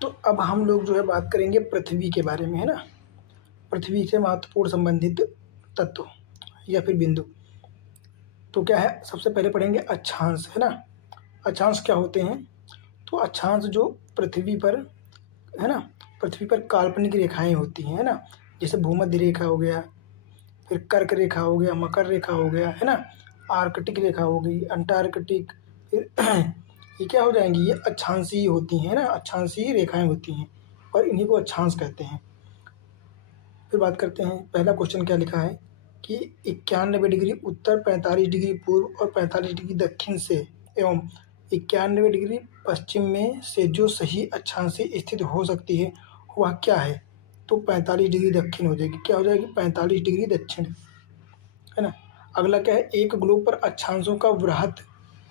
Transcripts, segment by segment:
तो अब हम लोग जो है बात करेंगे पृथ्वी के बारे में, है ना। पृथ्वी से महत्वपूर्ण संबंधित तत्व या फिर बिंदु। तो क्या है, सबसे पहले पढ़ेंगे अक्षांश, है ना। अक्षांश क्या होते हैं? तो अक्षांश जो पृथ्वी पर, है ना, पृथ्वी पर काल्पनिक रेखाएं होती हैं, है ना। जैसे भूमध्य रेखा हो गया, फिर कर्क रेखा हो गया, मकर रेखा हो गया, है ना, आर्कटिक रेखा हो गई, अंटार्कटिक, फिर ये क्या हो जाएंगी, ये अक्षांशीय होती हैं ना, अक्षांशीय रेखाएं होती हैं और इन्हीं को अक्षांश कहते हैं। फिर बात करते हैं, पहला क्वेश्चन क्या लिखा है कि 91 डिग्री उत्तर, 45 डिग्री पूर्व और 45 डिग्री दक्षिण से एवं 91 डिग्री पश्चिम में से जो सही अक्षांशीय स्थिति हो सकती है वह क्या है? तो 45 डिग्री दक्षिण हो जाएगी। क्या हो जाएगी? 45 डिग्री दक्षिण, है ना। अगला क्या है, एक ग्लोब पर अक्षांशों का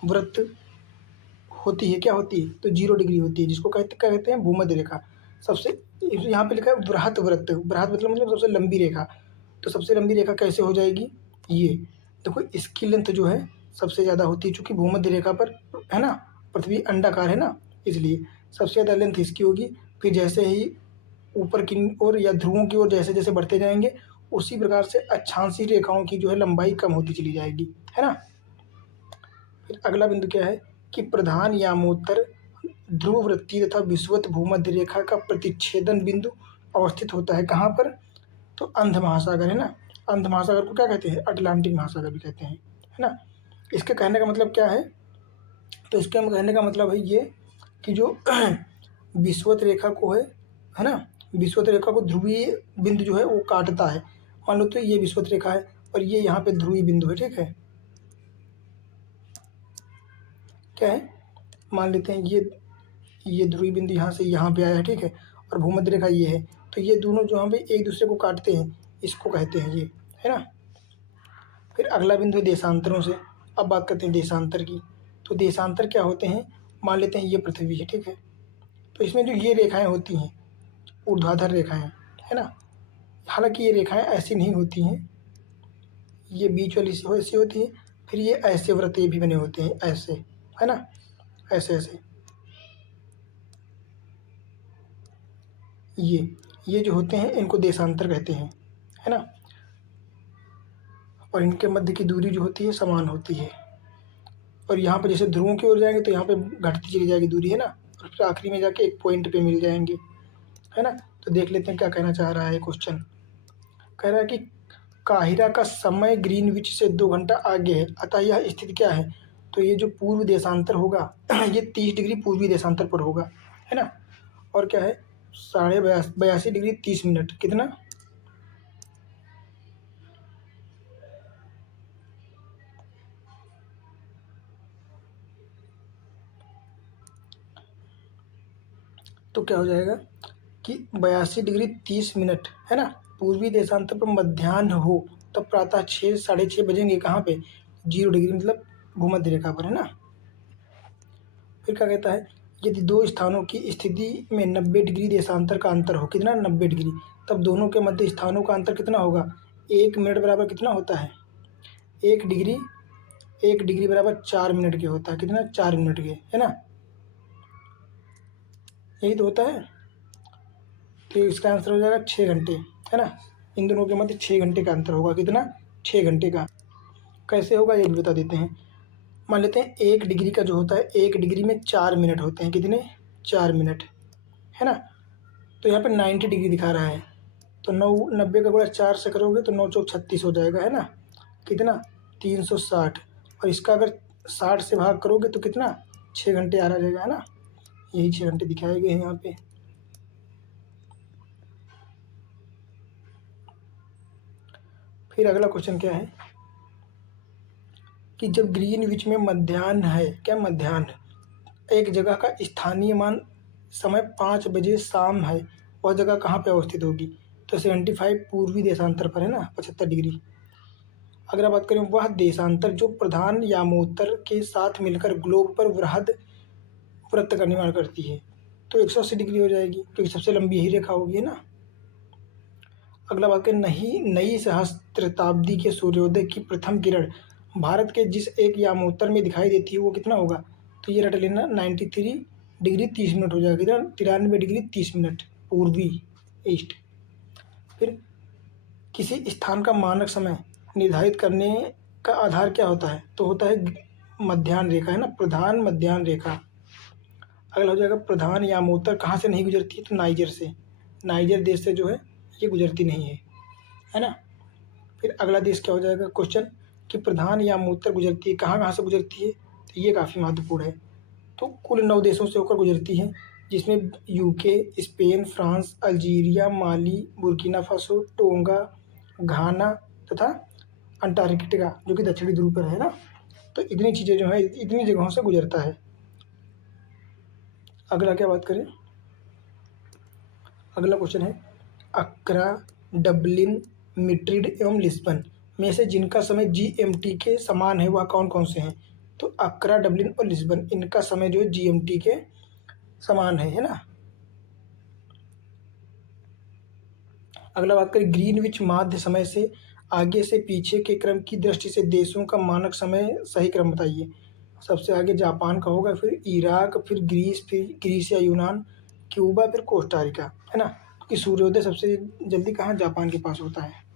वृत्त होती है, क्या होती है? तो 0 डिग्री होती है, जिसको क्या कहते हैं? भूमध्य रेखा। सबसे यहाँ पे लिखा है वृहत वृत्त, वृहत मतलब सबसे लंबी रेखा। तो सबसे लंबी रेखा कैसे हो जाएगी? ये देखो, इसकी लेंथ जो है सबसे ज़्यादा होती है, चूँकि भूमध्य रेखा पर, है ना, पृथ्वी अंडाकार है ना, इसलिए सबसे ज़्यादा लेंथ इसकी होगी। फिर जैसे ही ऊपर की ओर या ध्रुवों की ओर जैसे जैसे बढ़ते जाएंगे, उसी प्रकार से अक्षांशीय रेखाओं की जो है लंबाई कम होती चली जाएगी, है ना। फिर अगला बिंदु क्या है कि प्रधान यामोत्तर ध्रुव वृत्तीय तथा विषुवत भूमध्य रेखा का प्रतिच्छेदन बिंदु अवस्थित होता है कहाँ पर? तो अंध महासागर, है ना। अंध महासागर को क्या कहते हैं? अटलांटिक महासागर भी कहते हैं, है ना। इसके कहने का मतलब क्या है? तो इसके कहने का मतलब है ये कि जो विषुवत रेखा को है ना, विषुवत रेखा को ध्रुवीय बिंदु जो है वो काटता है। मान लो तो ये विषुवत रेखा है और ये यहाँ पे ध्रुवीय बिंदु है, ठीक है। क्या है, मान लेते हैं ये ध्रुवीय बिंदु यहाँ से यहाँ पे आया है, ठीक है, और भूमध्य रेखा ये है। तो ये दोनों जो यहाँ पे एक दूसरे को काटते हैं, इसको कहते हैं ये, है ना। फिर अगला बिंदु है देशांतरों से। अब बात करते हैं देशांतर की। तो देशांतर क्या होते हैं? मान लेते हैं ये पृथ्वी है, ठीक है, तो इसमें जो ये रेखाएं होती हैं, ऊर्ध्वाधर रेखाएं, है ना। हालांकि ये रेखाएं ऐसी नहीं होती हैं, ये बीच वाली ऐसी होती है। फिर ये ऐसे वृत्त ये भी बने होते हैं, ऐसे, है ना, ऐसे ऐसे। ये जो होते हैं इनको देशांतर कहते हैं, है ना। और इनके मध्य की दूरी जो होती है समान होती है। और यहाँ पर जैसे ध्रुवों की ओर जाएंगे तो यहाँ पे घटती चली जाएगी दूरी, है ना, और फिर आखिरी में जाके एक पॉइंट पे मिल जाएंगे, है ना। तो देख लेते हैं क्या कहना चाह रहा है क्वेश्चन। कह रहा है कि काहिरा का समय ग्रीनविच से 2 घंटा आगे है, अतः यह स्थिति क्या है? तो ये जो पूर्व देशांतर होगा ये 30 डिग्री पूर्वी देशांतर पर होगा, है ना। और क्या है, 82 डिग्री 30 मिनट, कितना? तो क्या हो जाएगा कि 82 डिग्री 30 मिनट, है ना, पूर्वी देशांतर पर मध्याह्न हो तब प्रातः 6 साढ़े 6 बजेंगे कहाँ पे? 0 डिग्री मतलब भूमध्य रेखा पर, है ना। फिर क्या कहता है, यदि दो स्थानों की स्थिति में 90 डिग्री देशांतर का अंतर हो, कितना? 90 डिग्री, तब दोनों के मध्य स्थानों का अंतर कितना होगा? 1 मिनट बराबर कितना होता है? 1 डिग्री, 1 डिग्री बराबर 4 मिनट के होता है, कितना? 4 मिनट के, है ना, यही तो होता है। तो इसका आंसर हो जाएगा 6 घंटे, है ना। इन दोनों के मध्य 6 घंटे का अंतर होगा, कितना? 6 घंटे का। कैसे होगा ये भी बता देते हैं। मान लेते हैं 1 डिग्री का जो होता है, 1 डिग्री में 4 मिनट होते हैं, कितने? 4 मिनट, है ना। तो यहाँ पर 90 डिग्री दिखा रहा है, तो 90 का गुणा 4 से करोगे तो 9 चौक 36 हो जाएगा, है ना, कितना? 360। और इसका अगर 60 से भाग करोगे तो कितना? 6 घंटे आ रहा जाएगा, है ना। यही 6 घंटे दिखाए गए हैं यहाँ पे। फिर अगला क्वेश्चन क्या है कि जब ग्रीनविच में मध्याह्न है, क्या मध्याह्न, एक जगह का स्थानीय मान समय 5 बजे शाम है, वह जगह कहाँ पे अवस्थित होगी? तो 75 पूर्वी देशांतर पर, है ना, 75 डिग्री। अगर आप बात करें वह देशांतर जो प्रधान यामोत्तर के साथ मिलकर ग्लोब पर वृहद वृत्त का निर्माण करती है, तो 180 डिग्री हो जाएगी, क्योंकि सबसे लंबी यही रेखा होगी, है ना। अगला बात करें, नई सहस्त्राब्दी के सूर्योदय की प्रथम किरण भारत के जिस एक यामोत्तर में दिखाई देती है वो कितना होगा? तो ये रट लेना, 93 डिग्री 30 मिनट हो जाएगा, कितना 93 डिग्री 30 मिनट पूर्वी ईस्ट। फिर किसी स्थान का मानक समय निर्धारित करने का आधार क्या होता है? तो होता है मध्याह्न रेखा, है ना, प्रधान मध्याह्न रेखा। अगला हो जाएगा प्रधान यामोत्तर कहाँ से नहीं गुजरती है? तो नाइजर से, नाइजर देश से जो है ये गुजरती नहीं है ना। फिर अगला देश क्या हो जाएगा क्वेश्चन कि प्रधान यामोत्तर गुजरती है, कहाँ कहाँ से गुजरती है? तो ये काफ़ी महत्वपूर्ण है। तो कुल 9 देशों से होकर गुजरती है, जिसमें यूके, स्पेन, फ्रांस, अल्जीरिया, माली, बुर्किना फासो, टोंगा, घाना तथा अंटार्कटिका जो कि दक्षिणी ध्रुव पर है ना। तो इतनी चीज़ें जो है इतनी जगहों से गुजरता है। अगला क्या बात करें, अगला क्वेश्चन है अक्रा, डबलिन, मैड्रिड एवं लिस्बन में से जिनका समय जीएमटी के समान है वह कौन कौन से हैं? तो अक्रा, डबलिन और लिस्बन इनका समय जो है जीएमटी के समान है ना। अगला बात करें ग्रीनविच माध्य समय से आगे से पीछे के क्रम की दृष्टि से देशों का मानक समय सही क्रम बताइए। सबसे आगे जापान का होगा, फिर इराक, फिर ग्रीस या यूनान, क्यूबा, फिर कोस्टारिका, है ना। क्योंकि सूर्योदय सबसे जल्दी कहाँ जापान के पास होता है।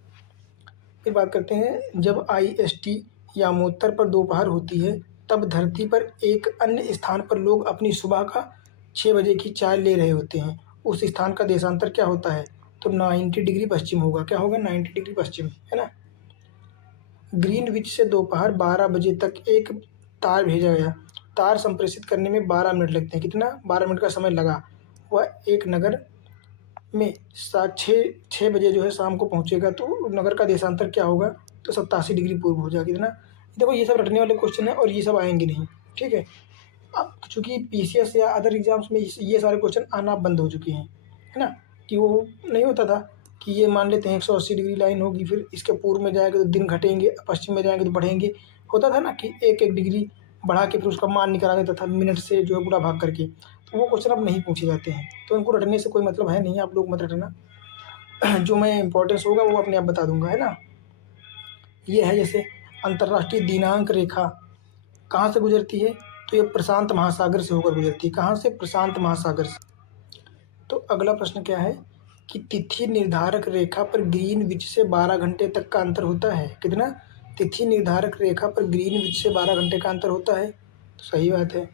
फिर बात करते हैं जब IST यामोत्तर पर दोपहर होती है तब धरती पर एक अन्य स्थान पर लोग अपनी सुबह का 6 बजे की चाय ले रहे होते हैं, उस स्थान का देशांतर क्या होता है? तो 90 डिग्री पश्चिम होगा। क्या होगा? 90 डिग्री पश्चिम, है ना। ग्रीनविच से दोपहर 12 बजे तक एक तार भेजा गया, तार संप्रेषित करने में 12 मिनट लगते हैं, कितना 12 मिनट का समय लगा। वह एक नगर में 6 बजे जो है शाम को पहुंचेगा, तो नगर का देशांतर क्या होगा? तो 87 डिग्री पूर्व हो जाएगा, कितना। देखो ये सब रटने वाले क्वेश्चन है और ये सब आएंगे नहीं, ठीक है। अब चूंकि PCS या अदर एग्जाम्स में ये सारे क्वेश्चन आना बंद हो चुके हैं, है ना। कि वो नहीं होता था कि ये मान लेते हैं 180 डिग्री लाइन होगी, फिर इसके पूर्व में जाएंगे तो दिन घटेंगे, पश्चिम में जाएंगे तो बढ़ेंगे। होता था ना कि एक एक डिग्री बढ़ा के फिर उसका मान निकाला जाता था मिनट से जो है पूरा भाग करके। तो वो क्वेश्चन अब नहीं पूछे जाते हैं, तो उनको रटने से कोई मतलब है नहीं, आप लोग मत रटना। जो मैं इंपॉर्टेंस होगा वो अपने आप बता दूंगा, है ना। ये है जैसे अंतर्राष्ट्रीय दिनांक रेखा कहाँ से गुजरती है? तो ये प्रशांत महासागर से होकर गुजरती है। कहाँ से? प्रशांत महासागर से। तो अगला प्रश्न क्या है कि तिथि निर्धारक रेखा पर ग्रीनविच से 12 घंटे तक का अंतर होता है, कितना? तिथि निर्धारक रेखा पर ग्रीनविच से 12 घंटे का अंतर होता है, तो सही बात है।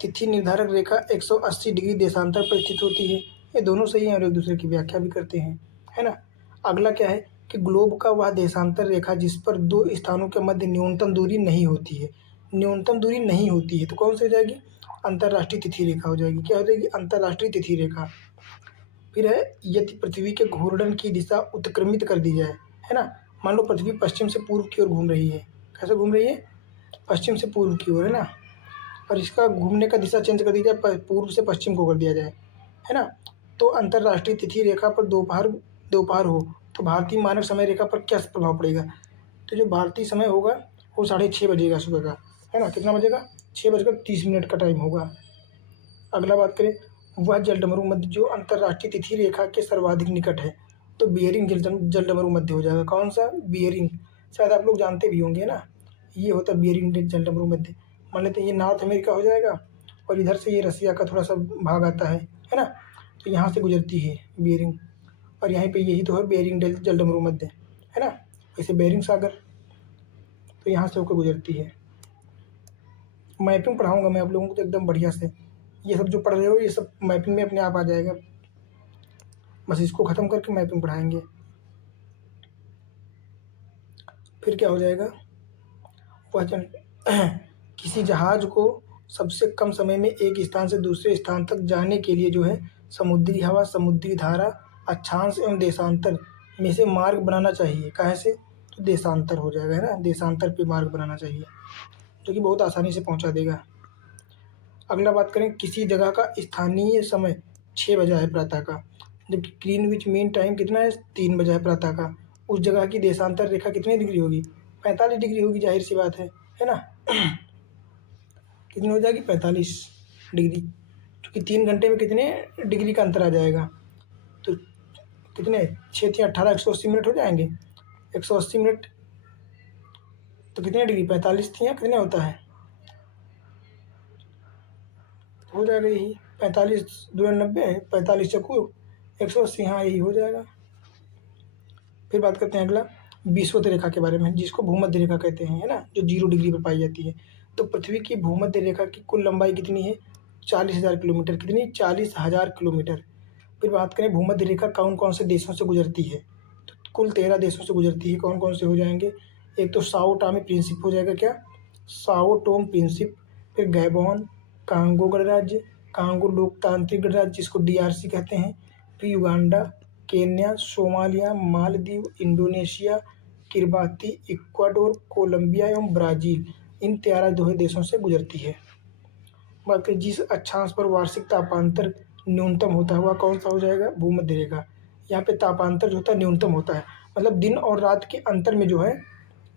तिथि निर्धारक रेखा 180 डिग्री देशांतर पर स्थित होती है, ये दोनों सही हैं और एक दूसरे की व्याख्या भी करते हैं, है ना। अगला क्या है कि ग्लोब का वह देशांतर रेखा जिस पर दो स्थानों के मध्य न्यूनतम दूरी नहीं होती है, न्यूनतम दूरी नहीं होती है, तो कौन सी हो जाएगी? अंतर्राष्ट्रीय तिथि रेखा हो जाएगी। क्या हो जाएगी? अंतर्राष्ट्रीय तिथि रेखा। फिर है यदि पृथ्वी के घूर्णन की दिशा उत्क्रमित कर दी जाए, है ना। मान लो पृथ्वी पश्चिम से पूर्व की ओर घूम रही है, कैसे घूम रही है? पश्चिम से पूर्व की ओर, है ना। और इसका घूमने का दिशा चेंज कर दी जाए, पूर्व से पश्चिम को कर दिया जाए, है ना। तो अंतर्राष्ट्रीय तिथि रेखा पर दोपहर दोपहर हो तो भारतीय मानक समय रेखा पर क्या प्रभाव पड़ेगा? तो जो भारतीय समय होगा वो 6:30 बजेगा सुबह का, है ना। कितना बजेगा? 6:30 का टाइम होगा। अगला बात करें वह जलडमरू मध्य जो अंतर्राष्ट्रीय तिथि रेखा के सर्वाधिक निकट है, तो बियरिंग जलडमरू मध्य हो जाएगा। कौन सा? बियरिंग। शायद आप लोग जानते भी होंगे ना, ये होता है बियरिंग जलडमरू मध्य। मान लेते हैं ये नॉर्थ अमेरिका हो जाएगा और इधर से ये रसिया का थोड़ा सा भाग आता है ना। तो यहाँ से गुजरती है बियरिंग, और यहाँ पे यही तो है बेरिंग जलडमरू मध्य, है ना। जैसे बेरिंग सागर, तो यहाँ से होकर गुजरती है। मैपिंग पढ़ाऊँगा मैं आप लोगों को तो एकदम बढ़िया से, ये सब जो पढ़ रहे हो ये सब मैपिंग में अपने आप आ जाएगा, बस इसको ख़त्म करके मैपिंग पढ़ाएंगे। फिर क्या हो जाएगा? वह किसी जहाज को सबसे कम समय में एक स्थान से दूसरे स्थान तक जाने के लिए जो है समुद्री हवा, समुद्री धारा, अक्षांश एवं देशांतर में से मार्ग बनाना चाहिए। कहाँ से? तो देशांतर हो जाएगा, है ना। देशांतर पे मार्ग बनाना चाहिए जो कि बहुत आसानी से पहुंचा देगा। अगला बात करें किसी जगह का स्थानीय समय 6 बजा है प्रातः का, जबकि ग्रीनविच मीन टाइम कितना है? 3 बजा है प्रातः का। उस जगह की देशांतर रेखा कितनी डिग्री होगी? 45 डिग्री होगी, जाहिर सी बात है ना। कितनी हो जाएगी? 45 डिग्री, क्योंकि 3 घंटे में कितने डिग्री का अंतर आ जाएगा? तो कितने 6×18 180 मिनट हो जाएंगे। 180 मिनट तो कितने डिग्री? 45 थी या कितने होता है? हो जाएगा यही 45 दूना 90 है, 45 चक्कू 180, हाँ यही हो जाएगा। फिर बात करते हैं अगला विषुवत रेखा के बारे में, जिसको भूमध्य रेखा कहते हैं, है ना, जो 0 डिग्री पर पाई जाती है। तो पृथ्वी की भूमध्य रेखा की कुल लंबाई कितनी है? 40,000 किलोमीटर। कितनी? 40,000 किलोमीटर। फिर बात करें भूमध्य रेखा कौन कौन से देशों से गुजरती है, तो कुल 13 देशों से गुजरती है। कौन कौन से हो जाएंगे? एक तो साओ टॉमे प्रिंसिप हो जाएगा, क्या? Sao Tome Principe. फिर गैबॉन, कांगो गणराज्य, कांगो लोकतांत्रिक गणराज्य जिसको DRC कहते हैं, फिर Uganda, Kenya, Somalia, Maldives, Indonesia, Kiribati, Ecuador, Colombia एवं ब्राज़ील, इन 13 जो है देशों से गुजरती है। बात करें जिस अक्षांश पर वार्षिक तापांतर न्यूनतम होता है वह कौन सा हो जाएगा? भूमध्य रेखा। यहाँ पे तापांतर जो होता है न्यूनतम होता है, मतलब दिन और रात के अंतर में जो है,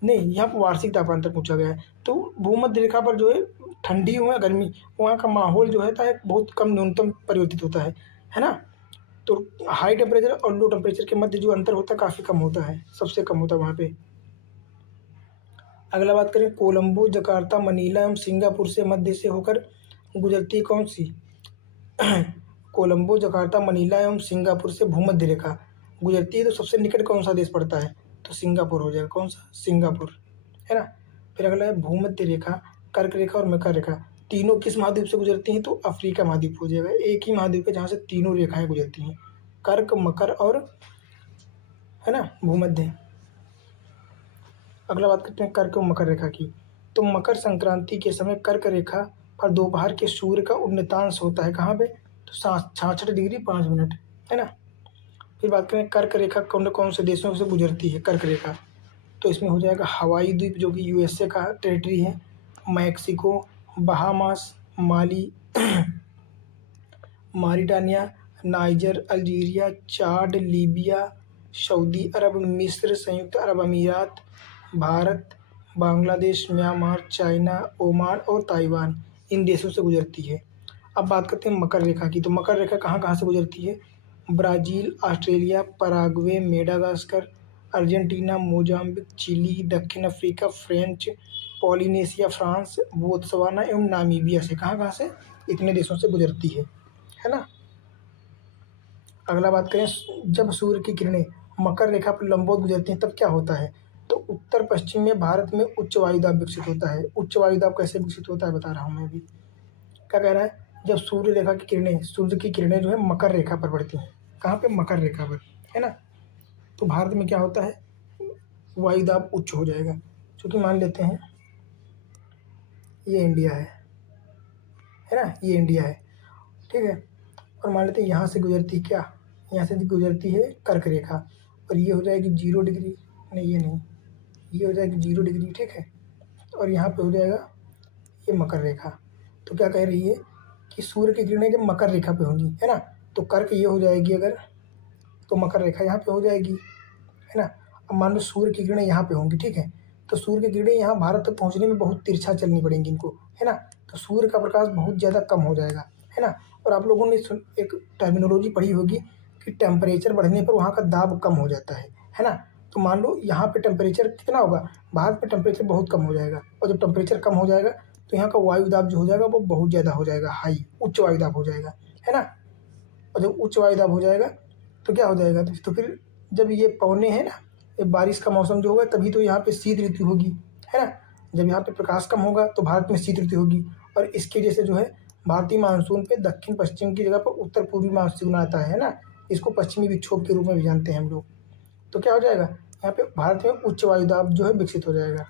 नहीं यहाँ पर वार्षिक तापांतर पूछा गया है। तो भूमध्य रेखा पर जो है ठंडी हो या गर्मी, वहाँ का माहौल जो है बहुत कम न्यूनतम परिवर्तित होता है ना। तो हाई टेम्परेचर और लो टेम्परेचर के मध्य जो अंतर होता है काफ़ी कम होता है, सबसे कम होता है वहाँ पे। अगला बात करें कोलंबो, जकार्ता, मनीला एवं सिंगापुर से मध्य से होकर गुजरती कौन सी? कोलंबो, जकार्ता, मनीला एवं सिंगापुर से भूमध्य रेखा गुजरती है, तो सबसे निकट कौन सा देश पड़ता है? तो सिंगापुर हो जाएगा। कौन सा? सिंगापुर, है ना। फिर अगला है भूमध्य रेखा, कर्क रेखा और मकर रेखा, तीनों किस महाद्वीप से गुजरती हैं? तो अफ्रीका महाद्वीप हो जाएगा। एक ही महाद्वीप है जहाँ से तीनों रेखाएं गुजरती हैं, कर्क, मकर और, है ना, भूमध्य। अगला बात करते हैं कर्क और मकर रेखा की। तो मकर संक्रांति के समय कर्क रेखा पर दोपहर के सूर्य का उन्नतांश होता है, कहाँ पे? तो 66 डिग्री 5 मिनट, है ना। फिर बात करें कर्क रेखा कौन कौन से देशों से गुजरती है कर्क रेखा, तो इसमें हो जाएगा हवाई द्वीप जो कि USA का टेरिटरी है, मैक्सिको, बहामास, माली, मॉरिटानिया, नाइजर, अल्जीरिया, चाड, लीबिया, सऊदी अरब, मिस्र, संयुक्त अरब अमीरात, Bharat, Bangladesh, Myanmar, China, Oman और ताइवान, इन देशों से गुजरती है। अब बात करते हैं मकर रेखा की। तो मकर रेखा कहाँ कहाँ से गुजरती है? Brazil, Australia, Paraguay, Madagascar, Argentina, Mozambique, Chile, दक्षिण Africa, French Polynesia, France, Botswana एवं नामीबिया से। कहाँ कहाँ से? इतने देशों से गुजरती है ना। अगला बात करें जब सूर्य की किरणें मकर रेखा पर लंबवत गुजरती हैं तब क्या होता है? तो उत्तर पश्चिम में भारत में उच्च वायुदाब विकसित होता है। उच्च वायुदाब कैसे विकसित होता है बता रहा हूँ मैं अभी। क्या कह रहा है? जब सूर्य की किरणें जो है मकर रेखा पर पड़ती हैं, कहाँ पे? मकर रेखा पर, है ना। तो भारत में क्या होता है? वायुदाब उच्च हो जाएगा। क्योंकि मान लेते हैं ये इंडिया है ना, ये इंडिया है, ठीक है। और मान लेते हैं यहाँ से गुजरती क्या? यहाँ से गुजरती है कर्क रेखा, और ये हो जाएगी 0 डिग्री, नहीं ये नहीं, ये हो जाएगी 0 डिग्री, ठीक है। और यहाँ पे हो जाएगा ये मकर रेखा। तो क्या कह रही है कि सूर्य की किरणें जब मकर रेखा पे होंगी, है ना, तो कर्क ये हो जाएगी अगर, तो मकर रेखा यहाँ पे हो जाएगी, है ना। अब मान लो सूर्य की किरणें यहाँ पे होंगी, ठीक है, तो सूर्य की किरणें यहाँ भारत तक पहुँचने में बहुत तिरछा चलनी पड़ेंगी इनको, है ना। तो सूर्य का प्रकाश बहुत ज़्यादा कम हो जाएगा, है ना। और आप लोगों ने एक टर्मिनोलॉजी पढ़ी होगी कि टेम्परेचर बढ़ने पर वहाँ का दाब कम हो जाता है ना। तो मान लो यहाँ पे टेम्परेचर कितना होगा? भारत में टेम्परेचर बहुत कम हो जाएगा, और जब टेम्परेचर कम हो जाएगा तो यहाँ का वायुदाब जो हो जाएगा वो बहुत ज़्यादा हो जाएगा, हाई, उच्च वायुदाब हो जाएगा, है ना। और जब उच्च वायुदाब हो जाएगा तो क्या हो जाएगा? तो फिर जब ये पौने हैं ना, ये बारिश का मौसम जो होगा तभी तो यहाँ पे शीत ऋतु होगी, है ना। जब यहाँ पे प्रकाश कम होगा तो भारत में शीत ऋतु होगी, और इसके वजह से जो है भारतीय मानसून पे दक्षिण पश्चिम की जगह पर उत्तर पूर्वी मानसून आता है ना। इसको पश्चिमी विक्षोभ के रूप में भी जानते हैं हम लोग। तो क्या हो जाएगा? यहाँ पे भारत में उच्च वायुदाब जो है विकसित हो जाएगा।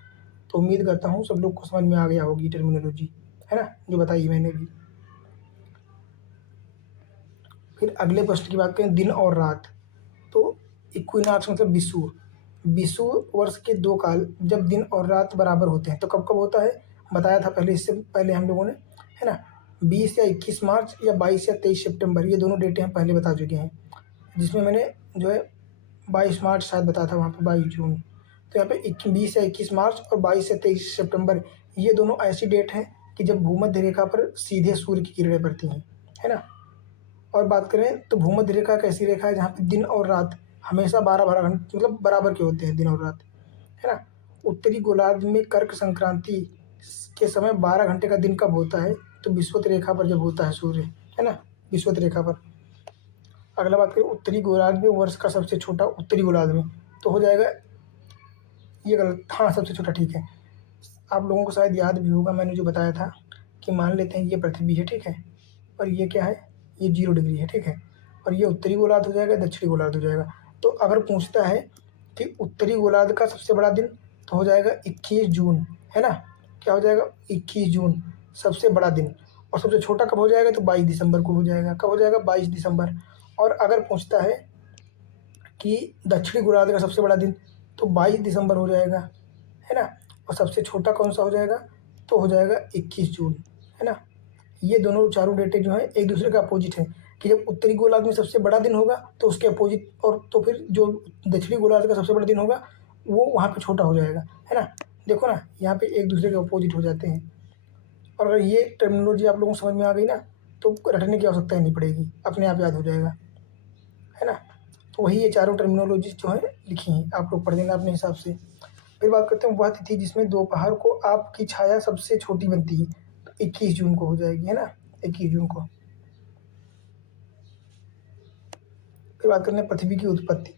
तो उम्मीद करता हूँ सब लोग को समझ में आ गया होगी टर्मिनोलॉजी, है ना, जो बताई मैंने भी। फिर अगले प्रश्न की बात करें दिन और रात। तो इक्विनॉक्स मतलब विषुव वर्ष के 2 काल जब दिन और रात बराबर होते हैं तो कब कब होता है? बताया था पहले, इससे पहले हम लोगों ने, है ना। 20 या 21 मार्च या 22 या 23 सितंबर, ये दोनों डेटें हम पहले बता चुके हैं, जिसमें मैंने जो है 22 मार्च शायद बताया था, वहाँ पे 22 जून। तो यहाँ पे 20 या 21 मार्च और 22 या 23 सितंबर, ये दोनों ऐसी डेट हैं कि जब भूमध्य रेखा पर सीधे सूर्य की किरणें पड़ती हैं, है ना। और बात करें तो भूमध्य रेखा कैसी रेखा है जहाँ पे दिन और रात हमेशा 12-12 घंटे मतलब बराबर के होते हैं, दिन और रात, है ना। उत्तरी गोलार्ध में कर्क संक्रांति के समय 12 घंटे का दिन कब होता है? तो विषुवत रेखा पर जब होता है सूर्य, है ना, विषुवत रेखा पर। अगला बात करें उत्तरी गोलार्ध में वर्ष का सबसे छोटा उत्तरी गोलार्ध में, तो हो जाएगा ये गलत, हाँ सबसे छोटा ठीक है। आप लोगों को शायद याद भी होगा मैंने जो बताया था कि मान लेते हैं ये पृथ्वी है, ठीक है, और ये क्या है, ये 0 डिग्री है, ठीक है, और ये उत्तरी गोलार्ध हो जाएगा, दक्षिणी गोलार्ध हो जाएगा। तो अगर पूछता है कि उत्तरी गोलार्ध का सबसे बड़ा दिन, तो हो जाएगा 21 जून, है ना, क्या हो जाएगा 21 जून सबसे बड़ा दिन। और सबसे छोटा कब हो जाएगा, तो 22 दिसंबर को हो जाएगा। कब हो जाएगा, 22 दिसंबर। और अगर पूछता है कि दक्षिणी गोलार्ध का सबसे बड़ा दिन, तो 22 दिसंबर हो जाएगा, है ना, और सबसे छोटा कौन सा हो जाएगा, तो हो जाएगा 21 जून, है ना। ये दोनों चारों डेटें जो है एक दूसरे का अपोजिट है, कि जब उत्तरी गोलार्ध में सबसे बड़ा दिन होगा तो उसके अपोजिट, और तो फिर जो दक्षिणी गोलार्ध का सबसे बड़ा दिन होगा वो वहाँ पे छोटा हो जाएगा, है ना। देखो ना, यहाँ पे एक दूसरे के अपोजिट हो जाते हैं। और अगर ये टर्मिनोलॉजी आप लोगों को समझ में आ गई ना, तो रटने की आवश्यकता ही नहीं पड़ेगी, अपने आप याद हो जाएगा, है ना। तो वही ये चारों टर्मिनोलॉजी जो है लिखी हैं, आप लोग पढ़ लेना अपने हिसाब से। फिर बात करते हैं वह तिथि जिसमें दोपहर को आपकी छाया सबसे छोटी बनती है, तो 21 जून को हो जाएगी, है ना, 21 जून को। फिर बात करते हैं पृथ्वी की उत्पत्ति,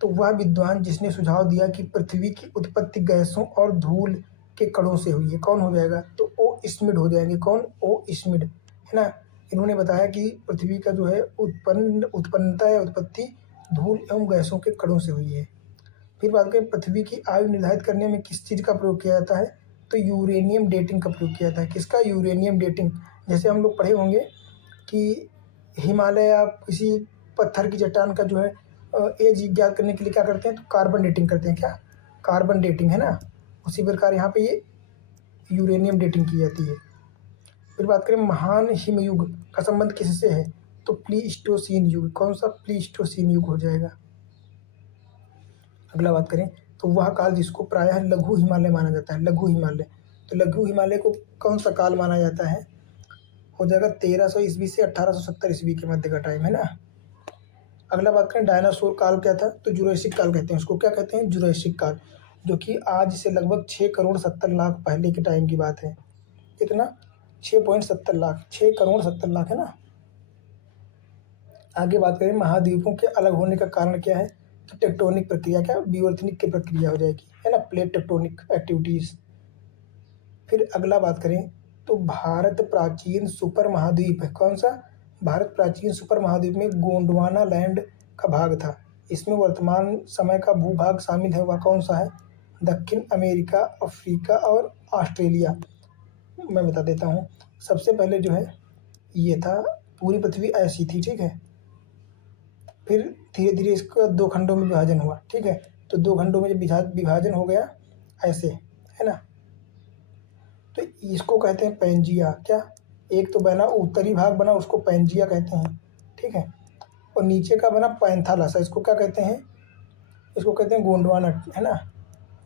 तो वह विद्वान जिसने सुझाव दिया कि पृथ्वी की उत्पत्ति गैसों और धूल के कणों से हुई है, कौन हो जाएगा, तो ओ स्मिड हो जाएंगे। कौन, ओ स्मिड, है ना। इन्होंने बताया कि पृथ्वी का जो है उत्पन्नता या उत्पत्ति धूल एवं गैसों के कणों से हुई है। फिर बात करें पृथ्वी की आयु निर्धारित करने में किस चीज़ का प्रयोग किया जाता है, तो यूरेनियम डेटिंग का प्रयोग किया जाता है। किसका, यूरेनियम डेटिंग। जैसे हम लोग पढ़े होंगे कि हिमालय या किसी पत्थर की चट्टान का जो है एज ज्ञात करने के लिए क्या करते हैं, तो कार्बन डेटिंग करते हैं। क्या, कार्बन डेटिंग, है ना। उसी प्रकार यहाँ पे ये यूरेनियम डेटिंग की जाती है। फिर बात करें महान हिमयुग का संबंध किससे है, तो प्लीस्टोसीन युग। कौन सा, प्लीस्टोसीन युग हो जाएगा। अगला बात करें तो वह काल जिसको प्रायः लघु हिमालय माना जाता है, लघु हिमालय, तो लघु हिमालय को कौन सा काल माना जाता है, हो जाएगा 1300 ईस्वी से 1870 ईस्वी के मध्य का टाइम, है ना। अगला बात करें डायनासोर काल क्या था, तो जुरासिक काल कहते हैं उसको। क्या कहते हैं, जुरासिक काल, जो कि आज से लगभग 6 करोड़ 70 लाख पहले के टाइम की बात है। कितना, 6.70 लाख, 6 करोड़ 70 लाख, है ना। आगे बात करें महाद्वीपों के अलग होने का कारण क्या है, तो टेक्टोनिक प्रक्रिया, क्या, विवर्तनिक की प्रक्रिया हो जाएगी, है ना, प्लेट टेक्टोनिक एक्टिविटीज़। फिर अगला बात करें तो भारत प्राचीन सुपर महाद्वीप है, कौन सा, भारत प्राचीन सुपर महाद्वीप में गोंडवाना लैंड का भाग था। इसमें वर्तमान समय का भूभाग शामिल है, वह कौन सा है, दक्षिण अमेरिका, अफ्रीका और ऑस्ट्रेलिया। मैं बता देता हूँ, सबसे पहले जो है ये था, पूरी पृथ्वी ऐसी थी, ठीक है, फिर धीरे धीरे इसका 2 खंडों में विभाजन हुआ, ठीक है, तो 2 खंडों में जब विभाजन हो गया ऐसे, है ना, तो इसको कहते हैं पैंजिया। क्या, एक तो बना उत्तरी भाग बना उसको पैंजिया कहते हैं, ठीक है, और नीचे का बना पैंथालस, इसको क्या कहते हैं, इसको कहते हैं गोंडवाना, है ना,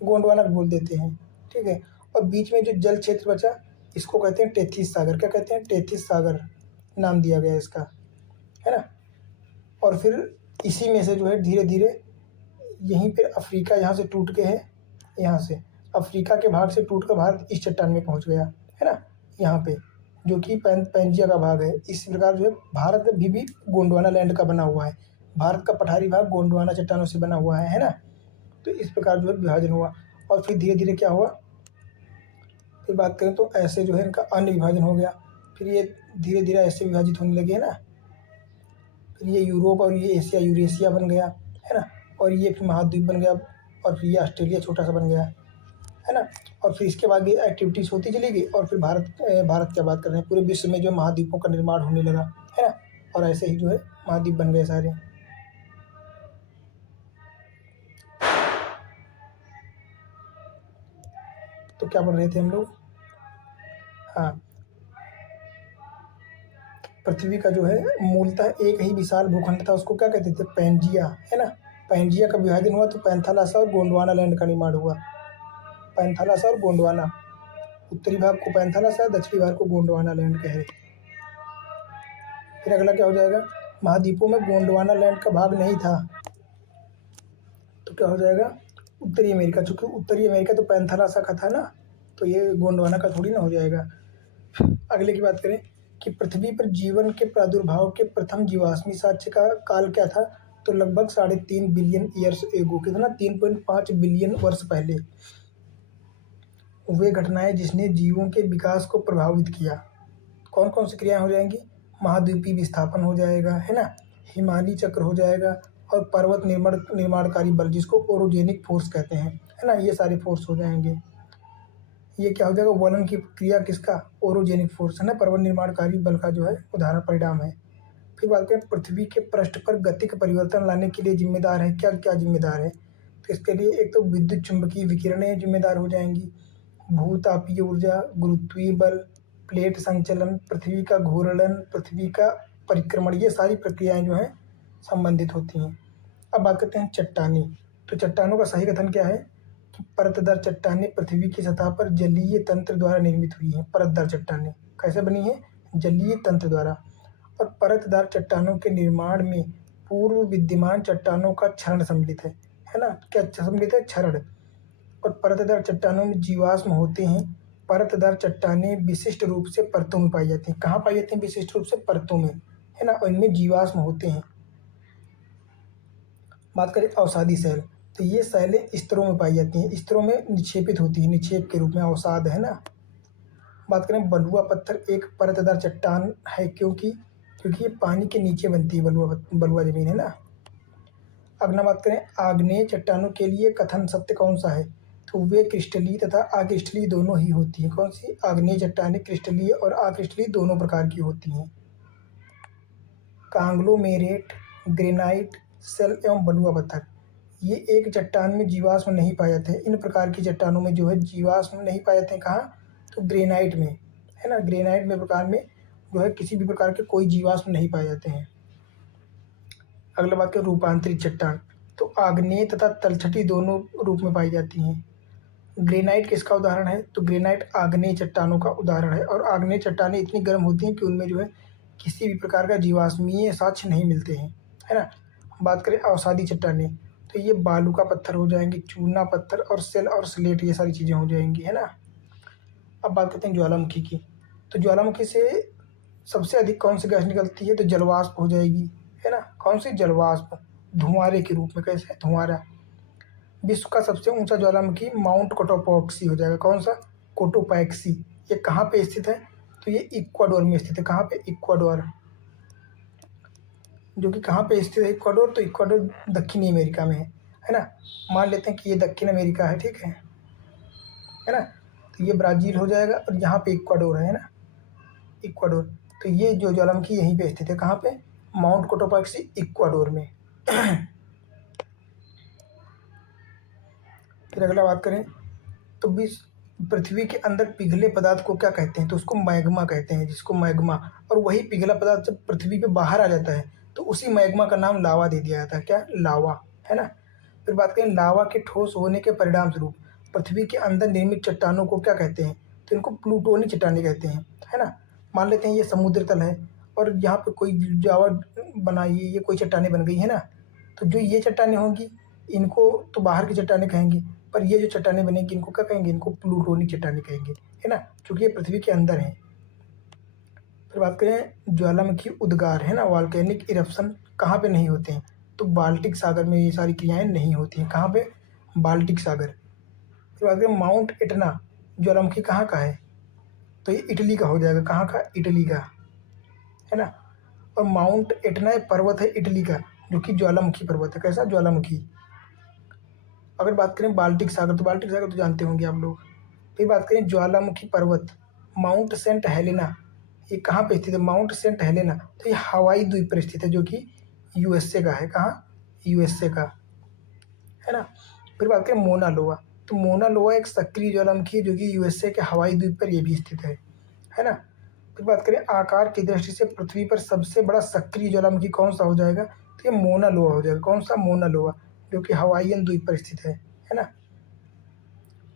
गोंडवाना बोल देते हैं, ठीक है। और बीच में जो जल क्षेत्र बचा इसको कहते हैं टेथिस सागर। क्या कहते हैं, टेथिस सागर नाम दिया गया इसका, है ना। और फिर इसी में से जो है धीरे धीरे यहीं पे अफ्रीका यहाँ से टूट के है, यहाँ से अफ्रीका के भाग से टूट कर भारत इस चट्टान में पहुँच गया, है ना, यहाँ पे, जो कि पैंजिया का भाग है। इस प्रकार जो है भारत भी गोंडवाना लैंड का बना हुआ है, भारत का पठारी भाग गोंडवाना चट्टानों से बना हुआ है ना। तो इस प्रकार जो है विभाजन हुआ, और फिर धीरे धीरे क्या हुआ, फिर बात करें तो ऐसे जो है इनका अन्य विभाजन हो गया, फिर ये धीरे धीरे ऐसे विभाजित होने लगे, है ना। फिर ये यूरोप और ये एशिया यूरेशिया बन गया, है ना, और ये फिर महाद्वीप बन गया, और फिर ये ऑस्ट्रेलिया छोटा सा बन गया, है ना। और फिर इसके बाद ये एक्टिविटीज़ होती चली गई, और फिर भारत क्या बात कर रहे हैं, पूरे विश्व में जो महाद्वीपों का निर्माण होने लगा, है ना, और ऐसे ही जो है महाद्वीप बन गए सारे। तो क्या पढ़ रहे थे हम लोग, हाँ, पृथ्वी का जो है मूलतः एक ही विशाल भूखंड था, उसको क्या कहते थे, पैंजिया, है ना। पैंजिया का विभाजन हुआ तो पैंथालासा और गोंडवाना लैंड का निर्माण हुआ, पैंथालासा और गोंडवाना, उत्तरी भाग को पैंथालासा, दक्षिणी भाग को गोंडवाना लैंड कहे। फिर अगला क्या हो जाएगा, महाद्वीपों में गोंडवाना लैंड का भाग नहीं था, तो क्या हो जाएगा, उत्तरी अमेरिका, चूँकि उत्तरी अमेरिका तो पैंथालासा का था ना, तो ये गोंडवाना का थोड़ी ना हो जाएगा। अगले की बात करें कि पृथ्वी पर जीवन के प्रादुर्भाव के प्रथम जीवाश्मी साक्ष्य का काल क्या था, तो लगभग 3.5 बिलियन ईयर्स एगो, कितना 3.5 बिलियन वर्ष पहले वे घटनाएं जिसने जीवों के विकास को प्रभावित किया। कौन कौन सी क्रियाएं हो जाएंगी, महाद्वीपीय विस्थापन हो जाएगा, है ना, हिमालय चक्र हो जाएगा, और पर्वत निर्माणकारी बल जिसको ओरोजेनिक फोर्स कहते हैं, है ना, ये सारे फोर्स हो जाएंगे। ये क्या हो जाएगा, वलन की क्रिया किसका, ओरोजेनिक फोर्स, है ना, पर्वत निर्माणकारी बल का जो है उदाहरण परिणाम है। फिर बात करें पृथ्वी के पृष्ठ पर गतिक परिवर्तन लाने के लिए जिम्मेदार है, क्या क्या जिम्मेदार है, तो इसके लिए एक तो विद्युत चुंबकीय विकिरणें जिम्मेदार हो जाएंगी, भूतापीय ऊर्जा, गुरुत्वीय बल, प्लेट संचलन, पृथ्वी का घूर्णन, पृथ्वी का परिक्रमण, ये सारी प्रक्रियाएं जो हैं संबंधित होती हैं। अब बात करते हैं चट्टानी। तो चट्टानों का सही कथन क्या है कि परतदार चट्टानें पृथ्वी की सतह पर जलीय तंत्र द्वारा निर्मित हुई हैं। परतदार चट्टानें कैसे बनी है, जलीय तंत्र द्वारा। और परतदार चट्टानों के निर्माण में पूर्व विद्यमान चट्टानों का क्षरण सम्मिलित है ना, क्या सम्मिलित है, क्षरण। और परतदार चट्टानों में जीवाश्म होते हैं। परतदार चट्टानें विशिष्ट रूप से परतों में पाई जाती हैं। कहाँ पाई जाती हैं, विशिष्ट रूप से परतों में, है ना, और इनमें जीवाश्म होते हैं। बात करें अवसादी शैल, तो ये शैलें स्तरों में पाई जाती हैं, स्तरों में निक्षेपित होती है, निक्षेप के रूप में अवसाद, है ना। बात करें बलुआ पत्थर एक परतदार चट्टान है, क्योंकि ये पानी के नीचे बनती है, बलुआ जमीन, है ना। अगला बात करें आग्नेय चट्टानों के लिए कथन सत्य कौन सा है, तो वे क्रिस्टलीय तथा अक्रिस्टलीय दोनों ही होती हैं। कौन सी, आग्नेय चट्टानें क्रिस्टलीय और अक्रिस्टलीय दोनों प्रकार की होती हैं। कांग्लोमेरेट, ग्रेनाइट, सेल एवं बलुआ पत्थर, ये एक चट्टान में जीवाश्म नहीं पाए जाते हैं। इन प्रकार की चट्टानों में जो है जीवाश्म नहीं पाए जाते हैं, कहाँ, तो ग्रेनाइट में, है ना, ग्रेनाइट में प्रकार में जो है किसी भी प्रकार के कोई जीवाश्म नहीं पाए जाते हैं। अगला बात है रूपांतरित चट्टान, तो आग्नेय तथा तलछटी दोनों रूप में पाई जाती हैं। ग्रेनाइट किसका उदाहरण है, तो ग्रेनाइट आग्नेय चट्टानों का उदाहरण है। और आग्नेय चट्टानें इतनी गर्म होती हैं कि उनमें जो है किसी भी प्रकार का जीवाश्मीय साक्ष्य नहीं मिलते हैं, है ना। बात करें अवसादी चट्टानें, तो ये बालू का पत्थर हो जाएंगे, चूना पत्थर और सेल और स्लेट, ये सारी चीज़ें हो जाएंगी, है ना। अब बात करते हैं ज्वालामुखी की, तो ज्वालामुखी से सबसे अधिक कौन सी गैस निकलती है, तो जलवाष्प हो जाएगी, है ना। कौन सी, जलवाष्प, धुआंरे के रूप में, कैसे, धुआंरा। विश्व का सबसे ऊंचा ज्वालामुखी माउंट कोटोपैक्सी हो जाएगा, कौन सा, कोटोपैक्सी। ये कहाँ पे स्थित है, तो ये इक्वाडोर में स्थित है। कहाँ पे, इक्वाडोर, जो कि कहाँ पे स्थित है, इक्वाडोर, तो इक्वाडोर दक्षिणी अमेरिका में है ना। मान लेते हैं कि ये दक्षिण अमेरिका है, ठीक है ना। तो ये ब्राज़ील हो जाएगा और यहाँ पे इक्वाडोर है ना, इक्वाडोर। तो ये जो ज्वालामुखी यहीं पे स्थित है, कहाँ पे, माउंट कोटोपैक्सी, इक्वाडोर में। फिर अगला बात करें तो पृथ्वी के अंदर पिघले पदार्थ को क्या कहते हैं, तो उसको मैग्मा कहते हैं, जिसको मैग्मा। और वही पिघला पदार्थ जब पृथ्वी पे बाहर आ जाता है तो उसी मैग्मा का नाम लावा दे दिया जाता है, क्या, लावा, है ना। फिर बात करें लावा के ठोस होने के परिणाम स्वरूप पृथ्वी के अंदर निर्मित चट्टानों को क्या कहते हैं, तो इनको प्लूटोनी चट्टानें कहते हैं, है ना। मान लेते हैं ये समुद्र तल है और यहाँ पे कोई जावा बनाई, ये कोई चट्टानें बन गई, है ना। तो जो ये चट्टानें होंगी इनको तो बाहर की चट्टानें कहेंगे, पर ये जो चट्टानें बनेंगी इनको क्या कहेंगे, इनको प्लूटोनिक चट्टानें कहेंगे, है ना, क्योंकि ये पृथ्वी के अंदर हैं। फिर बात करें ज्वालामुखी उद्गार, है ना, वॉल्केनिक इरप्शन कहाँ पे नहीं होते हैं, तो बाल्टिक सागर में ये सारी क्रियाएं नहीं होती हैं। कहाँ पे, बाल्टिक सागर। फिर बात करें माउंट एटना ज्वालामुखी कहाँ का है, तो ये इटली का हो जाएगा, कहाँ का, इटली का, है ना। और माउंट एटना एक पर्वत है इटली का, जो कि ज्वालामुखी पर्वत है, कैसा, ज्वालामुखी। अगर बात करें बाल्टिक सागर, तो बाल्टिक सागर तो जानते होंगे आप लोग। फिर बात करें ज्वालामुखी पर्वत माउंट सेंट हेलेना, ये कहाँ पे स्थित है, माउंट सेंट हेलेना, तो ये हवाई द्वीप पर स्थित है, जो कि यूएसए का है, कहाँ, यूएसए का, है ना। फिर बात करें मोना लोआ, तो मोना लोआ एक सक्रिय ज्वालामुखी है जो कि यूएसए के हवाई द्वीप पर ये भी स्थित है ना। फिर बात करें आकार की दृष्टि से पृथ्वी पर सबसे बड़ा सक्रिय ज्वालामुखी कौन सा हो जाएगा, तो ये मोना लोआ हो जाएगा, कौन सा, मोना लोआ, जो कि हवाईयन द्वीप पर स्थित है ना।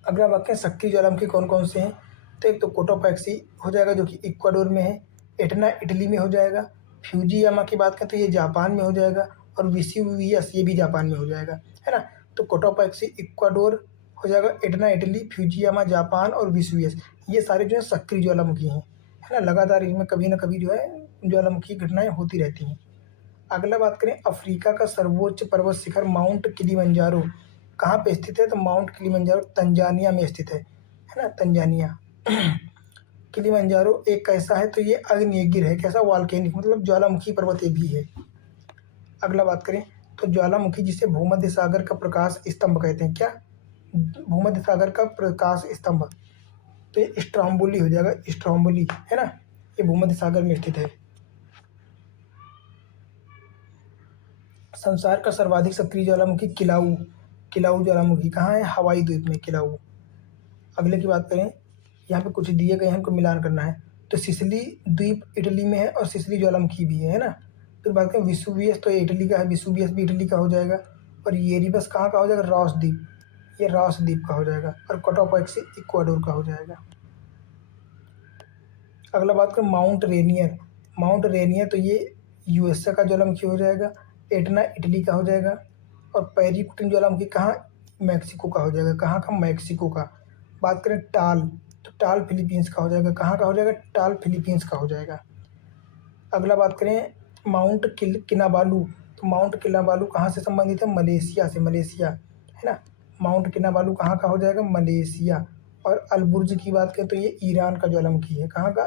अगला वाक्य सक्रिय ज्वालामुखी कौन कौन से हैं, तो एक तो कोटोपैक्सी हो जाएगा जो कि इक्वाडोर में है, एटना इटली में हो जाएगा, फ्यूजियामा की बात करें तो ये जापान में हो जाएगा, और वेसुवियस ये भी जापान में हो जाएगा, है ना। तो कोटोपैक्सी इक्वाडोर हो जाएगा, एटना इटली, फ्यूजियामा जापान और वेसुवियस ये सारे जो है सक्रिय ज्वालामुखी हैं। है ना, लगातार इसमें कभी ना कभी जो है ज्वालामुखी घटनाएं होती रहती हैं। अगला बात करें, अफ्रीका का सर्वोच्च पर्वत शिखर माउंट किलिमंजारो कहाँ पे स्थित है? तो माउंट किलिमंजारो तंजानिया में स्थित है ना, तंजानिया। किलिमंजारो एक कैसा है? तो ये आग्नेयगिरि है। कैसा? वॉल्केनिक, मतलब ज्वालामुखी पर्वत भी है। अगला बात करें तो ज्वालामुखी जिसे भूमध्य सागर का प्रकाश स्तंभ कहते हैं, क्या? भूमध्य सागर का प्रकाश स्तंभ, तो ये स्ट्रोम्बोली हो जाएगा, स्ट्रोम्बोली, है ना, ये भूमध्य सागर में स्थित है। संसार का सर्वाधिक सक्रिय ज्वालामुखी किलाऊ, किलाऊ ज्वालामुखी कहाँ है? हवाई द्वीप में, किलाऊ। अगले की बात करें, यहाँ पे कुछ दिए गए हैं, हमको मिलान करना है। तो सिसिली द्वीप इटली में है और सिसिली ज्वालामुखी भी है ना। फिर बात करें विसुवियस, तो ये इटली का है, विसुवियस भी इटली का हो जाएगा। और येरिबस कहाँ का हो जाएगा? रॉस द्वीप, ये रॉस द्वीप का हो जाएगा। और कोटोपैक्सी इक्वाडोर का हो जाएगा। अगला बात करें माउंट रेनियर, माउंट रेनियर तो ये यूएसए का ज्वालामुखी हो जाएगा। एटना इटली का हो जाएगा। और पेरिकुटिन ज्वालामुखी कहाँ? मैक्सिको का हो जाएगा। कहाँ का? मैक्सिको का। बात करें टाल, तो टाल फिलीपींस का हो जाएगा। कहाँ का हो जाएगा? टाल फिलीपींस का हो जाएगा। अगला बात करें माउंट किनाबालू, तो माउंट किनाबालू कहाँ से संबंधित है? मलेशिया से, मलेशिया, है ना। माउंट किनाबालू कहाँ का हो जाएगा? मलेशिया। और अलबुर्ज की बात करें तो ये ईरान का ज्वालामुखी है। कहाँ का?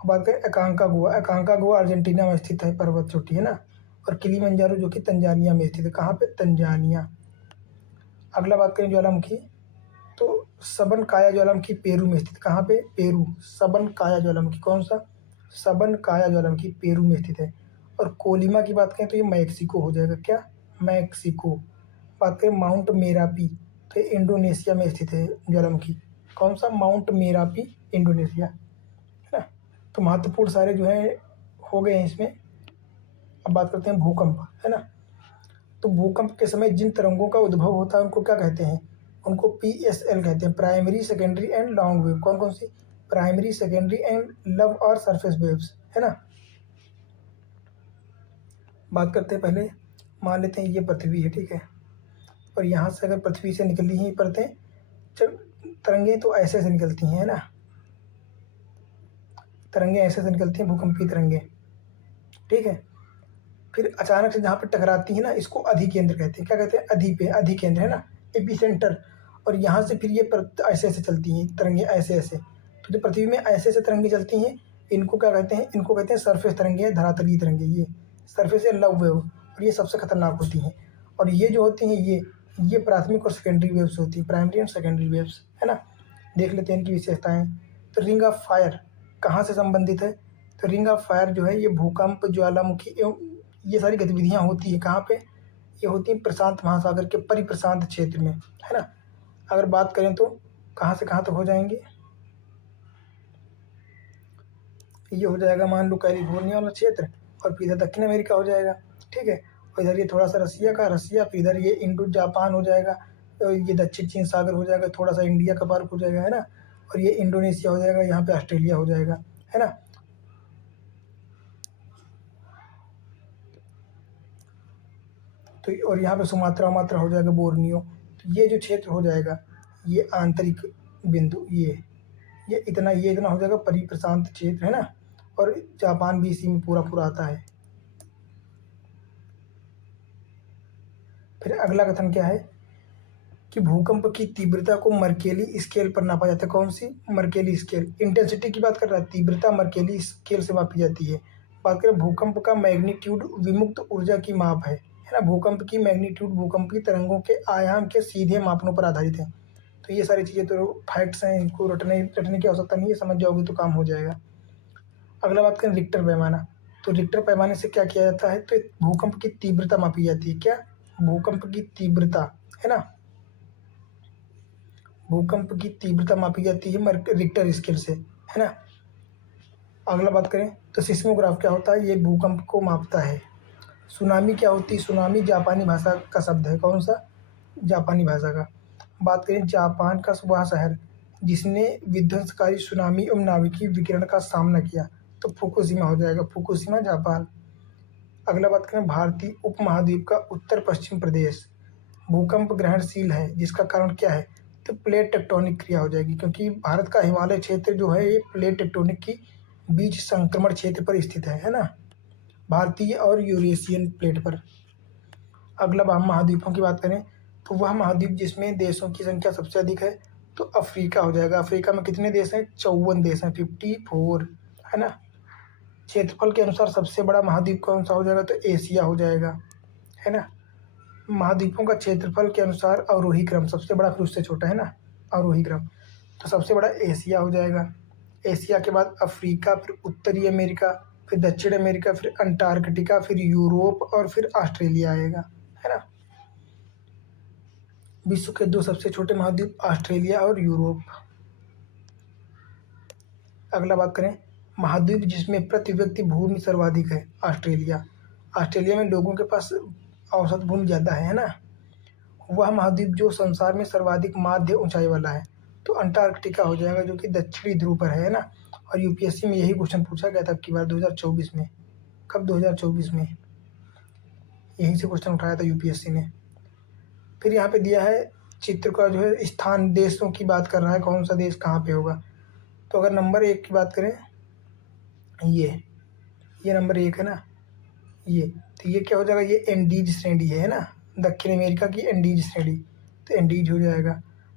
बात करें अकांकागुआ, अकांकागुआ अर्जेंटीना में स्थित है, पर्वत चोटी, है ना। और किलिमंजारो जो कि तंजानिया में स्थित है। कहाँ पे? तंजानिया। अगला बात करें ज्वालामुखी, तो सबन काया ज्वालामुखी पेरू में स्थित। कहाँ पे? पेरू। सबन काया ज्वालामुखी, कौन सा? सबन काया ज्वालामुखी पेरू में स्थित है। और कोलिमा की बात करें तो ये मैक्सिको हो जाएगा। क्या? मैक्सिको। बात करें माउंट मेरापी, तो ये इंडोनेशिया में स्थित है ज्वालामुखी। कौन सा? माउंट मेरापी, इंडोनेशिया, है ना। तो महत्वपूर्ण सारे जो है हो गए हैं इसमें। अब बात करते हैं भूकंप, है ना। तो भूकंप के समय जिन तरंगों का उद्भव होता है उनको क्या कहते हैं? उनको PSL कहते हैं, primary, secondary and long wave. कौन कौन सी? प्राइमरी, सेकेंडरी एंड लव और सरफेस वेव्स, है ना। बात करते हैं पहले, मान लेते हैं ये पृथ्वी है, ठीक है। और यहाँ से अगर पृथ्वी से निकली हैं परतें, जब तरंगें तो ऐसे से निकलती हैं, है ना, तरंगें ऐसे से निकलती हैं, भूकंपीय तरंगें, ठीक है। फिर अचानक से जहाँ पे टकराती है ना, इसको अधिकेंद्र कहते हैं। क्या कहते हैं? अधिकेंद्र, है ना, एपिसेंटर। और यहाँ से फिर ये ऐसे ऐसे चलती हैं तरंगे, ऐसे ऐसे। तो जो पृथ्वी में ऐसे ऐसे तरंगे चलती हैं, इनको क्या कहते हैं? इनको कहते हैं सरफेस तरंगे, धरातलीय तरंगे। ये सरफेस या लव वेव, और ये सबसे खतरनाक होती हैं। और ये जो होती हैं ये प्राथमिक और सेकेंडरी वेव्स होती हैं, प्राइमरी एंड सेकेंडरी वेव्स, है ना। देख लेते हैं इनकी विशेषताएं। तो रिंग ऑफ फायर कहाँ से संबंधित है? तो रिंग ऑफ फायर जो है ये भूकंप, ज्वालामुखी एवं ये सारी गतिविधियाँ होती हैं कहाँ पे? ये होती हैं प्रशांत महासागर के परिप्रशांत क्षेत्र में, है ना। अगर बात करें तो कहाँ से कहाँ तक हो जाएंगे? ये हो जाएगा मान लो कैलिफोर्निया वाला क्षेत्र, और फिर इधर दक्षिण अमेरिका हो जाएगा, ठीक है। और इधर ये थोड़ा सा रसिया का, रसिया, फिर इधर ये इंडो जापान हो जाएगा, और ये दक्षिण चीन सागर हो जाएगा, थोड़ा सा इंडिया का पार्क हो जाएगा, है ना। और ये इंडोनेशिया हो जाएगा, यहाँ पे ऑस्ट्रेलिया हो जाएगा, है ना। तो और यहाँ पे सुमात्रा उमात्रा हो जाएगा, बोर्नियो। तो ये जो क्षेत्र हो जाएगा ये आंतरिक बिंदु, ये इतना हो जाएगा परिप्रशांत क्षेत्र, है ना। और जापान भी इसी में पूरा पूरा आता है। फिर अगला कथन क्या है कि भूकंप की तीव्रता को मर्केली स्केल पर नापा जाता है। कौन सी? Mercalli scale. इंटेंसिटी की बात कर रहा है, तीव्रता मर्केली स्केल से मापी जाती है। बात करें भूकंप का मैग्नीट्यूड विमुक्त ऊर्जा की माप है ना। भूकंप की मैग्नीट्यूड भूकंप की तरंगों के आयाम के सीधे मापनों पर आधारित है। तो ये सारी चीज़ें तो फैक्ट्स हैं, इनको रटने की आवश्यकता नहीं है, समझ जाओगे तो काम हो जाएगा। अगला बात करें रिक्टर पैमाना, तो रिक्टर पैमाने से क्या किया जाता है? तो भूकंप की तीव्रता मापी जाती है। क्या? भूकंप की तीव्रता, है ना, भूकंप की तीव्रता मापी जाती है रिक्टर स्केल से, है ना। अगला बात करें तो सिस्मोग्राफ क्या होता है? ये भूकंप को मापता है। सुनामी क्या होती है? सुनामी जापानी भाषा का शब्द है। कौन सा? जापानी भाषा का। बात करें जापान का वह शहर जिसने विध्वंसकारी सुनामी एवं नाभिकीय विकिरण का सामना किया, तो फुकुशिमा हो जाएगा, फुकुशिमा, जापान। अगला बात करें भारतीय उपमहाद्वीप का उत्तर पश्चिम प्रदेश भूकंप ग्रहणशील है, जिसका कारण क्या है? तो प्लेट टेक्टोनिक क्रिया हो जाएगी, क्योंकि भारत का हिमालय क्षेत्र जो है ये प्लेट टेक्टोनिक की बीच संक्रमण क्षेत्र पर स्थित है ना, भारतीय और यूरेशियन प्लेट पर। अगला हम महाद्वीपों की बात करें तो वह महाद्वीप जिसमें देशों की संख्या सबसे अधिक है तो अफ्रीका हो जाएगा। अफ्रीका में कितने देश हैं? 54 देश हैं, 54, है ना। क्षेत्रफल के अनुसार सबसे बड़ा महाद्वीप कौन सा हो जाएगा? तो एशिया हो जाएगा, है ना। महाद्वीपों का क्षेत्रफल के अनुसार अवरोही क्रम, सबसे बड़ा फिर उससे छोटा, है ना, अवरोही क्रम। तो सबसे बड़ा एशिया हो जाएगा। एशिया के बाद अफ्रीका, फिर उत्तरी अमेरिका, फिर दक्षिण अमेरिका, फिर अंटार्कटिका, फिर यूरोप और फिर ऑस्ट्रेलिया आएगा, है ना। विश्व के 2 सबसे छोटे महाद्वीप ऑस्ट्रेलिया और यूरोप। अगला बात करें महाद्वीप जिसमें प्रति व्यक्ति भूमि सर्वाधिक है, ऑस्ट्रेलिया। ऑस्ट्रेलिया में लोगों के पास औसत भूमि ज़्यादा है ना। वह महाद्वीप जो संसार में सर्वाधिक माध्य ऊंचाई वाला है तो अंटार्कटिका हो जाएगा, जो कि दक्षिणी ध्रुव पर है ना। और यूपीएससी में यही क्वेश्चन पूछा गया था अब की बार 2024 में। कब? 2024 में यहीं से क्वेश्चन उठाया था यूपीएससी ने। फिर यहाँ पे दिया है चित्र का जो है स्थान, देशों की बात कर रहा है, कौन सा देश कहाँ पे होगा। तो अगर नंबर 1 की बात करें, ये नंबर 1 है ना, ये तो ये क्या हो जाएगा? ये एंडीज श्रेणी है ना, दक्षिण अमेरिका की एंडीज श्रेणी, तो एंडीज हो जाएगा।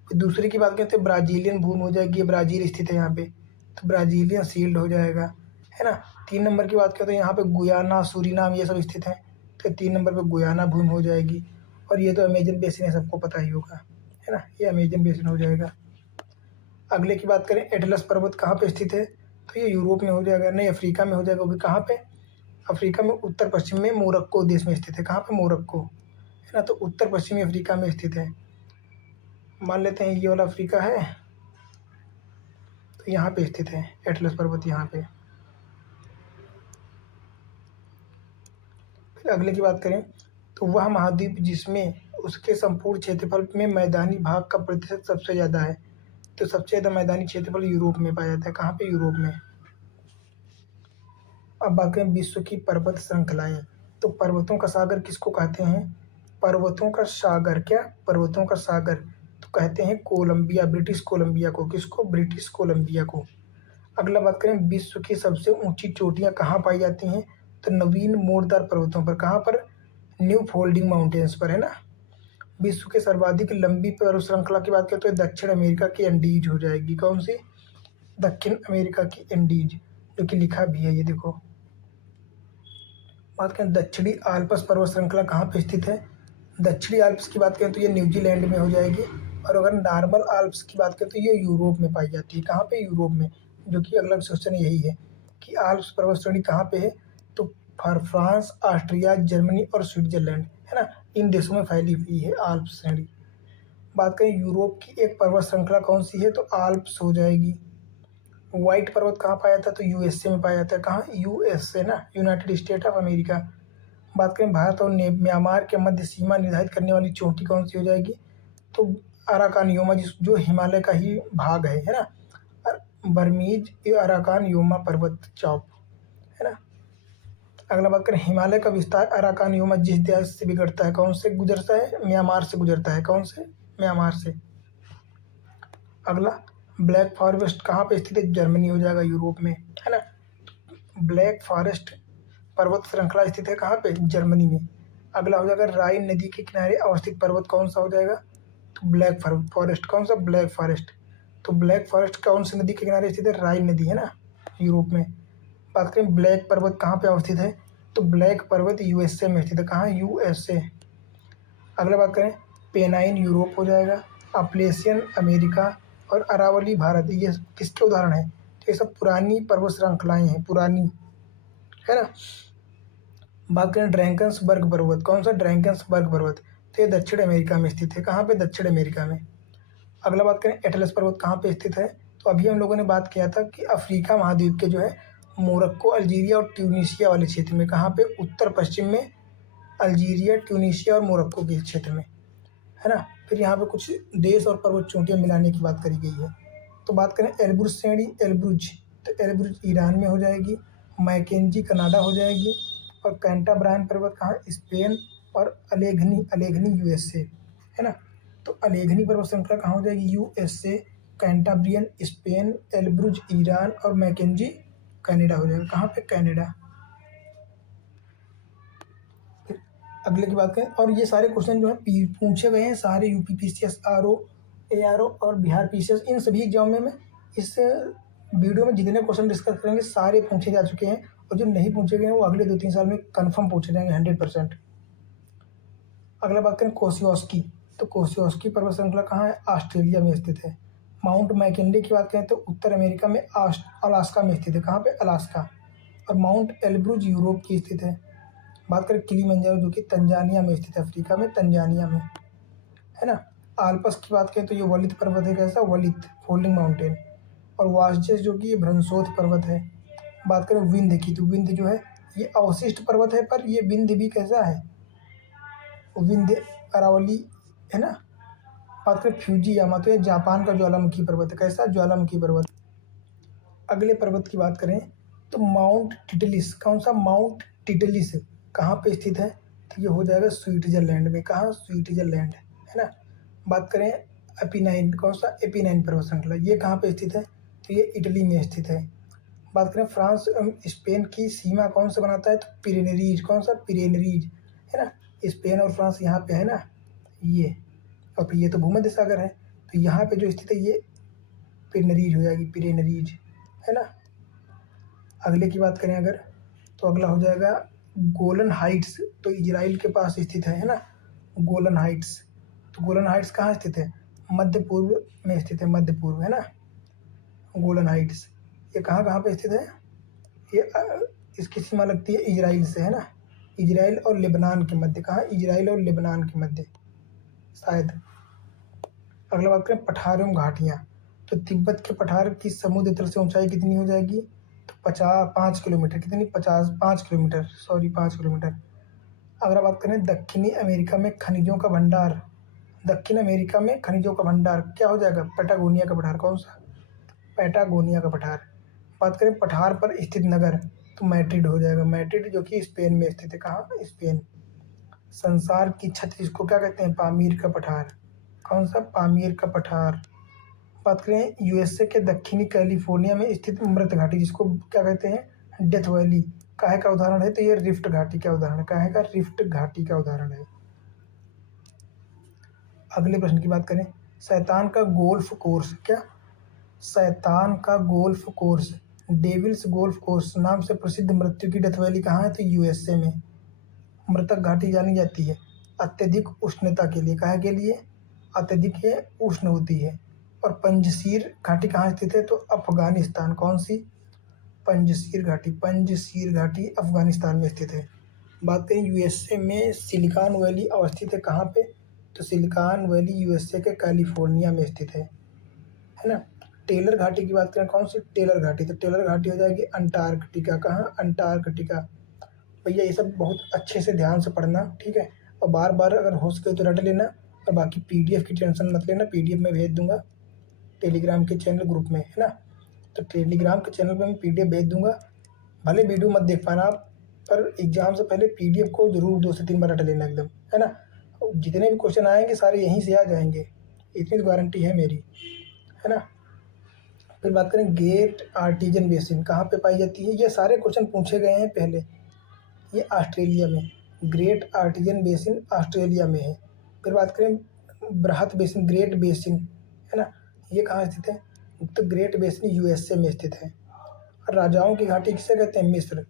फिर दूसरे की बात करें तो ब्राज़ीलियन भूमि हो जाएगी, ये ब्राज़ील स्थित है यहाँ पे, तो ब्राज़ीलियन शील्ड हो जाएगा, है ना। 3 नंबर की बात करें तो यहाँ पे गुयाना, सूरीनाम ये सब स्थित हैं, तो 3 नंबर पे गुयाना भूमि हो जाएगी। और ये तो अमेजन बेसिन है, सबको पता ही होगा, है ना, ये अमेजन बेसिन हो जाएगा। अगले की बात करें एटलस पर्वत कहाँ पे स्थित है, तो ये यूरोप में हो जाएगा, नहीं अफ्रीका में हो जाएगा। वो भी कहाँ पे? अफ्रीका में उत्तर पश्चिम में मोरक्को देश में स्थित है। कहाँ पे? मोरक्को, है ना, तो उत्तर पश्चिमी अफ्रीका में स्थित है। मान लेते हैं ये वाला अफ्रीका है, तो यहाँ पे स्थित है एटलस पर्वत, यहाँ पे। फिर अगले की बात करें तो वह महाद्वीप जिसमें उसके संपूर्ण क्षेत्रफल में मैदानी भाग का प्रतिशत सबसे ज़्यादा है, तो सबसे ज़्यादा मैदानी क्षेत्रफल यूरोप में पाया जाता है। कहाँ पे? यूरोप में। अब बात करें विश्व की पर्वत श्रृंखलाएं, तो पर्वतों का सागर किसको कहते हैं? पर्वतों का सागर, क्या? पर्वतों का सागर तो कहते हैं कोलंबिया, ब्रिटिश कोलंबिया को। किसको? ब्रिटिश कोलंबिया को। अगला बात करें विश्व की सबसे ऊंची चोटियां कहाँ पाई जाती हैं, तो नवीन मोड़दार पर्वतों पर। कहाँ पर? न्यू फोल्डिंग माउंटेन्स पर, है ना। विश्व के सर्वाधिक लंबी पर्वत श्रृंखला की बात करें तो दक्षिण अमेरिका की एंडीज हो जाएगी। कौन सी? दक्षिण अमेरिका की एंडीज, जो कि लिखा भी है, ये देखो। बात करें दक्षिणी आल्प्स पर्वत श्रृंखला कहाँ पे स्थित है, दक्षिणी आल्प्स की बात करें तो ये न्यूजीलैंड में हो जाएगी। और अगर नॉर्मल आल्प्स की बात करें तो ये यूरोप में पाई जाती है। कहाँ पे? यूरोप में। जो कि अगला क्वेश्चन यही है कि आल्प्स पर्वत श्रेणी कहाँ पे है, तो फ्रांस, ऑस्ट्रिया, जर्मनी और स्विट्जरलैंड, है ना, इन देशों में फैली हुई है आल्प्स श्रेणी। बात करें यूरोप की एक पर्वत श्रृंखला कौन सी है, तो आल्प्स हो जाएगी। व्हाइट पर्वत कहाँ पाया जाता है, तो यूएसए में पाया जाता है। कहाँ? यूएसए ना, यूनाइटेड स्टेट ऑफ अमेरिका। बात करें भारत और म्यांमार के मध्य सीमा निर्धारित करने वाली चोटी कौन सी हो जाएगी, तो अराकान योमा, जो हिमालय का ही भाग है ना, बर्मीज अराकान योमा पर्वत चौप, है ना। अगला बात करें हिमालय का विस्तार अराकान योमा जिस देश से बिगड़ता है, कौन से गुजरता है? म्यांमार से गुजरता है। कौन से? म्यांमार से। अगला ब्लैक फॉरेस्ट कहाँ पे स्थित है, जर्मनी हो जाएगा, यूरोप में, है ना। ब्लैक फॉरेस्ट पर्वत श्रृंखला स्थित है कहाँ पे, जर्मनी में। अगला हो जाएगा राइन नदी के किनारे अवस्थित पर्वत कौन सा हो जाएगा, तो ब्लैक फॉरेस्ट। कौन सा? Black forest. तो ब्लैक फॉरेस्ट कौन सी नदी के किनारे स्थित है, राइन नदी, है ना, यूरोप में। बात करें ब्लैक पर्वत कहाँ पे अवस्थित है, तो ब्लैक पर्वत यूएसए में स्थित है। कहाँ? यूएसए। अगला बात करें पेनाइन यूरोप हो जाएगा, अपलेशियन अमेरिका और अरावली भारत, ये किसके उदाहरण हैं, तो ये सब पुरानी पर्वत श्रृंखलाएँ हैं, पुरानी, है ना। बात करें ड्रैंकन्सबर्ग पर्वत, कौन सा? ड्रैंकन्सबर्ग पर्वत, तो ये दक्षिण अमेरिका में स्थित है। कहाँ पे? दक्षिण अमेरिका में। अगला बात करें एटलस पर्वत कहाँ पे स्थित है, तो अभी हम लोगों ने बात किया था कि अफ्रीका महाद्वीप के जो है मोरक्को, अल्जीरिया और ट्यूनीशिया वाले क्षेत्र में। कहाँ पे? उत्तर पश्चिम में अल्जीरिया, ट्यूनीशिया और मोरक्को के क्षेत्र में, है ना। फिर यहाँ पे कुछ देश और पर्वत चोटियाँ मिलाने की बात करी गई है। तो बात करें एल्ब्रुज श्रेणी, एल्ब्रुज, तो एल्ब्रुज ईरान में हो जाएगी, मैकेंजी कनाडा हो जाएगी, और कैंटाब्रायन पर्वत कहाँ? स्पेन, और अलेघनी, अलेघनी यूएसए, है ना। तो अलेघनी पर्वत श्रृंखला कहाँ हो जाएगी? यूएसए, कैंटाब्रियन स्पेन, एलब्रुज ईरान और मैकेंजी कनाडा हो जाएगा। कहाँ पे? कनाडा। फिर अगले की बात करें, और ये सारे क्वेश्चन जो है पूछे गए हैं सारे यूपी पीसीएस, आरओ, एआरओ और बिहार पीसीएस, इन सभी एग्जाम में इस वीडियो में जितने क्वेश्चन डिस्कस करेंगे सारे पूछे जा चुके हैं, और जो नहीं पूछे गए हैं वो अगले 2-3 साल में कन्फर्म पूछे जाएंगे 100%। अगला बात करें कोसियोस्की, तो कोसियोस्की पर्वत श्रृंखला कहाँ है? ऑस्ट्रेलिया में स्थित है। माउंट मैकिन्ले की बात करें तो उत्तर अमेरिका में अलास्का में स्थित है। कहाँ पे? अलास्का। और माउंट एल्ब्रुज यूरोप की स्थित है। बात करें किलिमंजारो जो कि तंजानिया में स्थित है, अफ्रीका में तंजानिया में, है ना। आल्पस की बात करें तो ये वलित पर्वत है। कैसा? वलित, फोल्डिंग माउंटेन। और वासजेस जो कि ये भ्रंशोथ पर्वत है। बात करें विंध्य की, तो विंध्य जो है ये अवशिष्ट पर्वत है, पर ये विंध्य भी कैसा है? विंध्य अरावली, है ना। बात करें फ्यूजियामा, तो ये जापान का ज्वालामुखी पर्वत है। कैसा? ज्वालामुखी पर्वत। अगले पर्वत की बात करें तो माउंट टिटलिस, कौन सा? माउंट टिटलिस कहाँ पे स्थित है? तो ये हो जाएगा स्विट्जरलैंड में। कहाँ? स्विट्जरलैंड, है ना। बात करें एपिनाइन, कौन सा? एपिनाइन पर्वत श्रृंखला, ये कहाँ पे स्थित है? तो ये इटली में स्थित है। बात करें फ्रांस स्पेन की सीमा कौन सा बनाता है? तो पिरेनेरीज, कौन सा? पिरेनेरीज, है ना। स्पेन और फ्रांस यहाँ पे है ना, ये, और फिर ये तो भूमध्य सागर है, तो यहाँ पे जो स्थित है ये पिरेनेरीज हो जाएगी, पिरेनेरीज, है ना। अगले की बात करें अगर, तो अगला हो जाएगा गोलन हाइट्स, तो इजराइल के पास स्थित है ना, गोलन हाइट्स। तो गोलन हाइट्स कहाँ स्थित है? मध्य पूर्व में स्थित है, मध्य पूर्व, है ना। गोलन हाइट्स ये कहाँ कहाँ पे स्थित है? ये इसकी सीमा लगती है इजराइल से, है ना, इजराइल और लेबनान के मध्य। कहाँ? इजराइल और लेबनान के मध्य शायद। अगला बात करें पठार एवं घाटियाँ, तो तिब्बत के पठार की समुद्र तल से ऊंचाई कितनी हो जाएगी? तो 5 किलोमीटर। कितनी? 5 किलोमीटर, सॉरी 5 किलोमीटर। अगर बात करें दक्षिणी अमेरिका में खनिजों का भंडार, दक्षिण अमेरिका में खनिजों का भंडार क्या हो जाएगा? पैटागोनिया का पठार। कौन सा? पैटागोनिया का पठार। बात करें पठार पर स्थित नगर, तो मैड्रिड हो जाएगा, मैड्रिड जो कि स्पेन में स्थित है। कहाँ? स्पेन। संसार की छत इसको क्या कहते हैं? पामीर का पठार। कौन सा? पामीर का पठार। बात करें यूएसए के दक्षिणी कैलिफोर्निया में स्थित मृत घाटी, जिसको क्या कहते हैं? डेथ वैली, काहे का उदाहरण है? तो ये रिफ्ट घाटी का उदाहरण है। काहे का? रिफ्ट घाटी का उदाहरण है। अगले प्रश्न की बात करें, शैतान का गोल्फ कोर्स, क्या? शैतान का golf course, devil's golf course नाम से प्रसिद्ध मृत्यु की डेथ वैली कहाँ है? तो यूएसए में। मृतक घाटी जानी जाती है अत्यधिक उष्णता के लिए। काहे के लिए? अत्यधिक ये उष्ण होती है। और पंजशीर घाटी कहाँ स्थित है? तो अफगानिस्तान। कौन सी? पंजशीर घाटी, पंजशीर घाटी अफगानिस्तान में स्थित है। बात करें यूएसए में सिलिकॉन वैली अवस्थित है कहाँ पे? तो सिलिकॉन वैली यूएसए के कैलिफोर्निया में स्थित है ना। टेलर घाटी की बात करें, कौन सी? टेलर घाटी, तो टेलर घाटी हो जाएगी अंटार्कटिका। कहाँ? अंटार्कटिका। भैया ये सब बहुत अच्छे से ध्यान से पढ़ना, ठीक है, और बार बार अगर हो सके तो रट लेना, और बाकी पीडीएफ की टेंशन मत लेना, पीडीएफ में भेज दूंगा टेलीग्राम के चैनल ग्रुप में, है ना। तो टेलीग्राम के चैनल पे मैं पीडीएफ भेज दूंगा, भले वीडियो मत देख पाना आप, पर एग्जाम से पहले पीडीएफ को जरूर 2 से 3 बार रट लेना एकदम, है ना। जितने भी क्वेश्चन आएंगे सारे यहीं से आ जाएंगे, इतनी तो गारंटी है मेरी, है ना। फिर बात करें ग्रेट आर्टिजन बेसिन कहाँ पे पाई जाती है? ये सारे क्वेश्चन पूछे गए हैं पहले। ये ऑस्ट्रेलिया में, ग्रेट आर्टिजन बेसिन ऑस्ट्रेलिया में है। फिर बात करें बृहत बेसिन, ग्रेट बेसिन, है ना, ये कहाँ स्थित है? तो ग्रेट बेसिन यूएसए में स्थित है। राजाओं की घाटी किसे कहते हैं? मिस्र,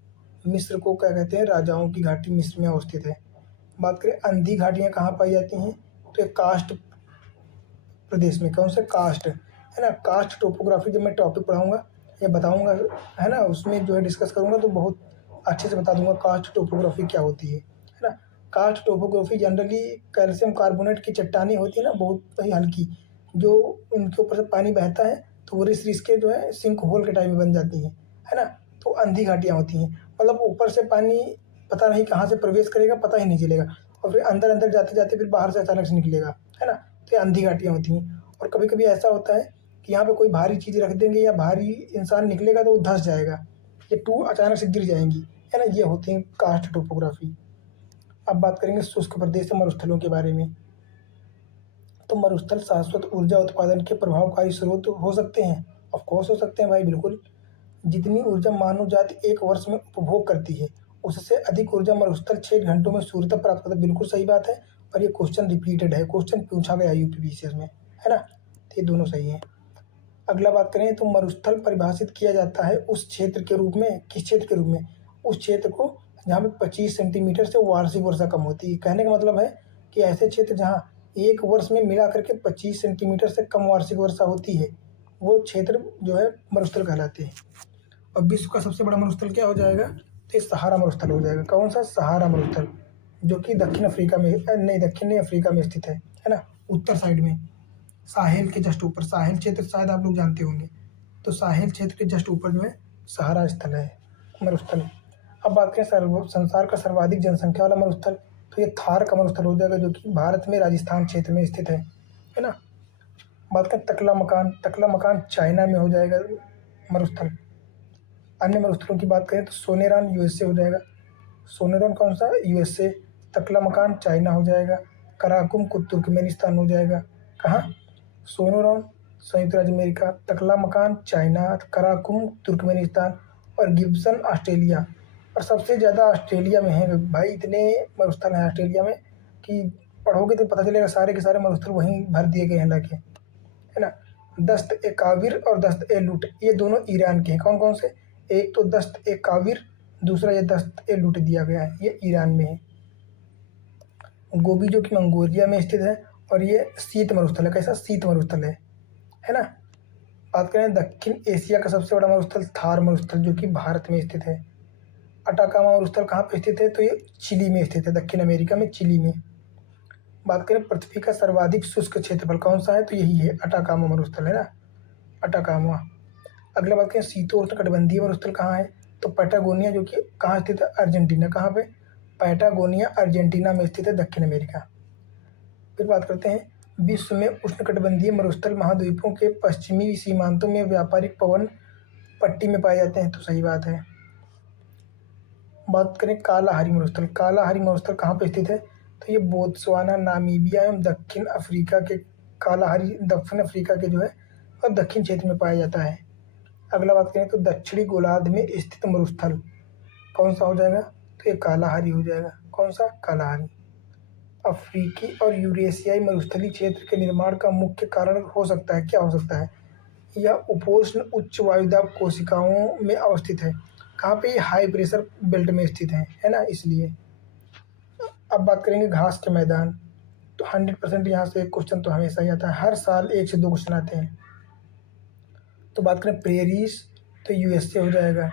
मिस्र को क्या कहते हैं? राजाओं की घाटी, मिस्र में अवस्थित है। बात करें अंधी घाटियाँ कहाँ पाई जाती हैं? तो एक कास्ट प्रदेश में। कौन सा? कास्ट, है ना। कास्ट टोपोग्राफी जब मैं टॉपिक पढ़ाऊंगा या बताऊंगा, है ना, उसमें जो है डिस्कस करूंगा तो बहुत अच्छे से बता दूंगा कास्ट टोपोग्राफी क्या होती है ना। Karst topography generally calcium carbonate की चट्टानें होती है ना, बहुत ही हल्की, जो उनके ऊपर से पानी बहता है तो वो रिस रिस के जो है सिंक होल के टाइप में बन जाती है ना। तो अंधी घाटियाँ होती हैं, मतलब ऊपर से पानी पता नहीं कहाँ से प्रवेश करेगा, पता ही नहीं चलेगा, और फिर अंदर अंदर जाते जाते फिर बाहर से अचानक से निकलेगा, है ना। तो ये अंधी घाटियाँ होती हैं। और कभी कभी ऐसा होता है कि यहाँ पे कोई भारी चीज़ रख देंगे या भारी इंसान निकलेगा तो वो धंस जाएगा, ये टू अचानक से गिर जाएंगी, है ना। ये होती है कास्ट टोपोग्राफी। अब बात करेंगे शुष्क प्रदेश मरुस्थलों के बारे में। तो मरुस्थल शाश्वत ऊर्जा उत्पादन के प्रभावकारी स्रोत हो सकते हैं। ऑफ कोर्स हो सकते हैं भाई, बिल्कुल। जितनी ऊर्जा मानव जाति एक वर्ष में उपभोग करती है, उससे अधिक ऊर्जा मरुस्थल 6 घंटों में सूर्य तक प्राप्त करता है। बिल्कुल सही बात है। और ये क्वेश्चन रिपीटेड है, क्वेश्चन पूछा गया यूपीपीसीएस में, है ना। तो ये दोनों सही हैं। अगला बात करें तो मरुस्थल परिभाषित किया जाता है उस क्षेत्र के रूप में, किस क्षेत्र के रूप में? उस क्षेत्र को जहाँ पे 25 सेंटीमीटर से वार्षिक वर्षा कम होती है। कहने का मतलब है कि ऐसे क्षेत्र जहाँ एक वर्ष में मिला करके 25 सेंटीमीटर से कम वार्षिक वर्षा होती है, वो क्षेत्र जो है मरुस्थल कहलाते हैं। और विश्व का सबसे बड़ा मरुस्थल क्या हो जाएगा? तो ये सहारा मरुस्थल हो जाएगा। कौन सा? सहारा मरुस्थल, जो कि दक्षिण अफ्रीका में नहीं, दक्षिणी अफ्रीका में स्थित है ना, उत्तर साइड में, साहेल के जस्ट ऊपर। साहेल क्षेत्र शायद आप लोग जानते होंगे, तो साहेल क्षेत्र के जस्ट ऊपर जो है सहारा स्थल है, मरुस्थल। अब बात करें संसार का सर्वाधिक जनसंख्या वाला मरुस्थल, तो ये थार का मरुस्थल हो जाएगा, जो कि भारत में राजस्थान क्षेत्र में स्थित है ना। बात करें तकला मकान, तकला मकान चाइना में हो जाएगा मरुस्थल। अन्य मरुस्थलों की बात करें तो सोनेरान यूएसए हो जाएगा। सोनेरान कौन सा? यूएसए। तकला मकान चाइना हो जाएगा। कराकुम तुर्कमेनिस्तान हो जाएगा। कहाँ? सोनोरान संयुक्त राज्य अमेरिका, तकला मकान चाइना, कराकुम तुर्कमेनिस्तान और गिब्सन ऑस्ट्रेलिया। और सबसे ज़्यादा ऑस्ट्रेलिया में है भाई। इतने मरुस्थल हैं ऑस्ट्रेलिया में कि पढ़ोगे तो पता चलेगा सारे के सारे मरुस्थल वहीं भर दिए गए हैं लाके, है ना। दस्त ए काविर और दस्त ए लुट, ये दोनों ईरान के हैं। कौन कौन से? एक तो दस्त ए काविर, दूसरा ये दस्त ए लुट दिया गया है, ये ईरान में है। गोबी जो कि मंगोलिया में स्थित है, और ये शीत मरुस्थल है। कैसा? शीत मरुस्थल है ना। बात करें दक्षिण एशिया का सबसे बड़ा मरुस्थल थार मरुस्थल, जो कि भारत में स्थित है। अटाकामा मरुस्थल कहाँ पे स्थित है? तो ये चिली में स्थित है, दक्षिण अमेरिका में, चिली में। बात करें पृथ्वी का सर्वाधिक शुष्क क्षेत्रफल कौन सा है? तो यही है, अटाकामा मरुस्थल, है ना, अटाकामा। अगला बात करें शीतोष्णकटिबंधीय मरुस्थल कहाँ है? तो पैटागोनिया, जो कि कहाँ स्थित है? अर्जेंटीना। कहाँ पे? पैटागोनिया अर्जेंटीना में स्थित है, दक्षिण अमेरिका। फिर बात करते हैं विश्व में उष्णकटिबंधीय मरुस्थल महाद्वीपों के पश्चिमी सीमांतों में व्यापारिक पवन पट्टी में पाए जाते हैं। तो सही बात है। बात करें कालाहारी मरुस्थल, कालाहारी मरुस्थल कहाँ पे स्थित है? तो ये बोत्सवाना, नामीबिया एवं दक्षिण अफ्रीका के, कालाहारी दक्षिण अफ्रीका के जो है और दक्षिण क्षेत्र में पाया जाता है। अगला बात करें तो दक्षिणी गोलार्ध में स्थित मरुस्थल कौन सा हो जाएगा? तो ये कालाहारी हो जाएगा। कौन सा? कालाहारी। अफ्रीकी और यूरेशियाई मरुस्थलीय क्षेत्र के निर्माण का मुख्य कारण हो सकता है, क्या हो सकता है? यह उपोष्ण उच्च वायुदाब कोशिकाओं में अवस्थित है। कहाँ पे? हाई प्रेशर बेल्ट में स्थित है ना, इसलिए। अब बात करेंगे घास के मैदान, तो 100% यहाँ से क्वेश्चन तो हमेशा ही आता है, हर साल 1 से 2 क्वेश्चन आते हैं। तो बात करें प्रेरीज, तो यूएसए हो जाएगा।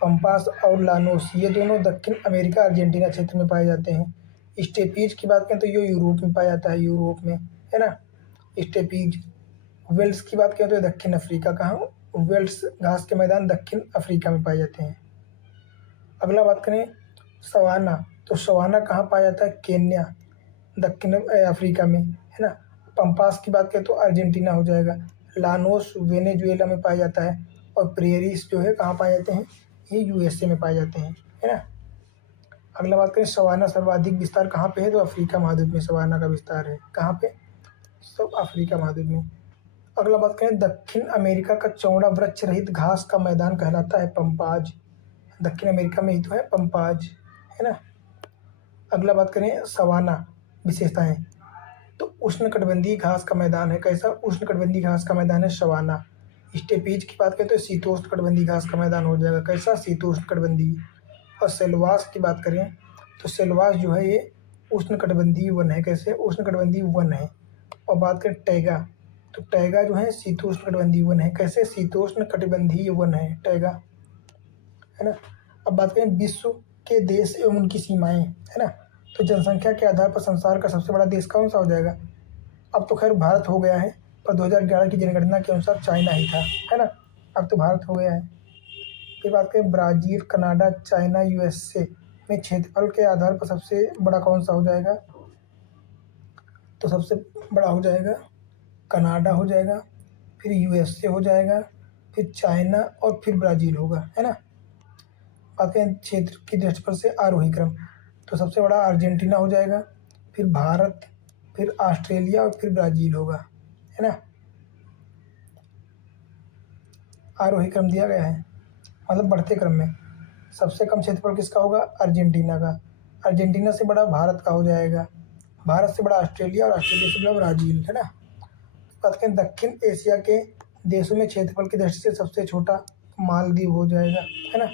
पंपास और लानोस, ये दोनों दक्षिण अमेरिका अर्जेंटीना क्षेत्र में पाए जाते हैं। स्टेपीज की बात करें तो ये यूरोप में पाया जाता है, यूरोप में, है ना, स्टेपीज। वेल्स की बात करें तो दक्षिण अफ्रीका। कहाँ? वेल्स घास के मैदान दक्षिण अफ्रीका में पाए जाते हैं। अगला बात करें सवाना, तो सवाना कहाँ पाया जाता है? केन्या, दक्षिण अफ्रीका में, है ना। पंपास की बात करें तो अर्जेंटीना हो जाएगा। लानोस वेनेजुएला में पाया जाता है। और प्रेरिस जो है कहाँ पाए जाते हैं? ये यूएसए में पाए जाते हैं, है ना। अगला बात करें सवाना सर्वाधिक विस्तार कहाँ पे है? तो अफ्रीका महाद्वीप में सवाना का विस्तार है। कहाँ पे? सब अफ्रीका महाद्वीप में। अगला बात करें दक्षिण अमेरिका का चौड़ा वृक्ष रहित घास का मैदान कहलाता है पंपाज। दक्षिण अमेरिका में ही तो है पंपाज, है ना। अगला बात करें सवाना विशेषताएं, तो उष्णकटिबंधीय घास का मैदान है। कैसा? उष्णकटिबंधीय घास का मैदान है सवाना। स्टेपीज की बात करें तो शीतोष्णकटिबंधीय घास का मैदान हो जाएगा। कैसा? शीतोष्णकटिबंधीय। और सेलवास की बात करें तो सेलवास जो है ये उष्णकटिबंधीय वन है। कैसे? उष्णकटिबंधीय वन है। और बात करें टैगा, तो टैगा जो है शीतोष्णकटिबंधीय वन है। कैसे? शीतोष्णकटिबंधीय वन है टैगा, है ना। अब बात करें विश्व के देश एवं उनकी सीमाएं, है ना, तो जनसंख्या के आधार पर संसार का सबसे बड़ा देश कौन सा हो जाएगा? अब तो खैर भारत हो गया है, पर 2011 की जनगणना के अनुसार चाइना ही था, है ना। अब तो भारत हो गया है। फिर बात करें ब्राज़ील, कनाडा, चाइना, यूएसए में क्षेत्रफल के आधार पर सबसे बड़ा कौन सा हो जाएगा? तो सबसे बड़ा हो जाएगा कनाडा हो जाएगा, फिर यूएसए हो जाएगा, फिर चाइना और फिर ब्राज़ील होगा, है ना। बात करें क्षेत्र की दृष्टि से आरोही क्रम, तो सबसे बड़ा अर्जेंटीना हो जाएगा, फिर भारत, फिर ऑस्ट्रेलिया और फिर ब्राज़ील होगा, है ना। आरोही क्रम दिया गया है, मतलब बढ़ते क्रम में। सबसे कम क्षेत्रफल किसका होगा? अर्जेंटीना का। अर्जेंटीना से बड़ा भारत का हो जाएगा, भारत से बड़ा ऑस्ट्रेलिया और ऑस्ट्रेलिया से बड़ा ब्राज़ील, है ना। बात करें दक्षिण एशिया के देशों में क्षेत्रफल की दृष्टि से सबसे छोटा मालदीव हो जाएगा, है ना।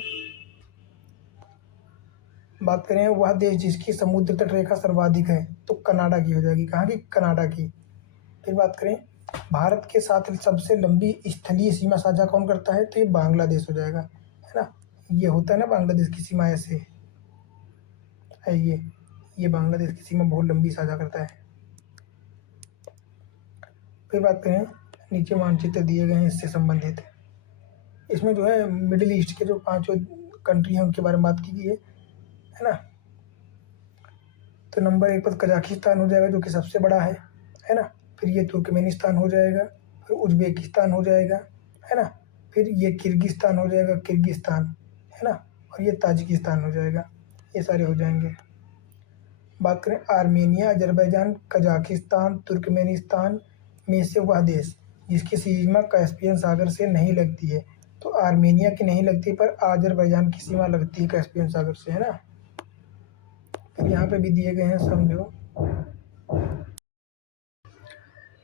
बात करें वह देश जिसकी समुद्र तट रेखा सर्वाधिक है, तो कनाडा की हो जाएगी। कहाँ की? कनाडा की। फिर बात करें भारत के साथ सबसे लंबी स्थलीय सीमा साझा कौन करता है, तो ये बांग्लादेश हो जाएगा, है ना। ये होता है ना बांग्लादेश की सीमा ऐसे है, ये बांग्लादेश की सीमा बहुत लंबी साझा करता है। फिर बात करें नीचे मानचित्र दिए गए हैं इससे संबंधित, इसमें जो है मिडिल ईस्ट के जो 5 कंट्री हैं उनके बारे में बात की गई है ना। तो नंबर 1 पर कजाकिस्तान हो जाएगा जो कि सबसे बड़ा है ना। फिर ये तुर्कमेनिस्तान हो जाएगा, फिर उज्बेकिस्तान हो जाएगा, है ना। फिर ये किर्गिस्तान हो जाएगा, किर्गिस्तान, है ना। और ये ताजिकिस्तान हो जाएगा, ये सारे हो जाएंगे। बात करें आर्मेनिया, अजरबैजान, कजाकिस्तान, तुर्कमेनिस्तान में से वह देश जिसकी सीमा कैस्पियन सागर से नहीं लगती है, तो आर्मेनिया की नहीं लगती पर अजरबैजान की सीमा लगती है कैस्पियन सागर से, है ना। फिर यहाँ पे भी दिए गए हैं, समझो।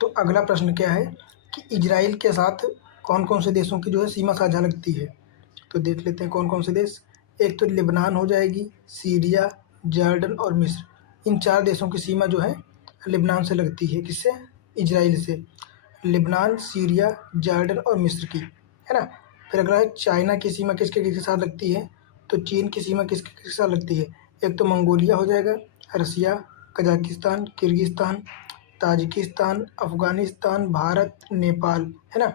तो अगला प्रश्न क्या है कि इजराइल के साथ कौन कौन से देशों की जो है सीमा साझा लगती है, तो देख लेते हैं कौन कौन से देश। एक तो लेबनान हो जाएगी, सीरिया, जॉर्डन और मिस्र। इन 4 देशों की सीमा जो है लेबनान से लगती है, किससे? इजराइल से। लेबनान, सीरिया, जॉर्डन और मिस्र की, है ना। फिर अगला है चाइना की सीमा किसके किसके साथ लगती है, तो चीन की सीमा किसके किसके साथ लगती है। एक तो मंगोलिया हो जाएगा, Russia, Kazakhstan, Kyrgyzstan, Tajikistan, Afghanistan, Bharat, Nepal, है ना।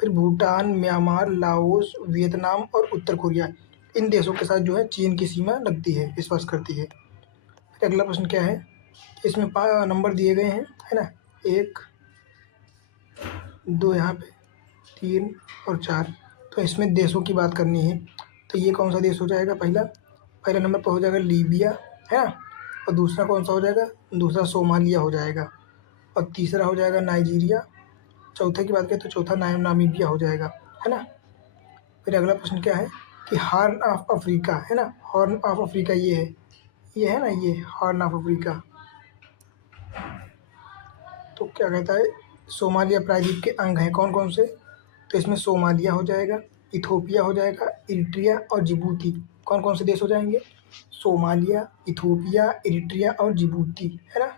फिर भूटान, म्यांमार, लाओस, वियतनाम और उत्तर कोरिया, इन देशों के साथ जो है चीन की सीमा लगती है, स्पर्श करती है। फिर अगला प्रश्न क्या है, इसमें नंबर दिए गए हैं, है ना। 1, 2 यहाँ पे, 3 और 4। तो इसमें देशों की बात करनी है, तो ये कौन सा देश हो जाएगा? पहला नंबर पर हो जाएगा लीबिया, है ना। और दूसरा कौन सा हो जाएगा? दूसरा सोमालिया हो जाएगा। और तीसरा हो जाएगा नाइजीरिया। चौथे की बात करें तो चौथा नामीबिया हो जाएगा, है ना। फिर अगला प्रश्न क्या है कि हॉर्न ऑफ अफ्रीका, है ना। हॉर्न ऑफ अफ्रीका ये है ना, ये हॉर्न ऑफ अफ्रीका। तो क्या कहता है, सोमालिया प्रायद्वीप के अंग हैं कौन कौन से, तो इसमें सोमालिया हो जाएगा, इथोपिया हो जाएगा, इरिट्रिया और जिबूती। कौन कौन से देश हो जाएंगे? सोमालिया, इथोपिया, इरिट्रिया और जिबूती, है ना।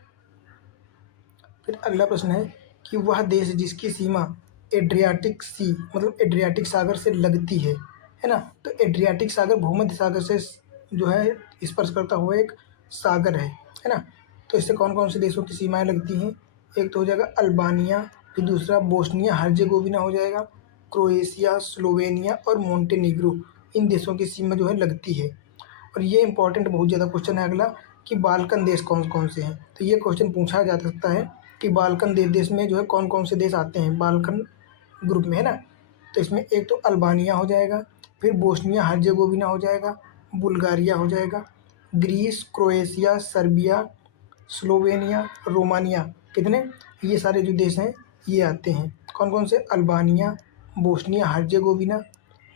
फिर अगला प्रश्न है कि वह देश जिसकी सीमा एड्रियाटिक सी, मतलब एड्रियाटिक सागर से लगती है ना। तो एड्रियाटिक सागर भूमध्य सागर से जो है स्पर्श करता हुआ एक सागर है ना। तो इससे कौन कौन से देशों की सीमाएं लगती हैं? एक तो हो जाएगा अल्बानिया, फिर दूसरा बोस्निया हर्जेगोविना हो जाएगा, क्रोएशिया, स्लोवेनिया और मोंटेनिग्रो, इन देशों की सीमा जो है लगती है। और ये इंपॉर्टेंट बहुत ज़्यादा क्वेश्चन है अगला कि बाल्कन देश कौन कौन से हैं, तो ये क्वेश्चन पूछा जा सकता है कि बाल्कन देश में जो है कौन कौन से देश आते हैं बाल्कन ग्रुप में, है ना। तो इसमें एक तो अल्बानिया हो जाएगा, फिर बोस्निया हर्जेगोविना हो जाएगा, बुल्गारिया हो जाएगा, Greece, Croatia, Serbia, Slovenia, Romania, कितने, ये सारे जो देश हैं ये आते हैं। कौन कौन से? Albania, Bosnia Herzegovina,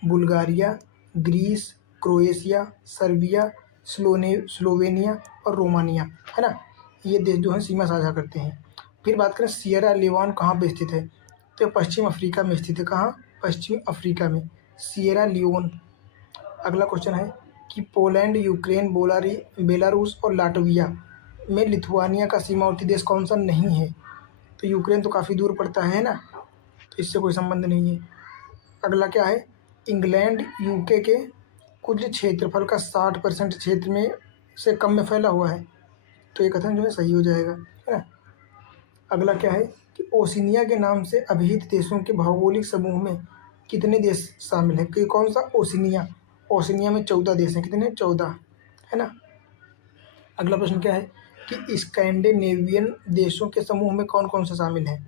Bulgaria, Greece, Croatia, Serbia, Slovenia और रोमानिया, है ना। ये देश जो है सीमा साझा करते हैं। फिर बात करें सियरा लियोन कहाँ पे स्थित है, तो पश्चिम अफ्रीका में स्थित है। कहाँ? पश्चिम अफ्रीका में, सियरा लियोन। अगला क्वेश्चन है कि पोलैंड, यूक्रेन, बेलारूस और लाटविया में लिथुआनिया का सीमावर्ती देश कौन सा नहीं है, तो यूक्रेन तो काफ़ी दूर पड़ता है ना, तो इससे कोई संबंध नहीं है। अगला क्या है, इंग्लैंड यूके के कुल क्षेत्रफल का 60% क्षेत्र में से कम में फैला हुआ है, तो ये कथन जो है सही हो जाएगा, है ना। अगला क्या है कि ओशिनिया के नाम से अभिहित देशों के भौगोलिक समूह में कितने देश शामिल हैं, कि कौन सा? ओशिनिया। ओशिनिया में 14 देश हैं, कितने? 14, है ना। अगला प्रश्न क्या है कि स्कैंडिनेवियन देशों के समूह में कौन कौन से शामिल हैं।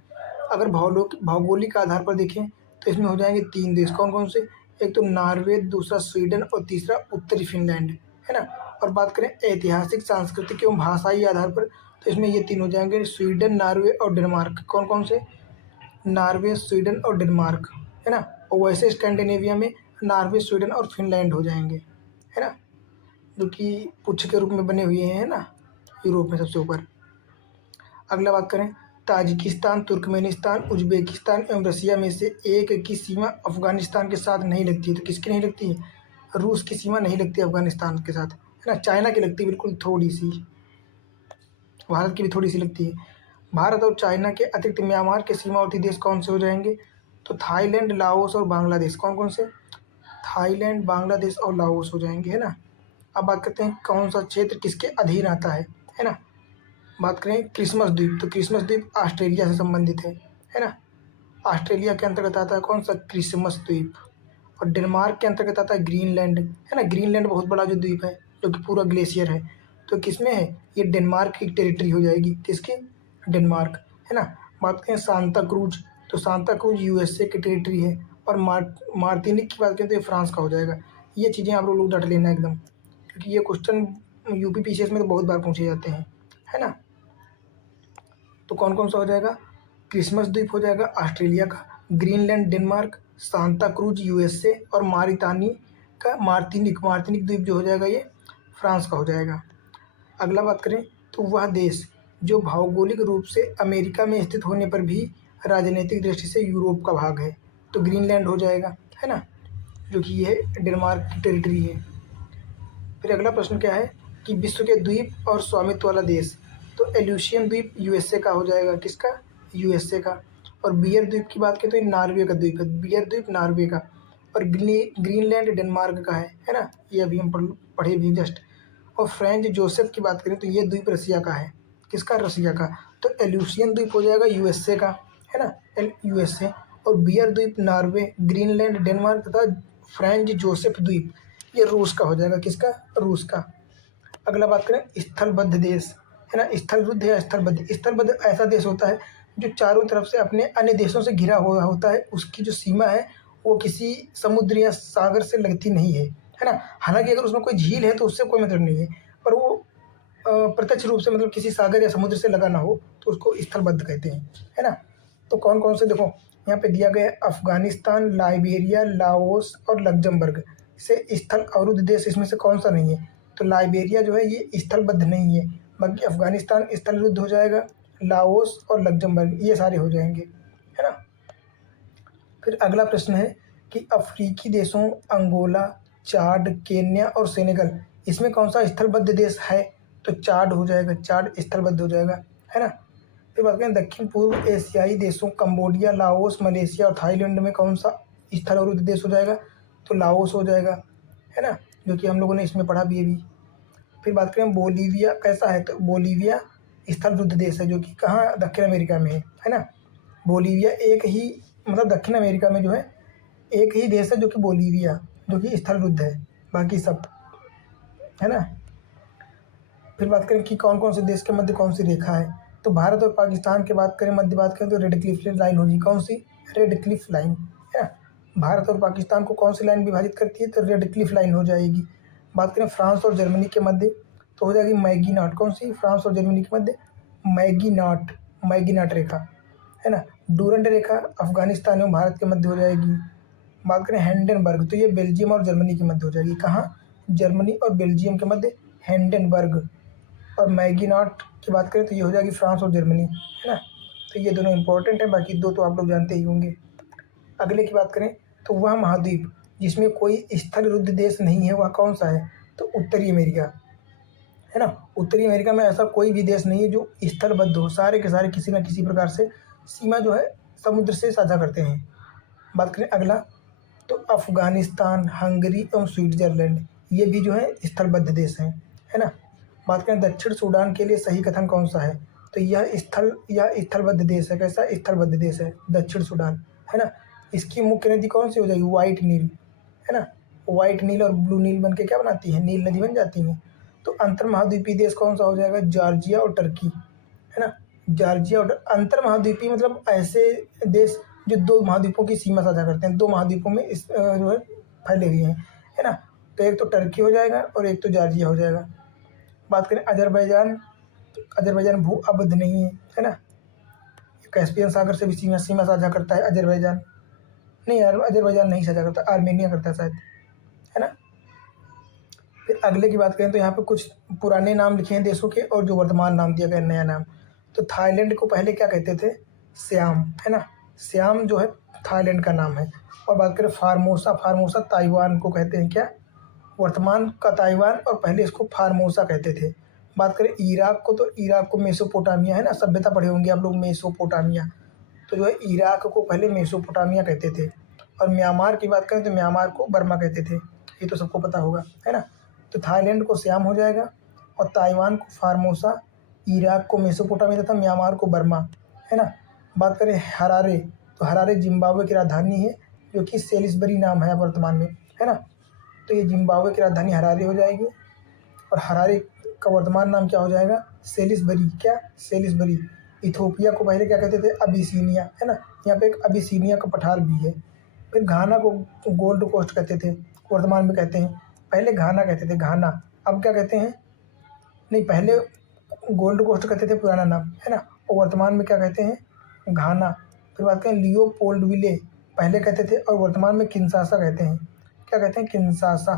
अगर भौगोलिक आधार पर देखें तो इसमें हो जाएंगे 3 देश, कौन कौन से? एक तो नॉर्वे, दूसरा स्वीडन और तीसरा उत्तरी फिनलैंड, है ना। और बात करें ऐतिहासिक, सांस्कृतिक एवं भाषाई आधार पर तो इसमें ये 3 हो जाएंगे, स्वीडन, नॉर्वे और डेनमार्क। कौन कौन से? नॉर्वे, स्वीडन और डेनमार्क, है ना। और वैसे स्कैंडिनेविया में नॉर्वे, स्वीडन और फिनलैंड हो जाएंगे, है ना, जो कि पुच्छ के रूप में बने हुए हैं, है ना, यूरोप में सबसे ऊपर। अगला बात करें, ताजिकिस्तान, तुर्कमेनिस्तान, उज्बेकिस्तान एवं रसिया में से एक की सीमा अफगानिस्तान के साथ नहीं लगती है। तो किसकी नहीं लगती है? रूस की सीमा नहीं लगती अफगानिस्तान के साथ, है ना। चाइना की लगती है बिल्कुल थोड़ी सी, भारत की भी थोड़ी सी लगती है। भारत और चाइना के अतिरिक्त म्यांमार के सीमावर्ती देश कौन से हो जाएंगे? तो थाईलैंड, लाओस और बांग्लादेश। कौन कौन से? थाईलैंड, बांग्लादेश और लाओस हो जाएंगे, है ना। अब बात करते हैं कौन सा क्षेत्र किसके अधीन आता है ना। बात करें क्रिसमस द्वीप, तो क्रिसमस द्वीप ऑस्ट्रेलिया से संबंधित है ना। ऑस्ट्रेलिया के अंतर्गत आता है कौन सा? क्रिसमस द्वीप। और डेनमार्क के अंतर्गत आता है ग्रीनलैंड, है ना। ग्रीनलैंड बहुत बड़ा जो द्वीप है, जो कि पूरा ग्लेशियर है, तो किसमें है? ये डेनमार्क की टेरिटरी हो जाएगी। किसकी? डेनमार्क, है ना। बात करें सांता क्रूज, तो सांता क्रूज यूएसए की टेरिटरी है। और मार्टिनिक की बात करें तो ये फ्रांस का हो जाएगा। ये चीज़ें आप लोग रट लेना एकदम, क्योंकि ये क्वेश्चन यूपी पीसीएस में तो बहुत बार पूछे जाते हैं, है ना। तो कौन कौन सा हो जाएगा? क्रिसमस द्वीप हो जाएगा ऑस्ट्रेलिया का, Greenland Denmark, Santa cruise USA और मारितानी का मार्टिनिक, मार्टिनिक द्वीप जो हो जाएगा ये फ्रांस का हो जाएगा। अगला बात करें तो वह देश जो भौगोलिक रूप से अमेरिका में स्थित होने पर भी राजनीतिक दृष्टि से यूरोप का भाग है, तो ग्रीनलैंड हो जाएगा, है ना, जो कि ये डेनमार्क की टेरिटरी है। फिर अगला प्रश्न क्या है कि विश्व के द्वीप और स्वामित्व वाला देश, तो एल्यूशियन द्वीप यूएसए का हो जाएगा। किसका? यूएसए का। और बियर द्वीप की बात करें तो ये नॉर्वे का द्वीप है, बियर द्वीप नॉर्वे का। और ग्रीनलैंड डेनमार्क का है ना, ये अभी हम पढ़े भी जस्ट। और फ्रेंच जोसेफ की बात करें तो ये द्वीप रसिया का है। किसका? रसिया का। तो एल्यूशियन द्वीप हो जाएगा यूएसए का, है ना, यूएसए। और बियर द्वीप नॉर्वे, ग्रीनलैंड डेनमार्क तथा फ्रेंच जोसेफ द्वीप ये रूस का हो जाएगा। किसका? रूस का। अगला बात करें स्थलबद्ध देश, है ना। स्थलबद्ध या स्थलबद्ध, स्थलबद्ध ऐसा देश होता है जो चारों तरफ से अपने अन्य देशों से घिरा हुआ होता है, उसकी जो सीमा है वो किसी समुद्र या सागर से लगती नहीं है ना। हालांकि अगर उसमें कोई झील है तो उससे कोई मतलब नहीं है, पर वो प्रत्यक्ष रूप से मतलब किसी सागर या समुद्र से लगा ना हो तो उसको स्थलबद्ध कहते हैं, है ना। तो कौन कौन से देखो यहाँ पे दिया गया है, अफगानिस्तान, लाइबेरिया, लाओस और लग्जमबर्ग से स्थल अवरुद्ध देश इसमें से कौन सा नहीं है? तो लाइबेरिया जो है ये स्थलबद्ध नहीं है, बाकी अफगानिस्तान स्थलबद्ध हो जाएगा, लाओस और लग्जमबर्ग ये सारे हो जाएंगे, है ना। फिर अगला प्रश्न है कि अफ्रीकी देशों अंगोला, चाड, केन्या और सेनेगल इसमें कौन सा स्थलबद्ध देश है? तो चाड हो जाएगा, चाड स्थलबद्ध हो जाएगा, है ना। फिर बात करें दक्षिण पूर्व एशियाई देशों कंबोडिया, लाओस, मलेशिया और थाईलैंड में कौन सा स्थल अवरुद्ध देश हो जाएगा? तो लाओस हो जाएगा, है ना, जो कि हम लोगों ने इसमें पढ़ा भी है अभी। फिर बात करें बोलीविया कैसा है, तो बोलीविया स्थलबद्ध देश है, जो कि कहाँ? दक्षिण अमेरिका में है ना। बोलीविया एक ही मतलब दक्षिण अमेरिका में जो है एक ही देश है जो कि बोलीविया, जो कि स्थलबद्ध है, बाकी सब, है ना। फिर बात करें कि कौन कौन से देश के मध्य कौन सी रेखा है, तो भारत और पाकिस्तान की बात करें, मध्य बात करें तो रेड क्लिफ लाइन होगी। कौन सी? रेड क्लिफ लाइन, है ना। भारत और पाकिस्तान को कौन सी लाइन विभाजित करती है? तो रेड क्लिफ लाइन हो जाएगी। बात करें फ्रांस और जर्मनी के मध्य तो हो जाएगी मैगीनाट। कौन सी? फ्रांस और जर्मनी के मध्य मैगीनाट, मैगीनाट रेखा, है ना। डूरंड रेखा अफगानिस्तान एवं भारत के मध्य हो जाएगी। बात करें हैंडनबर्ग तो ये बेल्जियम और जर्मनी के मध्य हो जाएगी। कहाँ? जर्मनी और बेल्जियम के मध्य हैंडनबर्ग। और मैगीनाट की बात करें तो ये हो जाएगी फ्रांस और जर्मनी, है ना। तो ये दोनों इंपॉर्टेंट है, बाकी दो तो आप लोग जानते ही होंगे। अगले की बात करें तो वह महाद्वीप जिसमें कोई स्थलबद्ध देश नहीं है वह कौन सा है? तो उत्तरी अमेरिका, है ना। उत्तरी अमेरिका में ऐसा कोई भी देश नहीं है जो स्थलबद्ध हो, सारे के सारे किसी न किसी प्रकार से सीमा जो है समुद्र से साझा करते हैं। बात करें अगला तो अफगानिस्तान, हंगरी एवं स्विट्जरलैंड ये भी जो है स्थलबद्ध देश हैं, है ना। बात करें दक्षिण सूडान के लिए सही कथन कौन सा है? तो यह स्थलबद्ध देश है। कैसा? स्थलबद्ध देश है दक्षिण सूडान, है ना। इसकी मुख्य नदी कौन सी हो जाएगी? वाइट नील, है ना। वाइट नील और ब्लू नील बन के क्या बनाती है? नील नदी बन जाती है। तो अंतर महाद्वीपीय देश कौन सा हो जाएगा? जॉर्जिया और टर्की, है ना। जॉर्जिया और अंतर महाद्वीपीय मतलब ऐसे देश जो दो महाद्वीपों की सीमा साझा करते हैं, दो महाद्वीपों में इस जो है फैले हुए हैं, है ना। तो एक तो टर्की हो जाएगा और एक तो जॉर्जिया हो जाएगा। बात करें अजरबैजान अजरबैजान भू अवध नहीं है ना। कैस्पियन सागर से भी सीमा साझा करता है अजरबैजान। नहीं यार, अजरबैजान नहीं साझा करता, आर्मेनिया करता है शायद, है ना। फिर अगले की बात करें तो यहाँ पे कुछ पुराने नाम लिखे हैं देशों के और जो वर्तमान नाम दिया गया नया नाम। तो थाईलैंड को पहले क्या कहते थे? श्याम, है ना। श्याम जो है थाईलैंड का नाम है। और बात करें फार्मोसा, फार्मोसा ताइवान को कहते हैं क्या? वर्तमान का ताइवान, और पहले इसको फार्मोसा कहते थे। बात करें इराक को, तो इराक को मेसोपोटामिया, है ना, सभ्यता पढ़े होंगे आप लोग, मेसोपोटामिया। तो जो है इराक को पहले मेसोपोटामिया कहते थे। और म्यांमार की बात करें तो म्यांमार को बर्मा कहते थे, ये तो सबको पता होगा, है ना। तो थाईलैंड को श्याम हो जाएगा, और ताइवान को फार्मोसा, इराक को मेसोपोटामिया तथा म्यांमार को बर्मा, है ना। बात करें हरारे, तो हरारे जिम्बाब्वे की राजधानी है, जो कि सेलिसबरी नाम है वर्तमान में, है ना। तो ये जिम्बाब्वे की राजधानी हरारे हो जाएगी। और हरारे का वर्तमान नाम क्या हो जाएगा? सेलिसबरी। क्या? सेलिसबरी। इथोपिया को पहले क्या कहते थे? अबिसीनिया, है ना। यहाँ पे एक अबिसीनिया का पठार भी है। फिर घाना को गोल्ड कोस्ट कहते थे, वर्तमान में कहते हैं। पहले घाना कहते थे, घाना, अब क्या कहते हैं? नहीं, पहले गोल्ड कोस्ट कहते थे पुराना नाम, है ना, और वर्तमान में क्या कहते हैं? घाना। फिर बात करें लियोपोल्डविले, पहले कहते थे और वर्तमान में किन्शासा कहते हैं। क्या कहते हैं? किन्शासा।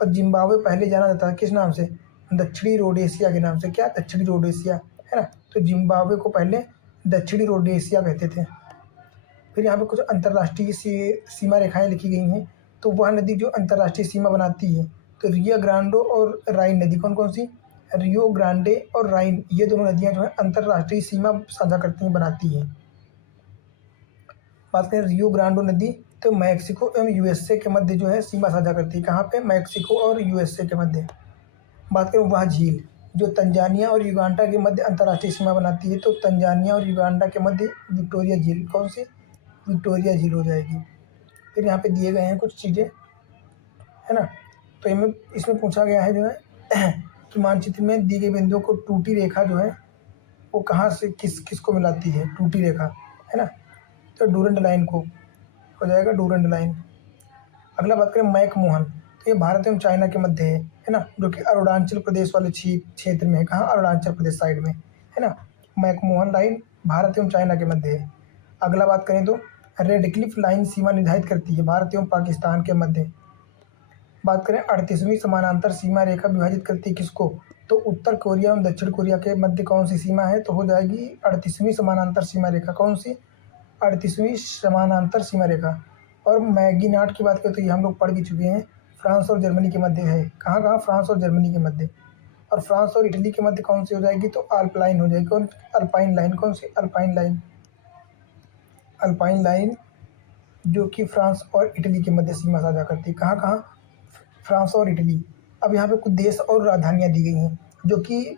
और जिम्बाब्वे पहले जाना जाता है किस नाम से? दक्षिणी रोडेशिया के नाम से। क्या? दक्षिणी रोडेशिया, है ना। तो जिम्बाब्वे को पहले दक्षिणी रोडेशिया कहते थे। फिर यहाँ पे कुछ अंतर्राष्ट्रीय सीमा रेखाएं लिखी गई हैं। तो वह नदी जो अंतर्राष्ट्रीय सीमा बनाती है, तो रियो ग्रांडो और राइन नदी, कौन कौन सी? रियो ग्रांडे और राइन, ये दोनों नदियाँ जो है अंतर्राष्ट्रीय सीमा साझा करती हैं, बनाती हैं। बात करें रियो ग्रांडो नदी, तो मैक्सिको एवं यूएसए के मध्य जो है सीमा साझा करती है। कहाँ पे? मैक्सिको और यूएसए के मध्य। बात करें वह झील जो तंजानिया और युगांडा के मध्य अंतर्राष्ट्रीय सीमा बनाती है, तो तंजानिया और युगांडा के मध्य विक्टोरिया झील, कौन सी? विक्टोरिया झील हो जाएगी। फिर यहाँ पे दिए गए हैं कुछ चीज़ें, है ना। तो इसमें पूछा गया है जो है कि मानचित्र में दी गई बिंदुओं को टूटी रेखा जो है वो कहाँ से किसको मिलाती है? टूटी रेखा, है ना। तो डूरंड लाइन को हो जाएगा, डूरंड लाइन। अगला बात करें मैक मोहन, तो ये भारत एवं चाइना के मध्य है ना, जो कि अरुणाचल प्रदेश वाले क्षेत्र में है। कहाँ? अरुणाचल प्रदेश साइड में, है ना। मैक मोहन लाइन भारत एवं चाइना के मध्य है। अगला बात करें तो रेड क्लिफ लाइन सीमा निर्धारित करती है भारत एवं पाकिस्तान के मध्य। बात करें 38वीं समानांतर सीमा रेखा विभाजित करती है किसको? तो उत्तर कोरिया एवं दक्षिण कोरिया के मध्य कौन सी सीमा है? तो हो जाएगी 38वीं समानांतर सीमा रेखा। कौन सी? 38वीं समानांतर सीमा रेखा। और मैगीनाट की बात करें तो ये हम लोग पढ़ भी चुके हैं, फ्रांस और जर्मनी के मध्य है। कहाँ कहाँ? फ्रांस और जर्मनी के मध्य। और फ्रांस और इटली के मध्य कौन सी हो जाएगी? तो अल्पाइन हो जाएगी। कौन? Alpine line. कौन सी? Alpine line. अल्पाइन लाइन जो कि फ्रांस और इटली के मध्य सीमा साझा करती है। कहाँ कहाँ? फ्रांस और इटली। अब यहाँ पे कुछ देश और राजधानियाँ दी गई हैं, जो कि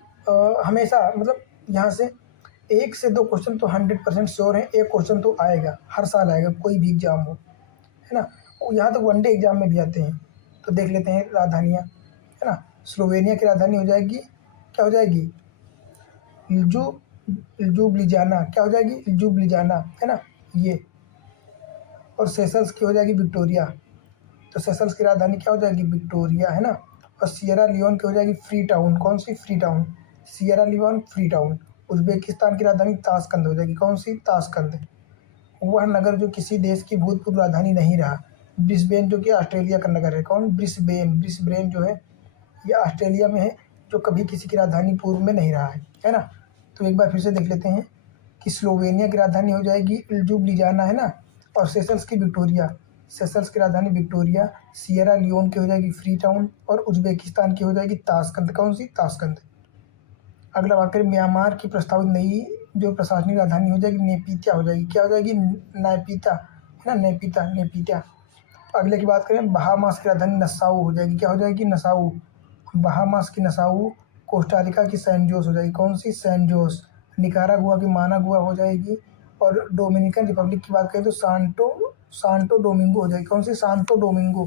हमेशा, मतलब यहाँ से 1 से 2 क्वेश्चन तो 100% श्योर है, एक क्वेश्चन तो आएगा, हर साल आएगा, कोई भी एग्जाम हो, है ना। यहाँ तो वनडे एग्जाम में भी आते हैं। तो देख लेते हैं राजधानियाँ, है ना। स्लोवेनिया की राजधानी हो जाएगी, क्या हो जाएगी? ljubljana। क्या हो जाएगी? ljubljana, है ना, ये। और सेशल्स की हो जाएगी विक्टोरिया। तो सेशल्स की राजधानी क्या हो जाएगी? विक्टोरिया, है ना। और सियरा लियोन की हो जाएगी फ्री टाउन। कौन सी? Freetown. Sierra Leone Freetown. Uzbekistan की राजधानी ताशकंद हो जाएगी। कौन सी? ताशकंद। वह नगर जो किसी देश की भूतपूर्व राजधानी नहीं रहा। ब्रिस्बेन जो कि ऑस्ट्रेलिया का नगर है। कौन? ब्रिस्बेन। ब्रिस्बेन जो है ये ऑस्ट्रेलिया में है, जो कभी किसी की राजधानी पूर्व में नहीं रहा है ना। तो एक बार फिर से देख लेते हैं कि स्लोवेनिया की राजधानी हो जाएगी ljubljana, है ना। और सेशल्स की विक्टोरिया। सेशल्स की राजधानी विक्टोरिया। सियरा लियोन की हो जाएगी फ्री टाउन। और उज्बेकिस्तान की हो जाएगी ताशकंद। कौन सी? ताशकंद। अगला बात करें म्यांमार की प्रस्तावित नई जो प्रशासनिक राजधानी हो जाएगी नेपिता हो जाएगी। क्या हो जाएगी? नैपिता, है ना, नेपिता, नेपिता। अगले की बात करें बहामास की राजधानी नसाऊ हो जाएगी। क्या हो जाएगी? नसाऊ। बहामास की नसाऊ। कोस्टारिका की सैन जोस हो जाएगी। कौन सी? San Jose. निकारागुआ की मानागुआ हो जाएगी। और डोमिनिकन रिपब्लिक की बात करें तो सांटो डोमिंगो हो जाएगी। कौन सी? सांतो डोमिंगो,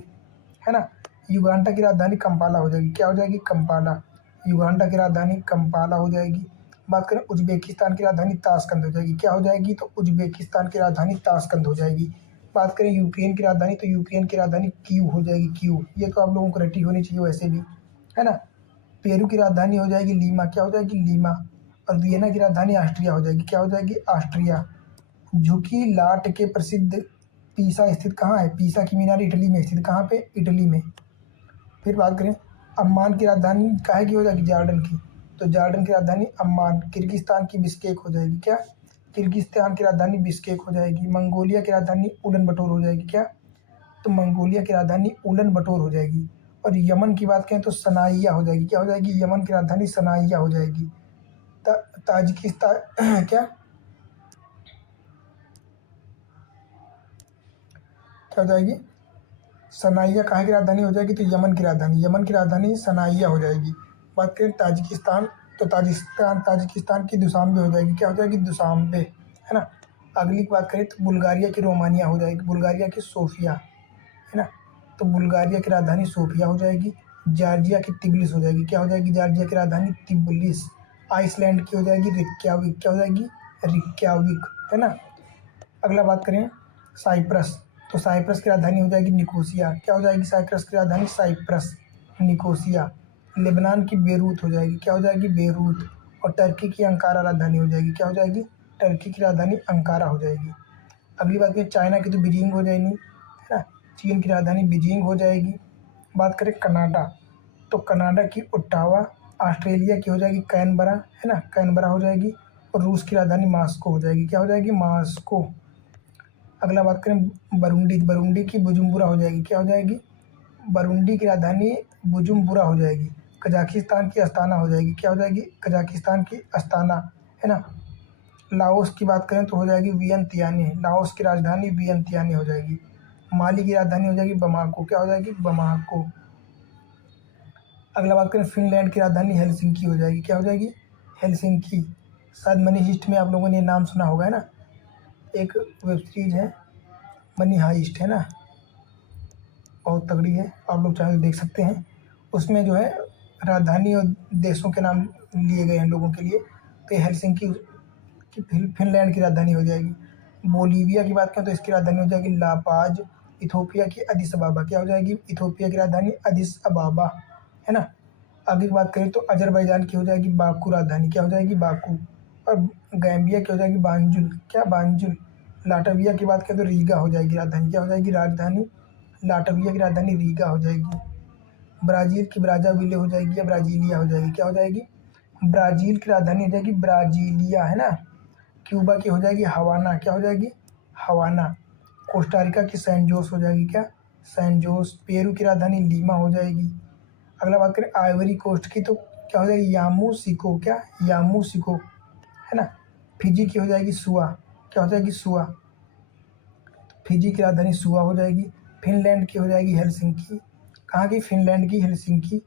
है ना। युगांडा की राजधानी कंपाला हो जाएगी। क्या हो जाएगी? कंपाला। युगांडा की राजधानी कंपाला हो जाएगी। बात करें उज्बेकिस्तान की राजधानी ताशकंद हो जाएगी। क्या हो जाएगी? तो उज्बेकिस्तान की राजधानी ताशकंद हो जाएगी। बात करें यूक्रेन की राजधानी, तो यूक्रेन की राजधानी कीव हो जाएगी। कीव, ये तो आप लोगों को रटी होनी चाहिए वैसे भी, है ना। पेरू की राजधानी हो जाएगी लीमा, क्या हो जाएगी लीमा। और वियना की राजधानी ऑस्ट्रिया हो जाएगी, क्या हो जाएगी ऑस्ट्रिया। झुकी लाट के प्रसिद्ध पीसा स्थित कहाँ है, पीसा की मीनार इटली में स्थित, कहाँ पे, इटली में। फिर बात करें अम्मान की राजधानी काहे की हो जाएगी, जॉर्डन की, तो जॉर्डन की राजधानी अम्मान। किर्गिस्तान की बिश्केक हो जाएगी, क्या, किर्गिस्तान की राजधानी बिश्केक हो जाएगी। मंगोलिया की राजधानी उलन बटोर हो जाएगी, क्या, तो मंगोलिया की राजधानी उलन बटोर हो जाएगी। और यमन की बात करें तो सनाइया हो जाएगी, क्या हो जाएगी, यमन की राजधानी सनाइया हो जाएगी। ताजिकिस्तान क्या क्या हो जाएगी, सनाइया कहाँ की राजधानी हो जाएगी, तो यमन की राजधानी सनाइया हो जाएगी। बात करें ताजिकिस्तान, तो ताजिकिस्तान की दुशांबे हो जाएगी, क्या हो जाएगी, दुशांबे, है ना। अगली बात करें तो बुल्गारिया की रोमानिया हो जाएगी, बुल्गारिया की सोफिया, है ना, तो बुल्गारिया की राजधानी सोफिया हो जाएगी। जॉर्जिया की तिब्लिस हो जाएगी, क्या हो जाएगी, जॉर्जिया की राजधानी तिब्लिस। आइसलैंड की हो जाएगी रिक्याविक, क्या हो जाएगी, रिक्याविक, है ना। अगला बात करें साइप्रस, तो साइप्रस की राजधानी हो जाएगी निकोसिया, क्या हो जाएगी, साइप्रस की राजधानी साइप्रस, निकोसिया। लेबनान की बेरूत हो जाएगी, क्या हो जाएगी, बेरूत। और टर्की की अंकारा राजधानी हो जाएगी, क्या हो जाएगी, टर्की की राजधानी अंकारा हो जाएगी। अगली बात करें चाइना की, तो बीजिंग हो जाएगी, है ना, चीन की राजधानी बीजिंग हो जाएगी। बात करें कनाडा, तो कनाडा की ओट्टावा। ऑस्ट्रेलिया की हो जाएगी कैनबरा, है ना, कैनबरा हो जाएगी। और रूस की राजधानी मॉस्को हो जाएगी, क्या हो जाएगी, मॉस्को। अगला बात करें बरूंडी, बरूंडी की बुजुम्बुरा हो जाएगी, क्या हो जाएगी, बरूंडी की राजधानी बुजुम्बुरा हो जाएगी। कजाकिस्तान की अस्ताना हो जाएगी, क्या हो जाएगी, कजाकिस्तान की अस्ताना, है ना। लाओस की बात करें तो हो जाएगी वियंतियानी, लाओस की राजधानी वियंतियानी हो जाएगी। माली की राजधानी हो जाएगी बमाको, क्या हो जाएगी, बमाको। अगला बात करें फिनलैंड की राजधानी हेलसिंकी हो जाएगी, क्या हो जाएगी, हेलसिंकी। शायद मनी हिस्ट में आप लोगों ने नाम सुना होगा, है ना, एक वेब सीरीज है मनी हाइस्ट, है ना, बहुत तगड़ी है, आप लोग चाहे तो देख सकते हैं। उसमें जो है राजधानी और देशों के नाम लिए गए हैं लोगों के लिए, तो हेलसिंकी की फिनलैंड की राजधानी हो जाएगी। बोलीविया की बात करें तो इसकी राजधानी हो जाएगी लापाज। इथोपिया की अदिस अबाबा, क्या हो जाएगी, इथोपिया की राजधानी अदिस अबाबा, है ना। आगे की बात करें तो अजरबैजान की हो जाएगी बाकू राजधानी, क्या हो जाएगी, बाकू। और गैम्बिया की हो जाएगी बांजुल, क्या, बांजुल। लाटविया की बात करें तो रीगा हो जाएगी राजधानी, क्या हो जाएगी, राजधानी लाटविया की राजधानी रीगा हो जाएगी। ब्राज़ील की ब्राज़ाविले हो जाएगी या ब्राज़ीलिया हो जाएगी, क्या हो जाएगी, ब्राज़ील की राजधानी हो जाएगी ब्राज़ीलिया, है ना। क्यूबा की हो जाएगी हवाना, क्या हो जाएगी, हवाना। कोस्टारिका की सैन जोस हो जाएगी, क्या, सैन जोस। पेरू की राजधानी लीमा हो जाएगी। अगला बात करें आइवरी कोस्ट की, तो क्या हो जाएगी, यामूसिको, क्या, यामूसिको, है ना। फिजी की हो जाएगी सुआ, क्या हो जाएगी, सुआ। फिजी की राजधानी सुआ हो जाएगी। फिनलैंड की हो जाएगी हेलसिंकी, कहाँ की, फिनलैंड की हेलसिंकी।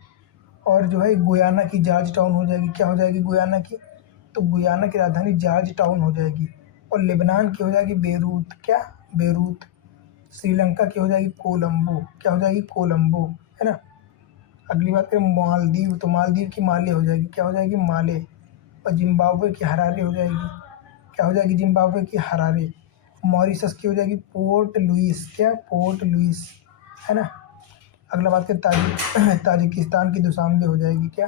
और जो है गुयाना की जॉर्ज टाउन हो जाएगी, क्या हो जाएगी, गुयाना की, तो गुयाना की राजधानी जॉर्ज टाउन हो जाएगी। और लेबनान की हो जाएगी बेरूत, क्या, बेरूत। श्रीलंका की हो जाएगी कोलंबो, क्या हो जाएगी, कोलंबो, है ना। अगली बात करें मालदीव, तो मालदीव की माले हो जाएगी, क्या हो जाएगी, माले। और जिम्बाब्वे की हरारे हो जाएगी, क्या हो जाएगी, जिम्बाब्वे की हरारे। मॉरिशस की हो जाएगी पोर्ट लुइस, क्या, पोर्ट लुइस, है ना। अगला बात करें ताजिकिस्तान की दुशांबे हो जाएगी, क्या,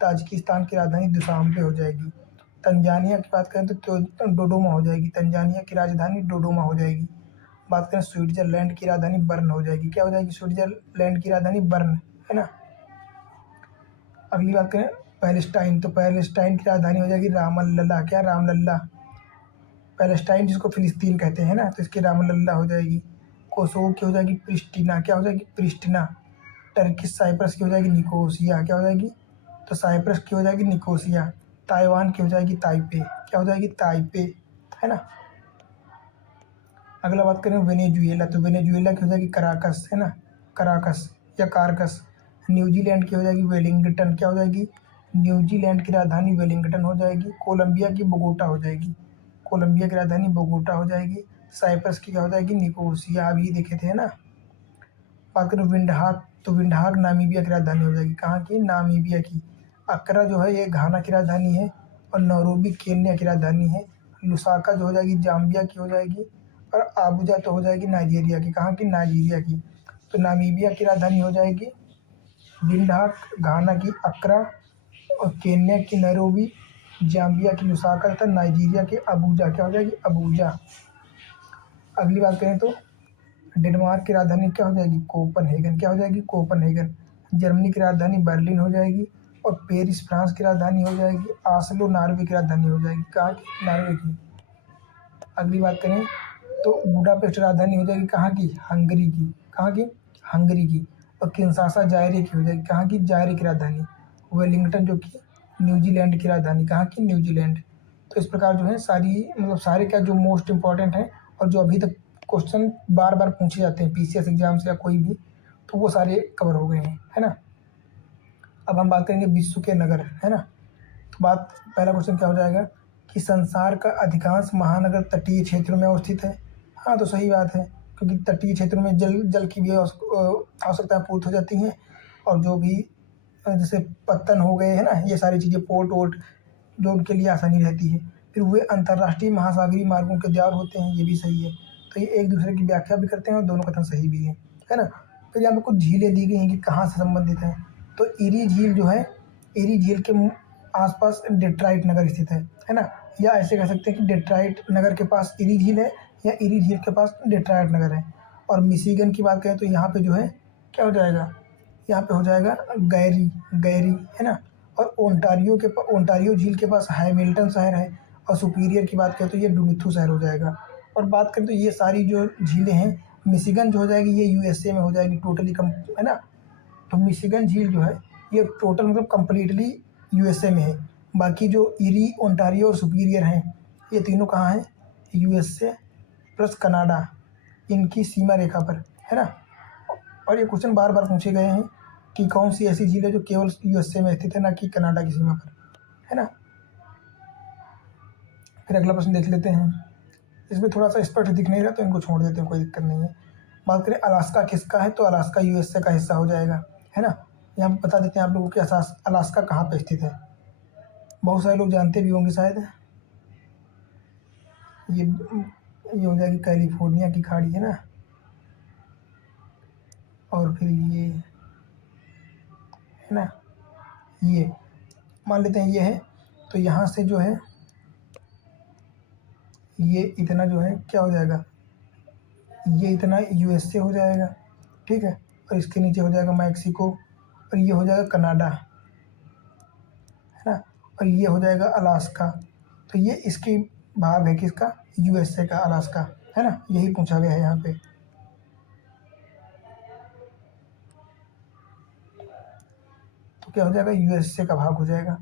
ताजिकिस्तान की राजधानी दुशांबे हो जाएगी। तंजानिया की बात करें तो डोडोमा हो जाएगी, तंजानिया की राजधानी डोडोमा हो जाएगी। बात करें स्विट्जरलैंड की राजधानी बर्न हो जाएगी, क्या हो जाएगी, स्विट्जरलैंड की राजधानी बर्न, है ना। अगली बात करें पैलेस्टाइन, तो पैलेस्टाइन की राजधानी हो जाएगी रामलला, क्या, रामलला। पैलेस्टाइन जिसको फिलिस्तीन कहते हैं ना, तो इसकी रामलला हो जाएगी। कोसोवो की हो जाएगी प्रिस्टिना, क्या हो जाएगी, प्रिस्टिना। टर्किश साइप्रस की हो जाएगी निकोसिया, क्या हो जाएगी, तो साइप्रस की हो जाएगी निकोसिया। ताइवान की हो जाएगी ताइपे, क्या हो जाएगी, ताइपे, है ना। अगला बात करें वेनेजुएला, तो वेनेजुएला की हो जाएगी कराकस, है ना, कराकस या कारकस। न्यूजीलैंड की हो जाएगी वेलिंगटन, क्या हो जाएगी, न्यूजीलैंड की राजधानी वेलिंगटन हो जाएगी। कोलंबिया की बोगोटा हो जाएगी, कोलंबिया की राजधानी बोगोटा हो जाएगी। साइप्रस की क्या हो जाएगी, निकोसिया, अभी देखे थे, है ना। बात करें विंडहाक, तो विंडहाक नामीबिया की राजधानी हो जाएगी, कहाँ की, नामीबिया की। अक्रा जो है ये घाना की राजधानी है। और नैरोबी केन्या की राजधानी है। लुसाका जो हो जाएगी जाम्बिया की हो जाएगी। और आबुजा तो हो जाएगी नाइजीरिया की, कहाँ की, नाइजीरिया की। तो नामीबिया की राजधानी हो जाएगी विंडहाक घाना की अक्रा और केन्या की नैरोबी, जाम्बिया की लुसाका तथा नाइजीरिया के अबूजा। क्या हो जाएगी? अबूजा। अगली बात करें तो डेनमार्क की राजधानी क्या हो जाएगी? कोपनहेगन। क्या हो जाएगी? कोपनहेगन। जर्मनी की राजधानी बर्लिन हो जाएगी। और पेरिस फ्रांस की राजधानी हो जाएगी। आस्लो नॉर्वे की राजधानी हो जाएगी। कहाँ की? नॉर्वे की। अगली बात करें तो बुडापेस्ट राजधानी हो जाएगी कहाँ की? हंगरी की। कहाँ की? हंगरी की। और किंशासा जायरे की हो जाएगी। कहाँ की? जायरे की राजधानी। वेलिंगटन जो कि न्यूजीलैंड की राजधानी। कहाँ की? न्यूजीलैंड। तो इस प्रकार जो है सारी मतलब सारे क्या जो मोस्ट इंपॉर्टेंट हैं और जो अभी तक क्वेश्चन बार बार पूछे जाते हैं पीसीएस एग्जाम से या कोई भी, तो वो सारे कवर हो गए हैं, है ना। अब हम बात करेंगे विश्व के नगर, है ना। तो बात पहला क्वेश्चन क्या हो जाएगा कि संसार का अधिकांश महानगर तटीय क्षेत्रों में अवस्थित है। हाँ, तो सही बात है, क्योंकि तटीय क्षेत्रों में जल की भी आवश्यकताएं पूर्ति हो जाती हैं। और जो भी जैसे पत्तन हो गए, है ना, ये सारी चीज़ें पोर्ट वोर्ट जो उनके लिए आसानी रहती है। फिर वे अंतर्राष्ट्रीय महासागरीय मार्गों के द्वार होते हैं, ये भी सही है। तो ये एक दूसरे की व्याख्या भी करते हैं और दोनों कथन सही भी है ना। फिर यहाँ पे कुछ झीलें दी गई हैं कि कहाँ से संबंधित हैं। तो इरी झील जो है, इरी झील के आसपास डेट्राइट नगर स्थित है ना। या ऐसे कह सकते हैं कि डेट्राइट नगर के पास इरी झील है या इरी झील के पास डेट्राइट नगर है। और मिशिगन की बात करें तो यहाँ पे जो है क्या हो जाएगा, यहाँ पे हो जाएगा गैरी, गैरी, है ना। और ओंटारियो झील के पास हैमिल्टन शहर है। और सुपीरियर की बात करें तो ये डुमिथु शहर हो जाएगा। और बात करें तो ये सारी जो झीलें हैं, मिशिगन जो हो जाएगी ये यूएसए में हो जाएगी टोटली कम, है ना। तो मिशिगन झील जो है ये टोटल मतलब कम्प्लीटली यूएसए में है। बाकी जो इरी, ओंटारियो और सुपीरियर हैं ये तीनों कहाँ हैं? यूएसए प्लस कनाडा, इनकी सीमा रेखा पर, है ना। और ये क्वेश्चन बार बार पूछे गए हैं कि कौन सी ऐसी झील है जो केवल यूएसए में स्थित है, ना कि कनाडा की सीमा पर, है ना। फिर अगला प्रश्न देख लेते हैं। इसमें थोड़ा सा स्पष्ट दिख नहीं रहा तो इनको छोड़ देते हैं, कोई दिक्कत नहीं है। बात करें अलास्का किसका है, तो अलास्का यूएसए का हिस्सा हो जाएगा, है ना। यहाँ पर बता देते हैं आप लोगों की अलास्का कहाँ पर स्थित है। बहुत सारे लोग जानते भी होंगे शायद। ये हो जाएगी कैलिफोर्निया की खाड़ी, है ना। और फिर ये, है ना, ये मान लेते हैं ये है। तो यहाँ से जो है ये इतना जो है क्या हो जाएगा, ये इतना यूएसए हो जाएगा, ठीक है। और इसके नीचे हो जाएगा मैक्सिको और ये हो जाएगा कनाडा, है ना। और ये हो जाएगा अलास्का। तो ये इसकी भाग है किसका? यूएसए का, अलास्का, है ना। यही पूछा गया है यहाँ पे। तो क्या हो जाएगा? यूएसए का भाग हो जाएगा।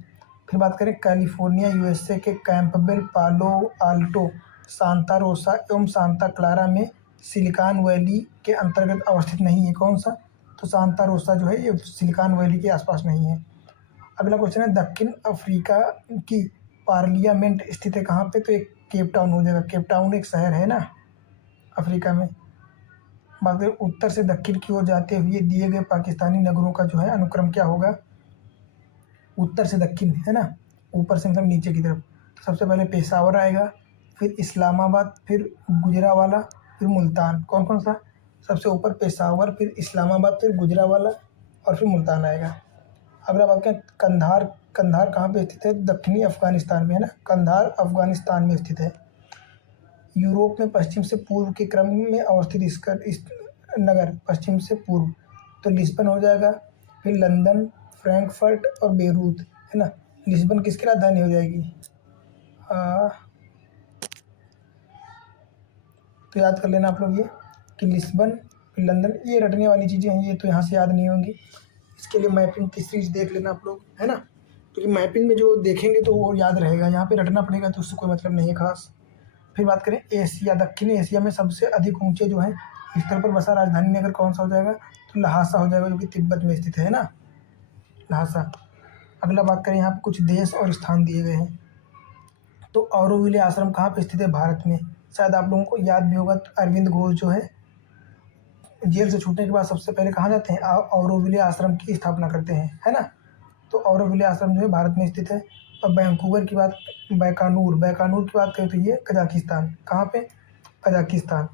फिर बात करें कैलिफोर्निया यूएसए के कैंपबेल, पालो आल्टो, सांता रोसा एवं सांता क्लारा में सिलिकॉन वैली के अंतर्गत अवस्थित नहीं है। कौन सा? तो सांता रोसा जो है ये सिलिकॉन वैली के आसपास नहीं है। अगला क्वेश्चन है दक्षिण अफ्रीका की पार्लियामेंट स्थित है कहाँ पे, तो एक केप टाउन हो जाएगा। केप टाउन एक शहर है ना अफ्रीका में। बात करें उत्तर से दक्षिण की ओर जाते हुए दिए गए पाकिस्तानी नगरों का जो है अनुक्रम क्या होगा? उत्तर से दक्षिण, है ना, ऊपर से मतलब नीचे की तरफ। तो सबसे पहले पेशावर आएगा, फिर इस्लामाबाद, फिर गुजरावाला, फिर मुल्तान। कौन कौन सा? सबसे ऊपर पेशावर, फिर इस्लामाबाद, फिर गुजरावाला और फिर मुल्तान आएगा। अगला बात करें कंधार। कंधार कहाँ पे स्थित है? दक्षिणी अफगानिस्तान में, है ना। कंधार अफगानिस्तान में स्थित है। यूरोप में पश्चिम से पूर्व के क्रम में अवस्थित इस नगर पश्चिम से पूर्व, तो लिस्बन हो जाएगा। फिर लंदन, फ्रैंकफर्ट और बेरूत, है ना। लिस्बन किसकी राजधानी हो जाएगी? तो याद कर लेना आप लोग ये कि लिस्बन, फिर लंदन, ये रटने वाली चीज़ें हैं, ये तो यहाँ से याद नहीं होंगी। इसके लिए मैपिंग की सीरीज देख लेना आप लोग, है ना। क्योंकि मैपिंग में जो देखेंगे तो वो याद रहेगा, यहाँ पे रटना पड़ेगा तो उससे कोई मतलब नहीं है खास। फिर बात करें एशिया, दक्षिणी एशिया में सबसे अधिक ऊंचे जो है स्तर पर बसा राजधानी नगर कौन सा हो जाएगा? तो लहासा हो जाएगा, जो कि तिब्बत में स्थित है ना, लहासा। अगला बात करें, यहाँ पे कुछ देश और स्थान दिए गए हैं। तो ऑरोविले आश्रम कहाँ पे स्थित है? भारत में। शायद आप लोगों को याद भी होगा, अरविंद घोष जो है जेल से छूटने के बाद सबसे पहले कहाँ जाते हैं? ऑरोविले आश्रम की स्थापना करते हैं, है ना। तो ऑरोविले आश्रम जो है भारत में स्थित है। और वैंकूवर की बात, बैकानूर की बात करें तो ये कजाकिस्तान। कहाँ पे? कजाकिस्तान।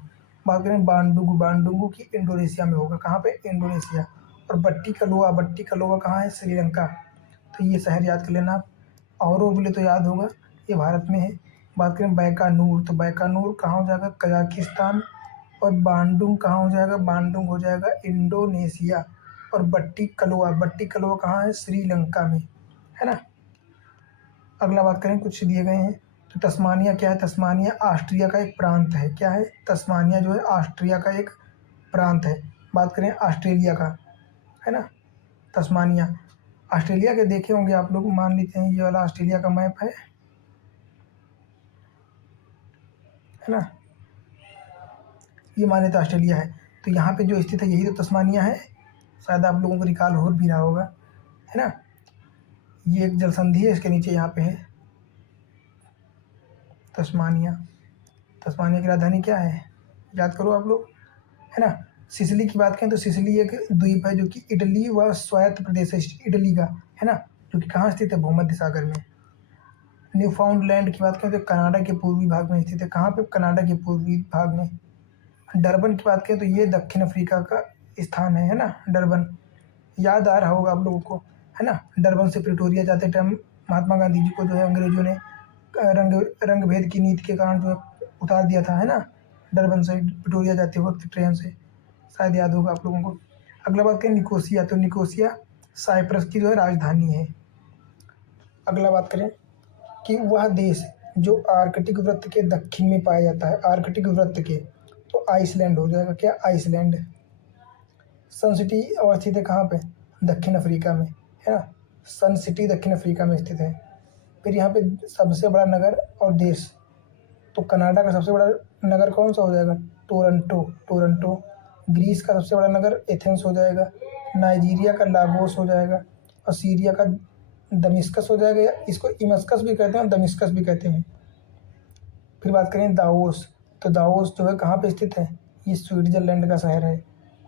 बात करें बांडुगु की इंडोनेशिया में होगा। कहाँ पे? इंडोनेशिया। और बट्टी कलोआ कहाँ है? श्रीलंका। तो ये शहर याद कर लेना आप। औरों बोले तो याद होगा, ये भारत में है। बात करें बैकानूर, तो बैकानूर कहाँ हो जाएगा? कजाकिस्तान। और बांडुंग कहाँ हो जाएगा? बांडुंग हो जाएगा इंडोनेशिया। और बट्टी कलोआ कहाँ है? श्रीलंका में, है ना। अगला बात करें, कुछ दिए गए हैं। तो तस्मानिया क्या है? तस्मानिया ऑस्ट्रिया का एक प्रांत है। क्या है? तस्मानिया जो है ऑस्ट्रिया का एक प्रांत है। बात करें ऑस्ट्रेलिया का, है ना, तस्मानिया। ऑस्ट्रेलिया के देखे होंगे आप लोग, मान लेते हैं ये वाला ऑस्ट्रेलिया का मैप है ना, ये मान लेते ऑस्ट्रेलिया है। तो यहाँ पे जो स्थित है यही तो तस्मानिया है। शायद आप लोगों को रिकॉल हो भी रहा होगा, है ना। ये एक जल संधि है, इसके नीचे यहाँ पे है तस्मानिया। तस्मानिया की राजधानी क्या है? याद करो आप लोग, है ना। सिसिली की बात करें तो सिसिली एक द्वीप है जो कि इटली व स्वायत्त प्रदेश है इटली का, है ना, जो कि कहाँ स्थित है? भूमध्य सागर में। न्यूफाउंडलैंड की बात करें तो कनाडा के पूर्वी भाग में स्थित है। कहाँ पे? कनाडा के पूर्वी भाग में। डरबन की बात करें तो ये दक्षिण अफ्रीका का स्थान है ना, डरबन। याद आ रहा होगा आप लोगों को, है ना। डरबन से प्रिटोरिया जाते टाइम महात्मा गांधी जी को जो है अंग्रेजों ने रंग भेद की नीति के कारण जो है उतार दिया था, है ना, डरबन से प्रिटोरिया जाते वक्त ट्रेन से। शायद याद होगा आप लोगों को। अगला बात करें निकोसिया, तो निकोसिया साइप्रस की जो है राजधानी है। अगला बात करें कि वह देश जो आर्कटिक वृत्त के दक्षिण में पाया जाता है, आर्कटिक वृत्त के, तो आइसलैंड हो जाएगा। क्या? आइसलैंड। सन सिटी अवस्थित है कहाँ पे? दक्षिण अफ्रीका में, है ना। सन सिटी दक्षिण अफ्रीका में स्थित है। फिर यहाँ पे सबसे बड़ा नगर और देश, तो कनाडा का सबसे बड़ा नगर कौन सा हो जाएगा? टोरंटो। ग्रीस का सबसे बड़ा नगर एथेंस हो जाएगा। नाइजीरिया का लागोस हो जाएगा। और सीरिया का दमिश्कस हो जाएगा, या इसको इमस्कस भी कहते हैं और दमिश्कस भी कहते हैं। फिर बात करें दावोस, तो दावोस जो है कहाँ पे स्थित है? ये स्विट्जरलैंड का शहर है।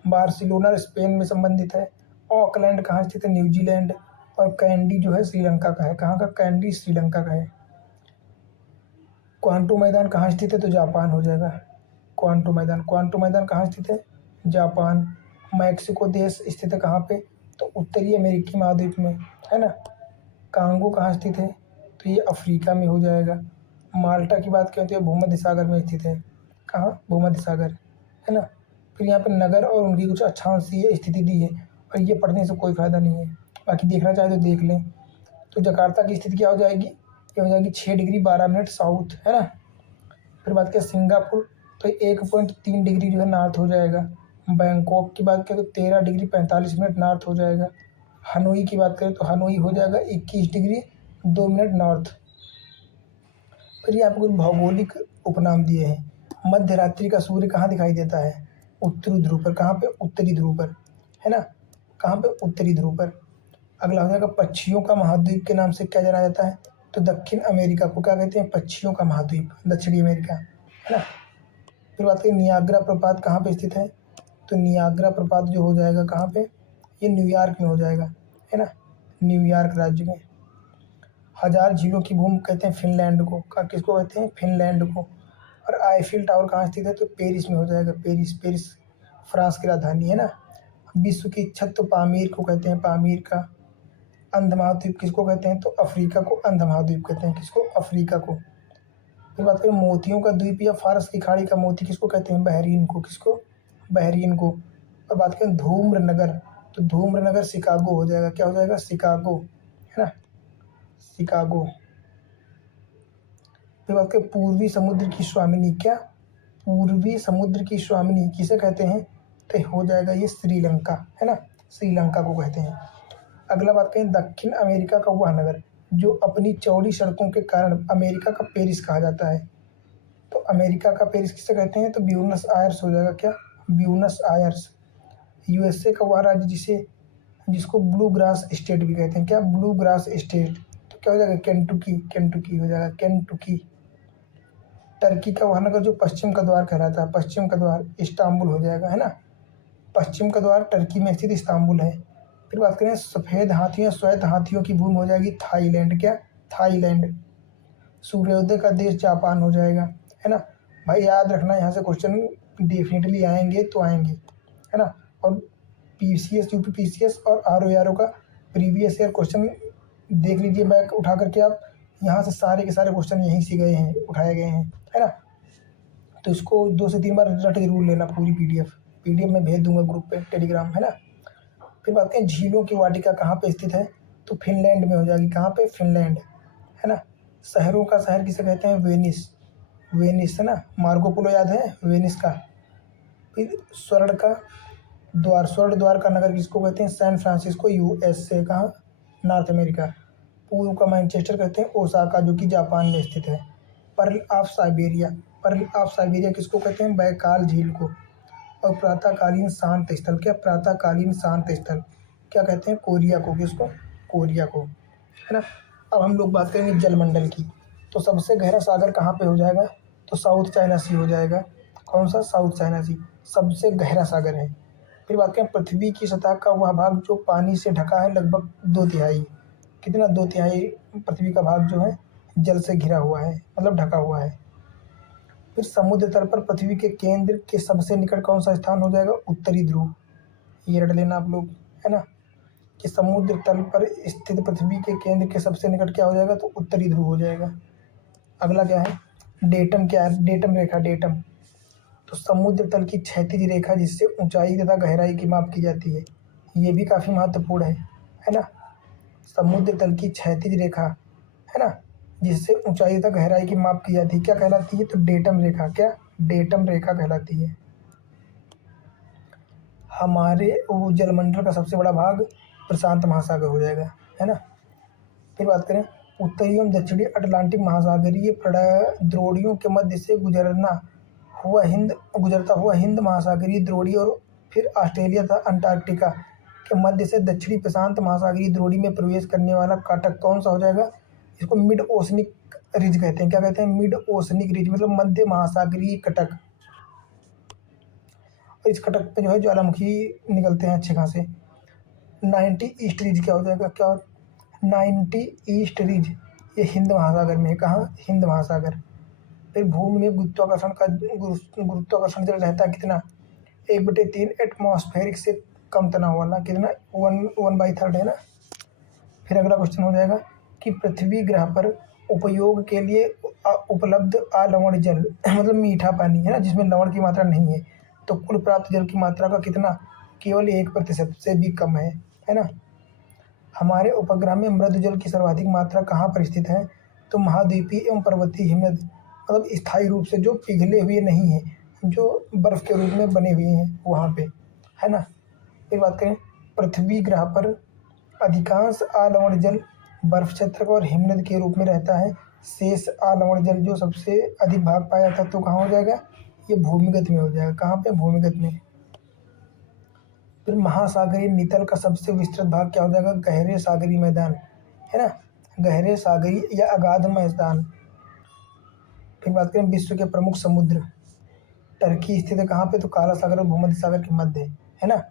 बार्सिलोना स्पेन में संबंधित है। ऑकलैंड कहाँ स्थित है? न्यूजीलैंड। और कैंडी जो है श्रीलंका का है। कहाँ का? कैंडी श्रीलंका का है। क्वांटो मैदान कहाँ स्थित है? तो जापान हो जाएगा। क्वांटो मैदान कहाँ स्थित है? जापान। मैक्सिको देश स्थित है कहाँ पे? तो उत्तरी अमेरिकी महाद्वीप में, है ना। कांगो कहाँ स्थित है? तो ये अफ्रीका में हो जाएगा। माल्टा की बात करें तो ये भूमध्य सागर में स्थित है। कहाँ? भूमध्य सागर, है ना। फिर यहाँ पर नगर और उनकी कुछ अक्षांशीय स्थिति दी है, और ये पढ़ने से कोई फ़ायदा नहीं है, बाकी देखना चाहे तो देख लें। तो जकार्ता की स्थिति क्या हो जाएगी? ये हो जाएगी 6 डिग्री 12 मिनट साउथ, है ना। फिर बात करें सिंगापुर, तो 1.3 डिग्री जो है नॉर्थ हो जाएगा। बैंकॉक की बात करें तो 13 डिग्री 45 मिनट नॉर्थ हो जाएगा। हनोई की बात करें तो हनोई हो जाएगा 21 डिग्री 2 मिनट नॉर्थ। फिर यहाँ पे कुछ भौगोलिक उपनाम दिए हैं। मध्य रात्रि का सूर्य कहाँ दिखाई देता है? उत्तरी ध्रुव पर। कहाँ पे? उत्तरी ध्रुव पर, है ना। कहाँ पे? उत्तरी ध्रुव पर। अगला हो जाएगा पक्षियों का महाद्वीप के नाम से क्या जाना जाता है? तो दक्षिण अमेरिका को क्या कहते हैं? पक्षियों का महाद्वीप, दक्षिणी अमेरिका, है ना। फिर बात करें नियाग्रा प्रपात कहाँ पे स्थित है? तो नियाग्रा प्रपात जो हो जाएगा कहाँ पे? ये न्यूयॉर्क में हो जाएगा, है ना, न्यूयॉर्क राज्य में। हजार झीलों की भूमि कहते हैं फिनलैंड को। किसको कहते हैं? फिनलैंड को। और आईफिल टावर कहाँ स्थित है? तो पेरिस में हो जाएगा। पेरिस फ्रांस की राजधानी है ना। विश्व की छत तो पामीर को कहते हैं, पामीर का। अंध महाद्वीप किसको कहते हैं? तो अफ्रीका को अंध महाद्वीप कहते हैं। किसको? अफ्रीका को। फिर बात करें मोतियों का द्वीप या फारस की खाड़ी का मोती किसको कहते हैं? बहरीन को। किसको? बहरीन को। और बात करें धूम्र नगर, तो धूम्र नगर शिकागो हो जाएगा। क्या हो जाएगा? शिकागो, है ना, शिकागो। फिर बात करें पूर्वी समुद्र की स्वामिनी, क्या? पूर्वी समुद्र की स्वामिनी किसे कहते हैं? तो हो जाएगा ये श्रीलंका, है ना, श्रीलंका को कहते हैं। अगला बात करें दक्षिण अमेरिका का वह नगर जो अपनी चौड़ी सड़कों के कारण अमेरिका का पेरिस कहा जाता है। तो अमेरिका का पेरिस किसे कहते हैं? तो ब्यूनस आयर्स हो जाएगा। क्या? Buenos Aires. यूएसए का वह राज्य जिसको ब्लू ग्रास स्टेट भी कहते हैं। क्या? Blue grass state. तो क्या हो जाएगा? केंटुकी हो जाएगा, केंटुकी। टर्की का वह नगर जो पश्चिम का द्वार कहलाता है, पश्चिम का द्वार इस्तांबुल हो जाएगा, है ना। पश्चिम का द्वार टर्की में स्थित इस्तांबुल है। फिर बात करें सफ़ेद हाथियों श्वेत हाथियों की भूमि हो जाएगी थाईलैंड। क्या? थाईलैंड। सूर्योदय का देश जापान हो जाएगा, है ना। भाई याद रखना, यहाँ से क्वेश्चन डेफिनेटली आएंगे तो आएंगे, है ना। और PCS UPPCS और ROARO का प्रीवियस ईयर क्वेश्चन देख लीजिए बैक उठा करके आप। यहाँ से सारे के सारे क्वेश्चन यहीं से गए हैं, उठाए गए हैं, है ना। तो इसको 2 से 3 बार रट जरूर लेना पूरी PDF में भेज दूंगा ग्रुप पे टेलीग्राम, है ना। फिर बात करें झीलों की वाटिका कहाँ पे स्थित है, तो फिनलैंड में हो जाएगी। कहाँ पे, फिनलैंड, है ना। शहरों का शहर किसे कहते हैं, वेनिस, है ना। मार्को पोलो याद है, वेनिस का। फिर स्वर्ण द्वार का नगर किसको कहते हैं, सैन फ्रांसिस्को, USA, कहाँ, नॉर्थ अमेरिका। पूर्व का मैनचेस्टर कहते हैं ओसाका, जो कि जापान में स्थित है। पर्ल ऑफ साइबेरिया किसको कहते हैं, बैकाल झील को। और प्रातःकालीन शांत स्थल, क्या, प्रातःकालीन शांत स्थल क्या कहते हैं, कोरिया को। किसको, कोरिया को, है ना। अब हम लोग बात करेंगे जलमंडल की। तो सबसे गहरा सागर कहाँ पे हो जाएगा, तो साउथ चाइना सी हो जाएगा। कौन सा, साउथ चाइना सी सबसे गहरा सागर है। फिर बात करें पृथ्वी की सतह का वह भाग जो पानी से ढका है, लगभग 2/3। कितना, 2/3 पृथ्वी का भाग जो है जल से घिरा हुआ है, मतलब ढका हुआ है। फिर समुद्र तल पर पृथ्वी के केंद्र के सबसे निकट कौन सा स्थान हो जाएगा, उत्तरी ध्रुव। ये रट लेना आप लोग, है ना, कि समुद्र तल पर स्थित पृथ्वी के केंद्र के सबसे निकट क्या हो जाएगा, तो उत्तरी ध्रुव हो जाएगा। अगला क्या है, डेटम, क्या है, डेटम रेखा, डेटम तो समुद्र तल की क्षैतिज रेखा जिससे ऊंचाई तथा गहराई की माप की जाती है। ये भी काफ़ी महत्वपूर्ण है ना। समुद्र तल की क्षैतिज रेखा, है ना, जिससे ऊंचाई तथा गहराई की माप की जाती है, क्या कहलाती है, तो डेटम रेखा। क्या, डेटम रेखा कहलाती है। हमारे वो जलमंडल का सबसे बड़ा भाग प्रशांत महासागर हो जाएगा, है ना। फिर बात करें उत्तरी एवं दक्षिणी अटलांटिक महासागरीय द्रोणियों के मध्य से गुजरता हुआ हिंद महासागरीय द्रोणी और फिर ऑस्ट्रेलिया तथा अंटार्कटिका के मध्य से दक्षिणी प्रशांत महासागरीय द्रोणी में प्रवेश करने वाला काटक कौन सा हो जाएगा, इसको मिड ओशनिक रिज कहते हैं। क्या कहते हैं, मिड ओशनिक रिज, मतलब मध्य महासागरीय कटक। और इस कटक पे जो है ज्वालामुखी निकलते हैं अच्छे खासे। 90 ईस्ट रिज क्या हो जाएगा, क्या, 90 ईस्ट रिज, ये हिंद महासागर में है। कहाँ, हिंद महासागर। फिर भूमि में गुरुत्वाकर्षण जल रहता है कितना, 1/3 एटमॉस्फेरिक से कम तनाव वाला, कितना, 1/3 है ना। फिर अगला क्वेश्चन हो जाएगा कि पृथ्वी ग्रह पर उपयोग के लिए उपलब्ध अलवण जल मतलब मीठा पानी, है ना, जिसमें लवण की मात्रा नहीं है, तो कुल प्राप्त जल की मात्रा का कितना, केवल 1% से भी कम है ना। हमारे उपग्रह में मृद जल की सर्वाधिक मात्रा कहाँ पर स्थित है, तो महाद्वीपीय एवं पर्वतीय हिमनद, मतलब स्थायी रूप से जो पिघले हुए नहीं हैं, जो बर्फ के रूप में बने हुए हैं वहाँ पे, है ना। फिर बात करें पृथ्वी ग्रह पर अधिकांश अलवण जल बर्फ क्षेत्र और हिमनद के रूप में रहता है। शेष अलवण जल जो सबसे अधिक भाग पाया जाता है तो कहाँ हो जाएगा, ये भूमिगत में हो जाएगा। कहाँ पे, भूमिगत में। फिर महासागरीय नितल का सबसे विस्तृत भाग क्या हो जाएगा, गहरे सागरीय मैदान, है ना, गहरे सागरीय या अगाध मैदान। फिर बात करें विश्व के प्रमुख समुद्र, टर्की स्थित है कहाँ पे, तो काला सागर और भूमध्य सागर के मध्य, है ना।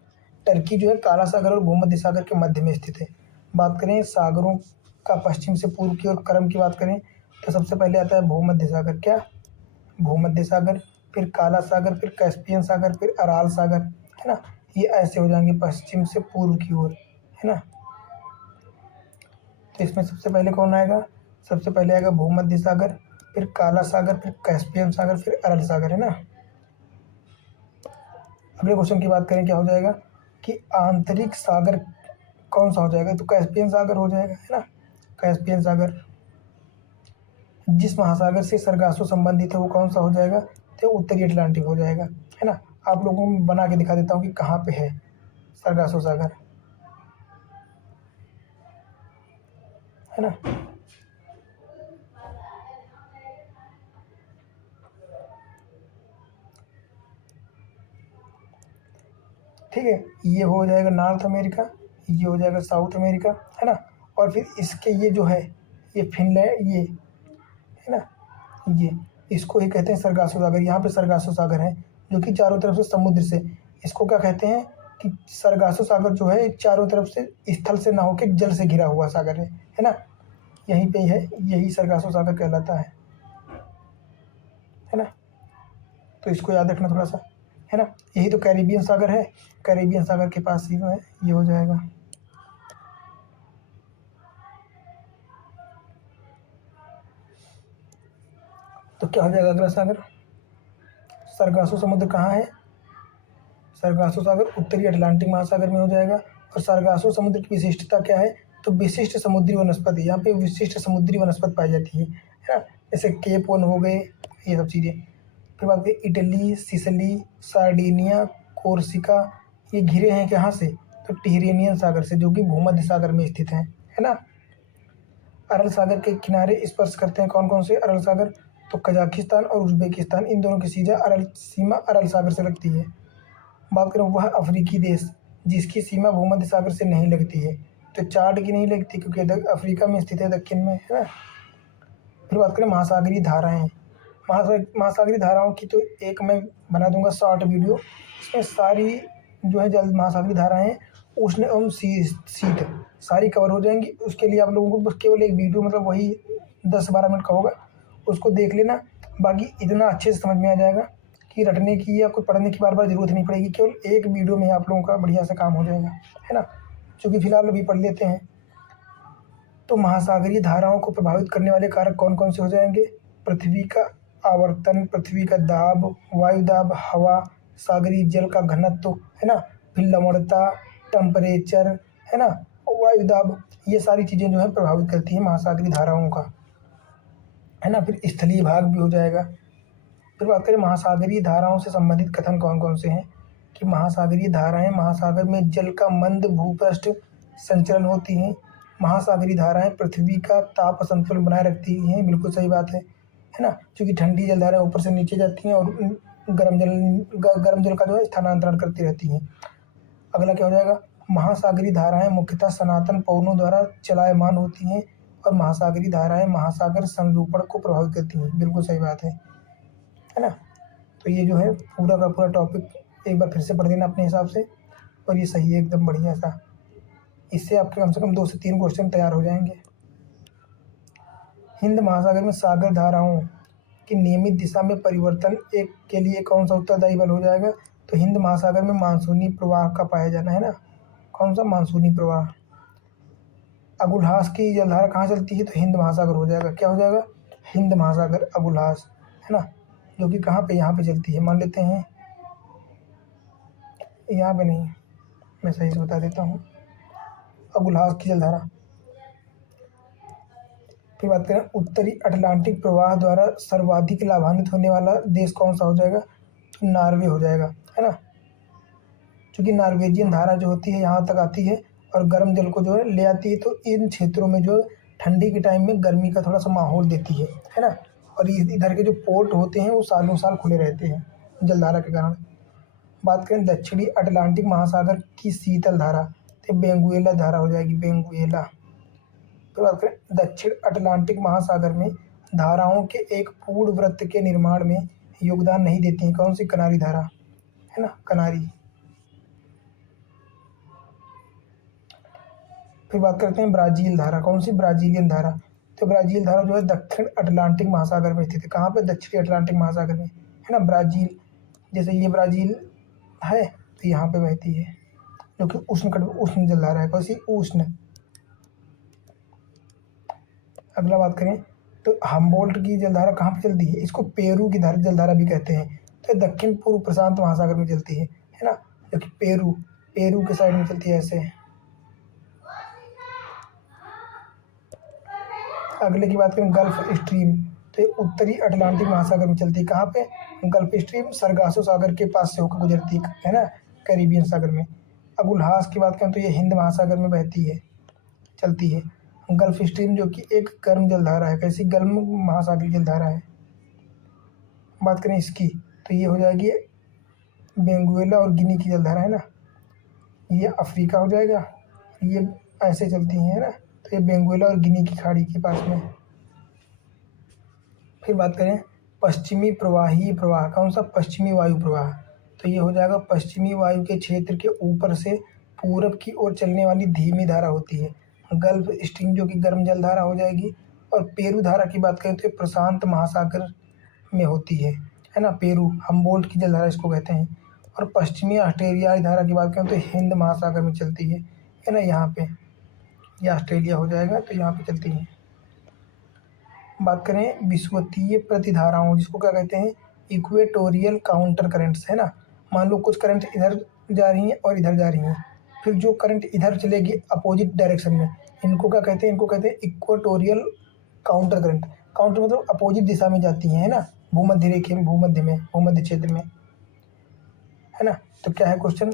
टर्की जो है काला सागर और भूमध्य सागर के मध्य में स्थित है। बात करें सागरों का पश्चिम से पूर्व की ओर क्रम की बात करें तो सबसे पहले आता है भूमध्य सागर, क्या, भूमध्य सागर, फिर काला सागर, फिर कैस्पियन सागर, फिर अराल सागर, है ना। ये ऐसे हो जाएंगे पश्चिम से पूर्व की ओर, है ना। तो इसमें सबसे पहले कौन आएगा, सबसे पहले आएगा भूमध्य सागर, फिर काला सागर, फिर कैस्पियन सागर, फिर अरल सागर, है ना। अगले क्वेश्चन की बात करें क्या हो जाएगा कि आंतरिक सागर कौन सा हो जाएगा, तो कैस्पियन सागर हो जाएगा, है ना। कैस्पियन सागर। जिस महासागर से सरगासो संबंधित है वो कौन सा हो जाएगा, तो उत्तरी अटलांटिक हो जाएगा, है ना। आप लोगों को बना के दिखा देता हूँ कि कहाँ पे है सरगासो सागर, है ना। ठीक है, ये हो जाएगा नॉर्थ अमेरिका, ये हो जाएगा साउथ अमेरिका, है ना। और फिर इसके ये जो है ये फिनलैंड, ये है ना, ये इसको ही कहते हैं सरगासो सागर। यहाँ पे सरगासो सागर है जो कि चारों तरफ से समुद्र से, इसको क्या कहते हैं कि सरगासो सागर जो है चारों तरफ से स्थल से ना होकर जल से घिरा हुआ सागर है ना। यहीं पे है, यही सरगासो सागर कहलाता है ना। तो इसको याद रखना थोड़ा सा। है ना। यही तो कैरिबियन सागर है, कैरिबियन सागर के पास ही जो है ये हो जाएगा। तो क्या हो जाएगा अगला सागर? सरगासो समुद्र कहाँ है? सरगासो सागर उत्तरी अटलांटिक महासागर में हो जाएगा। और सरगासो समुद्र की विशिष्टता क्या है? तो विशिष्ट समुद्री वनस्पति, यहाँ पे विशिष्ट समुद्री वनस्पति पाई जाती है ना। जैसे केप वन हो गए, ये सब चीज़ें। फिर बात करें इटली, सिसली, सार्डिनिया, कोर्सिका, ये घिरे हैं कहाँ से? तो टिरेनियन सागर से, जो कि भूमध्य सागर में स्थित है ना। अरल सागर के किनारे स्पर्श करते हैं कौन कौन से अरल सागर? तो कजाकिस्तान और उज्बेकिस्तान, इन दोनों की सीमा अरल सागर से लगती है। बात करें वह अफ्रीकी देश जिसकी सीमा भूमध्य सागर से नहीं लगती है, तो चाड की नहीं लगती क्योंकि अफ्रीका में स्थित है, दक्षिण में, है ना। फिर बात करें महासागरीय धाराएं। महासागरीय धाराओं की तो एक मैं बना दूंगा शॉर्ट वीडियो, इसमें सारी जो है जल महासागरीय धाराएं उष्ण एवं शीत सारी कवर हो जाएंगी। उसके लिए आप लोगों को बस केवल एक वीडियो, मतलब वही 10-12 मिनट का होगा, उसको देख लेना। बाकी इतना अच्छे से समझ में आ जाएगा कि रटने की या कोई पढ़ने की बार बार ज़रूरत नहीं पड़ेगी, केवल एक वीडियो में आप लोगों का बढ़िया से काम हो जाएगा, है ना। क्योंकि फिलहाल अभी पढ़ लेते हैं। तो महासागरीय धाराओं को प्रभावित करने वाले कारक कौन कौन से हो जाएंगे? पृथ्वी का आवर्तन, पृथ्वी का दाब, वायु दाब, हवा, सागरीय जल का घनत्व, है ना, फिर लवणता, टेम्परेचर, है ना, वायु दाब, ये सारी चीज़ें जो है प्रभावित करती हैं महासागरीय धाराओं का, है ना। फिर स्थलीय भाग भी हो जाएगा। फिर बात करें महासागरीय धाराओं से संबंधित कथन कौन कौन से हैं? कि महासागरीय धाराएं महासागर में जल का मंद भूपृष्ठ संचलन होती हैं। महासागरीय धाराएं पृथ्वी का ताप संतुलन बनाए रखती हैं, बिल्कुल सही बात है ना। क्योंकि ठंडी जलधाराएं ऊपर से नीचे जाती हैं और गर्म जल का जो है स्थानांतरण करती रहती हैं। अगला क्या हो जाएगा? महासागरीय धाराएं मुख्यतः सनातन पवनों द्वारा चलायमान होती हैं और महासागरीय धाराएं महासागर संरूपण को प्रभावित करती हैं, बिल्कुल सही बात है ना। तो ये जो है पूरा का पूरा टॉपिक एक बार फिर से पढ़ देना अपने हिसाब से, और ये सही है एकदम बढ़िया सा। इससे आपके कम से कम 2 से 3 क्वेश्चन तैयार हो जाएंगे। हिंद महासागर में सागर धाराओं की नियमित दिशा में परिवर्तन एक के लिए कौन सा उत्तरदायी बल हो जाएगा? तो हिंद महासागर में मानसूनी प्रवाह का पाया जाना, है ना। कौन सा? मानसूनी प्रवाह। अगुलहास की जलधारा कहाँ चलती है? तो हिंद महासागर हो जाएगा। क्या हो जाएगा? हिंद महासागर अगुलहास, है ना, जो कि कहाँ पे? यहाँ पे चलती है, मान लेते हैं यहाँ पे नहीं, मैं सही से बता देता हूँ, अगुलहास की जलधारा। फिर बात करें उत्तरी अटलांटिक प्रवाह द्वारा सर्वाधिक लाभान्वित होने वाला देश कौन सा हो जाएगा? तो नॉर्वे हो जाएगा, है ना। क्योंकि नॉर्वेजियन धारा जो होती है यहाँ तक आती है और गर्म जल को जो है ले आती है, तो इन क्षेत्रों में जो ठंडी के टाइम में गर्मी का थोड़ा सा माहौल देती है ना। और इधर के जो पोर्ट होते हैं वो सालों साल खुले रहते हैं जलधारा के कारण। बात करें दक्षिणी अटलांटिक महासागर की शीतल धारा, तो बेंगुएला धारा हो जाएगी, बेंगुएला। तो बात करें दक्षिण अटलांटिक महासागर में धाराओं के एक पूर्ण वृत्त के निर्माण में योगदान नहीं देती है, कौन सी? कनारी धारा, है ना, कनारी। फिर बात करते हैं ब्राज़ील धारा, कौन सी? ब्राज़ीलियन धारा। तो ब्राज़ील धारा जो है दक्षिण अटलांटिक महासागर में स्थित है। कहाँ पे? दक्षिणी अटलांटिक महासागर में, है ना। ब्राज़ील, जैसे ये ब्राज़ील है तो यहाँ पे बहती है, जो कि उष्ण जलधारा है। कौन सी? उष्ण। अगला बात करें तो हम्बोल्ट की जलधारा कहाँ पे चलती है? इसको पेरू की जलधारा भी कहते हैं। तो दक्षिण पूर्व प्रशांत महासागर में चलती है ना, जो कि पेरू के साइड में चलती है ऐसे। अगले की बात करें गल्फ स्ट्रीम, तो ये उत्तरी अटलांटिक महासागर में चलती है। कहाँ पे? गल्फ स्ट्रीम सरगासो सागर के पास से होकर गुजरती है ना, कैरिबियन सागर में। अगुलहास की बात करें तो ये हिंद महासागर में बहती है, चलती है। गल्फ स्ट्रीम जो कि एक गर्म जलधारा है, कैसी? गर्म महासागरीय जलधारा है। बात करें इसकी तो ये हो जाएगी बेंगुएला और गिनी की जलधारा, है ना। ये अफ्रीका हो जाएगा, ये ऐसे चलती हैं, है ना। तो ये बेंगुएला और गिनी की खाड़ी के पास में। फिर बात करें पश्चिमी प्रवाही प्रवाह, कौन सा? पश्चिमी वायु प्रवाह। तो ये हो जाएगा पश्चिमी वायु के क्षेत्र के ऊपर से पूरब की ओर चलने वाली धीमी धारा होती है। गल्फ स्ट्रीम जो कि गर्म जलधारा हो जाएगी। और पेरू धारा की बात करें तो प्रशांत महासागर में होती है ना। पेरू हम्बोल्ट की जलधारा इसको कहते हैं। और पश्चिमी ऑस्ट्रेलियाई धारा की बात करें तो हिंद महासागर में चलती है ना, यहाँ पे ये ऑस्ट्रेलिया हो जाएगा, तो यहाँ पे चलती है। बात करें विषुवतीय प्रतिधाराओं, जिसको क्या कहते हैं, इक्वेटोरियल काउंटर करंट्स, है ना। मान लो कुछ करंट इधर जा रही हैं और इधर जा रही हैं, फिर जो करंट इधर चलेगी अपोजिट डायरेक्शन में, इनको क्या कहते हैं, इनको कहते हैं इक्वेटोरियल काउंटर करंट। काउंटर मतलब अपोजिट दिशा में जाती हैं, है ना, भूमध्य रेखा में, भूमध्य क्षेत्र में, है ना। तो क्या है क्वेश्चन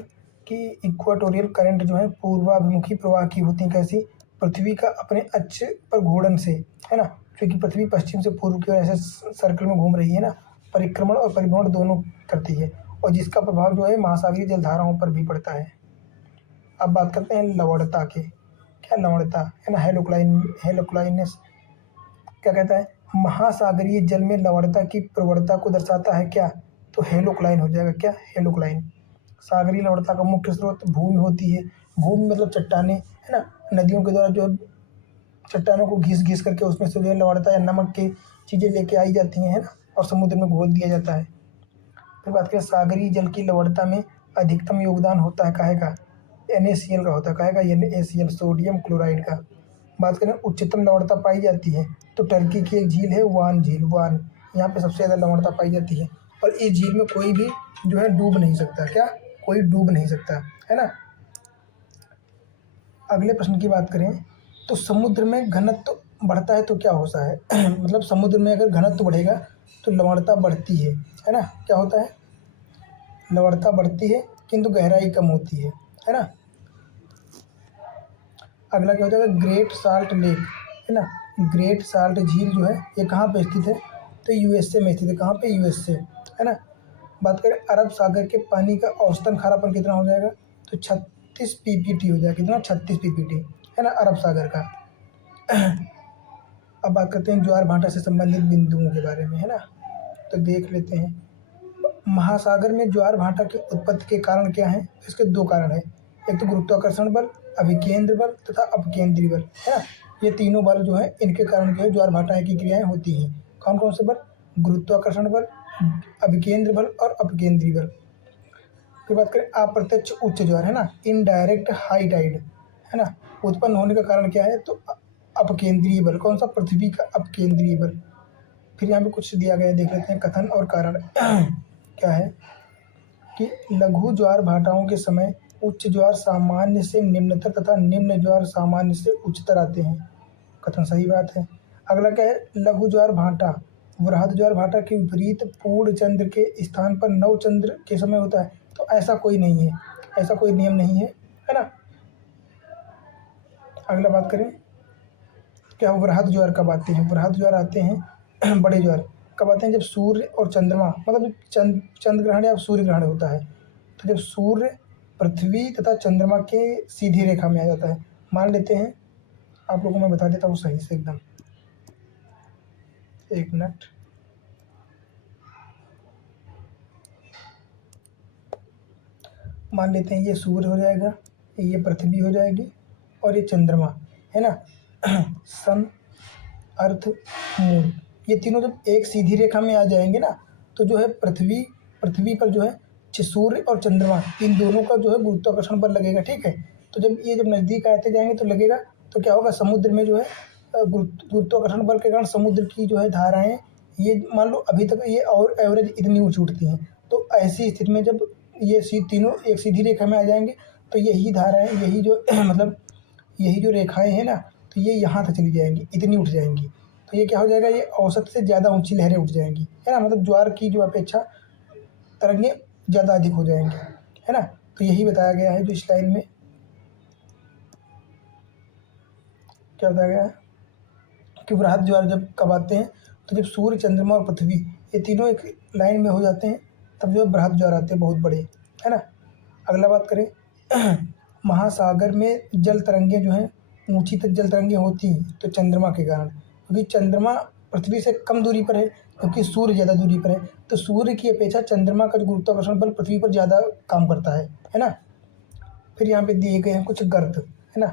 कि इक्वेटोरियल करंट जो है पूर्वाभिमुखी प्रवाह की होती है, कैसी, पृथ्वी का अपने अक्ष पर घूर्णन से, है ना, क्योंकि पृथ्वी पश्चिम से पूर्व की ओर ऐसे सर्कल में घूम रही है ना, परिक्रमण और परिभ्रमण दोनों करती है, और जिसका प्रभाव जो है महासागरीय जलधाराओं पर भी पड़ता है। अब बात करते हैं लवणता के। क्या लवणता, है ना, हेलोक्लाइनेस क्या कहता है, महासागरीय जल में लवणता की प्रवणता को दर्शाता है क्या, तो हेलोक्लाइन हो जाएगा। क्या, हेलोक्लाइन। सागरीय लवणता का मुख्य स्रोत भूमि होती है। भूमि मतलब चट्टाने, है ना, नदियों के द्वारा जो चट्टानों को घिस करके उसमें से जो है लवणता या नमक की चीज़ें लेके आई जाती हैं, है ना, और समुद्र में घोल दिया जाता है। फिर बात करें सागरीय जल की लवणता में अधिकतम योगदान होता है काहे का, NaCl का होता है, काहे का, NaCl, सोडियम क्लोराइड का। बात करें उच्चतम लवणता पाई जाती है, तो टर्की की एक झील है वान झील, वान, यहाँ पे सबसे ज़्यादा लवणता पाई जाती है, और इस झील में कोई भी जो है डूब नहीं सकता। क्या, कोई डूब नहीं सकता, है ना। अगले प्रश्न की बात करें तो समुद्र में घनत्व बढ़ता है तो क्या होता है मतलब समुद्र में अगर घनत्व बढ़ेगा तो लवणता बढ़ती है ना। क्या होता है, लवणता बढ़ती है किंतु गहराई कम होती है ना। अगला क्या होता है, ग्रेट साल्ट लेक, है ना, ग्रेट साल्ट झील जो है ये कहाँ पे स्थित है, तो USA में स्थित है। कहाँ पे, USA, है ना। बात करें अरब सागर के पानी का औसतन खारापन कितना हो जाएगा, तो 36 PPT हो जाएगा। कितना, 36 PPT, है ना, अरब सागर का। अब बात करते हैं ज्वार भाटा से संबंधित बिंदुओं के बारे में, है ना, तो देख लेते हैं। महासागर में ज्वार भाटा की उत्पत्ति के कारण क्या हैं, इसके दो कारण हैं, एक तो गुरुत्वाकर्षण बल, अभिकेंद्र बल तथा अपकेंद्री बल, है ना। ये तीनों बल जो है इनके कारण जो है ज्वार भाटा की क्रियाएं होती हैं। कौन कौन से बल, गुरुत्वाकर्षण बल, अभिकेंद्र बल और अपकेंद्री बल। फिर बात करें अप्रत्यक्ष उच्च ज्वार, है ना, इनडायरेक्ट हाई टाइड, है ना, उत्पन्न होने का कारण क्या है, तो अपकेंद्रीय बल। कौन सा, पृथ्वी का अपकेंद्रीय बल। फिर यहाँ पे कुछ दिया गया है, देख लेते हैं कथन और कारण। क्या है कि लघु ज्वार भाटाओं के समय उच्च ज्वार सामान्य से निम्नतर तथा निम्न ज्वार सामान्य से उच्चतर आते हैं। कथन सही बात है। अगला क्या है, लघु ज्वार भाटा वृहद ज्वार भाटा के विपरीत पूर्ण चंद्र के स्थान पर नव चंद्र के समय होता है, तो ऐसा कोई नहीं है, ऐसा कोई नियम नहीं है ना। अगला बात करें क्या, वृहद ज्वार कब आते हैं, वृहद ज्वार आते हैं बड़े ज्वार कब आते हैं, जब सूर्य और चंद्रमा मतलब चंद्र ग्रहण या सूर्य ग्रहण होता है, तो जब सूर्य पृथ्वी तथा चंद्रमा के सीधी रेखा में आ जाता है। मान लेते हैं, आप लोगों को मैं बता देता हूँ सही से एकदम, एक मिनट। मान लेते हैं ये सूर्य हो जाएगा, ये पृथ्वी हो जाएगी और ये चंद्रमा, है ना। सन, अर्थ, मून, ये तीनों जब एक सीधी रेखा में आ जाएंगे ना, तो जो है पृथ्वी पर जो है सूर्य और चंद्रमा इन दोनों का जो है गुरुत्वाकर्षण बल लगेगा, ठीक है। तो जब ये जब नज़दीक आते जाएंगे तो लगेगा, तो क्या होगा, समुद्र में जो है गुरुत्वाकर्षण बल के कारण समुद्र की जो है धाराएं, ये मान लो अभी तक ये और एवरेज इतनी ऊँची उठती हैं, तो ऐसी स्थिति में जब ये तीनों एक सीधी रेखा में आ जाएंगे तो यही धाराएं, यही जो मतलब यही जो रेखाएं हैं ना, तो ये यहाँ तक चली जाएंगी, इतनी उठ जाएंगी, तो ये क्या हो जाएगा, ये औसत से ज़्यादा ऊंची लहरें उठ जाएंगी, है ना, मतलब ज्वार की जो अपेक्षा तरंगें ज़्यादा अधिक हो जाएंगी, है ना। तो यही बताया गया है जो इस लाइन में क्या बताया गया है कि वृहद ज्वार जब कब आते हैं, तो जब सूर्य, चंद्रमा और पृथ्वी ये तीनों एक लाइन में हो जाते हैं, तब जो है वृहद ज्वार आते हैं, बहुत बड़े, है ना। अगला बात करें महासागर में जल तरंगें जो हैं ऊंची तक जल तरंगें होती हैं, तो चंद्रमा के कारण, क्योंकि चंद्रमा पृथ्वी से कम दूरी पर है, क्योंकि सूर्य ज़्यादा दूरी पर है, तो सूर्य की अपेक्षा चंद्रमा का जो गुरुत्वाकर्षण बल पृथ्वी पर ज़्यादा काम करता है ना। फिर यहाँ पे दिए गए हैं कुछ गर्त, है ना,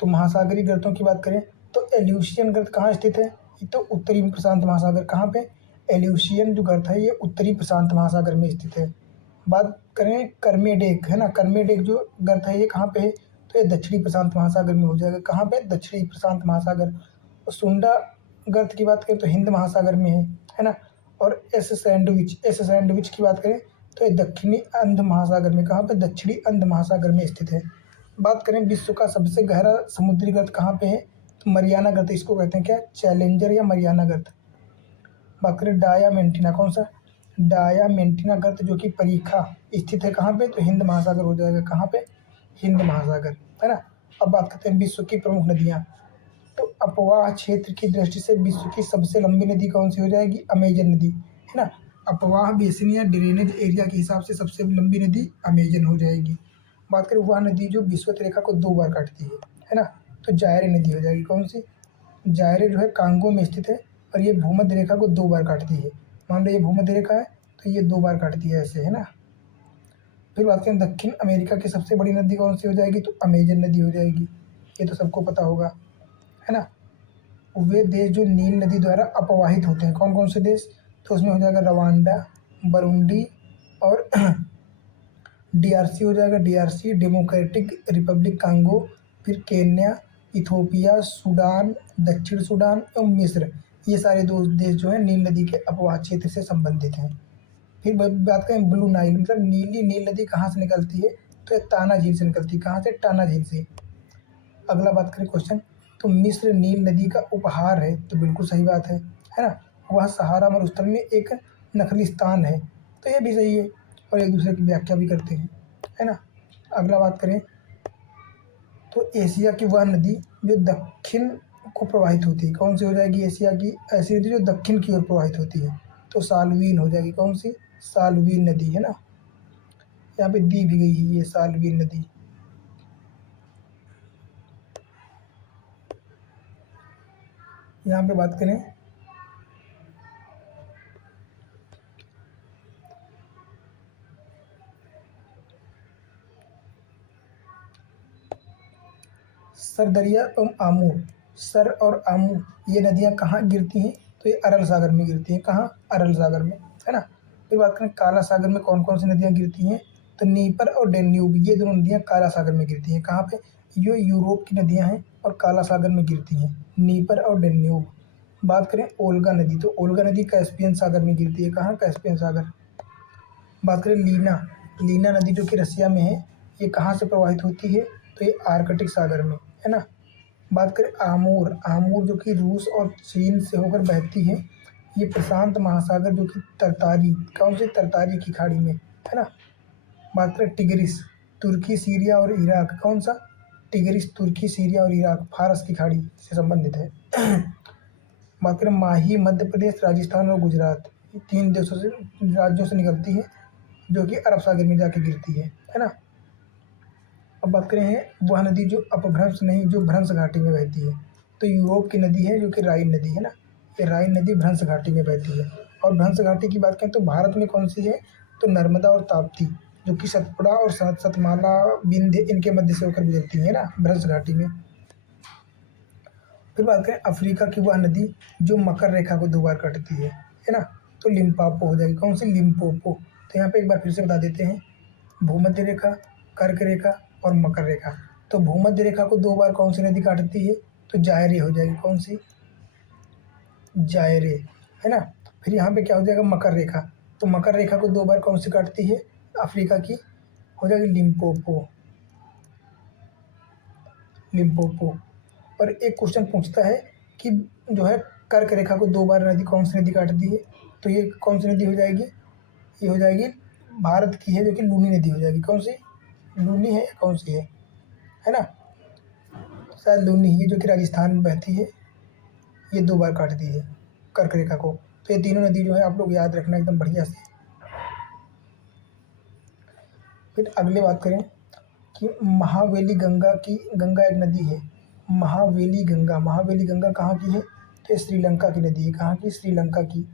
तो महासागरीय गर्तों की बात करें तो एल्यूशियन गर्त कहाँ स्थित है, ये तो उत्तरी प्रशांत महासागर, कहाँ पे, एल्यूशियन जो गर्त है ये उत्तरी प्रशांत महासागर में स्थित है। बात करें कर्मेडेक, है ना, कर्मेडेक जो गर्त है ये कहाँ पे है, तो ये दक्षिणी प्रशांत महासागर में हो जाएगा। कहाँ पे, दक्षिणी प्रशांत महासागर। और सुंडा गर्त की बात करें तो हिंद महासागर में है ना। और एस सैंडविच की बात करें तो ये दक्षिणी अंध महासागर में, कहाँ पे, दक्षिणी अंध महासागर में स्थित है। बात करें विश्व का सबसे गहरा समुद्री गर्त कहाँ पे है, तो मरियाना गर्त, इसको कहते हैं क्या, चैलेंजर या मरियाना गर्त। बात करें डायामेंटिना, कौन सा, डायामेंटिना गर्त जो कि परीखा स्थित है कहाँ पे, तो हिंद महासागर हो जाएगा। कहाँ पे, हिंद महासागर, है ना। अब बात करते हैं विश्व की प्रमुख नदियाँ। तो अपवाह क्षेत्र की दृष्टि से विश्व की सबसे लंबी नदी कौन सी हो जाएगी, अमेजन नदी, है ना। अपवाह बेसिन या ड्रेनेज एरिया के हिसाब से सबसे लंबी नदी अमेजन हो जाएगी। बात करें वह नदी जो विषुवत रेखा को 2 बार काटती है ना, तो जायरे नदी हो जाएगी। कौन सी, जायरे जो है कांगो में स्थित है और ये भूमध्य रेखा को 2 बार काटती है। मान लो ये भूमध्य रेखा है तो ये 2 बार काटती है ऐसे, है ना। फिर बात करें दक्षिण अमेरिका की सबसे बड़ी नदी कौन सी हो जाएगी, तो अमेजन नदी हो जाएगी। ये तो सबको पता होगा, है ना। वे देश जो नील नदी द्वारा अपवाहित होते हैं, कौन कौन से देश, तो उसमें हो जाएगा रवांडा, बरूंडी और डीआरसी हो जाएगा, डीआरसी डेमोक्रेटिक रिपब्लिक कांगो, फिर केन्या, इथोपिया, सूडान, दक्षिण सूडान एवं मिस्र। ये सारे दो देश जो है नील नदी के अपवाह क्षेत्र से संबंधित हैं। फिर बात करें ब्लू नाइल, मतलब नीली नील नदी कहाँ से निकलती है, तो ये ताना झील से निकलती है। कहाँ से, टाना झील से। अगला बात करें क्वेश्चन, तो मिस्र नील नदी का उपहार है, तो बिल्कुल सही बात है ना। वह सहारा मरुस्थल में एक नखलिस्तान है, तो ये भी सही है और एक दूसरे की व्याख्या भी करते हैं, है ना। अगला बात करें तो एशिया की वह नदी जो दक्षिण को प्रवाहित होती है, कौन सी हो जाएगी, एशिया की ऐसी नदी जो दक्षिण की ओर प्रवाहित होती है, तो साल्वीन हो जाएगी। कौन सी, साल्वीन नदी, है ना। यहाँ पे दी भी गई है ये साल्वीन नदी। यहाँ पे बात करें सरदरिया एवं आमू, सर और आमू ये नदियाँ कहाँ गिरती हैं, तो ये अरल सागर में गिरती हैं। कहाँ, अरल सागर में, है ना। फिर बात करें काला सागर में कौन कौन सी नदियाँ गिरती हैं, तो नीपर और डेन्यूब ये दोनों नदियाँ काला सागर में गिरती हैं। कहाँ पे, ये यूरोप की नदियाँ हैं और काला सागर में गिरती हैं, नीपर और डेन्यूब। बात करें ओल्गा नदी, तो ओल्गा नदी कैस्पियन सागर में गिरती है। कहाँ, कैस्पियन सागर। बात करें लीना, लीना नदी जो कि रसिया में है, ये कहाँ से प्रवाहित होती है, तो ये आर्कटिक सागर में, है ना। बात करें आमूर, आमूर जो कि रूस और चीन से होकर बहती है, ये प्रशांत महासागर जो कि तरतारी, कौन सी, तरतारी की खाड़ी में, है ना। बात करें टिग्रिस, तुर्की, सीरिया और इराक, कौन सा, टिग्रिस तुर्की, सीरिया और इराक, फारस की खाड़ी से संबंधित है। बात करें माही, मध्य प्रदेश, राजस्थान और गुजरात, ये 3 देशों से, राज्यों से निकलती है जो कि अरब सागर में जाके गिरती है ना। अब बात करें हैं वह नदी जो अपभ्रंश नहीं, जो भ्रंश घाटी में बहती है, तो यूरोप की नदी है जो कि राइन नदी, है ना। ये राइन नदी भ्रंश घाटी में बहती है। और भ्रंश घाटी की बात करें तो भारत में कौन सी है, तो नर्मदा और ताप्ती जो कि सतपुड़ा और सतमाला, विंध्य इनके मध्य से होकर गुजरती है ना, भ्रंश घाटी में। फिर बात करें अफ्रीका की वह नदी जो मकर रेखा को 2 बार काटती है ना, तो लिम्पापो हो जाएगी। कौन सी, लिम्पोपो। तो यहाँ पे एक बार फिर से बता देते हैं, भूमध्य रेखा, कर्क रेखा और मकर रेखा। तो भूमध्य रेखा को 2 बार कौन सी नदी काटती है, तो जायरे हो जाएगी। कौन सी, जायरे, है ना। फिर यहाँ पे क्या हो जाएगा, मकर रेखा, तो मकर रेखा को 2 बार कौन सी काटती है, अफ्रीका की, हो जाएगी लिम्पोपो, लिम्पोपो। और एक क्वेश्चन पूछता है कि जो है कर्क रेखा को 2 बार नदी कौन सी नदी काटती है, तो ये कौन सी नदी हो जाएगी, ये हो जाएगी भारत की है जो कि लूनी नदी हो जाएगी। कौन सी, लूनी है या कौन सी है ना, शायद लूनी ही है जो कि राजस्थान में बहती है, ये 2 बार काटती है कर्क रेखा को। तो ये तीनों नदी जो है आप लोग याद रखना एकदम बढ़िया से। फिर अगले बात करें कि महावेली गंगा की, गंगा एक नदी है, महावेली गंगा, महावेली गंगा कहाँ की है, तो ये श्रीलंका की नदी है। कहाँ की, श्रीलंका की।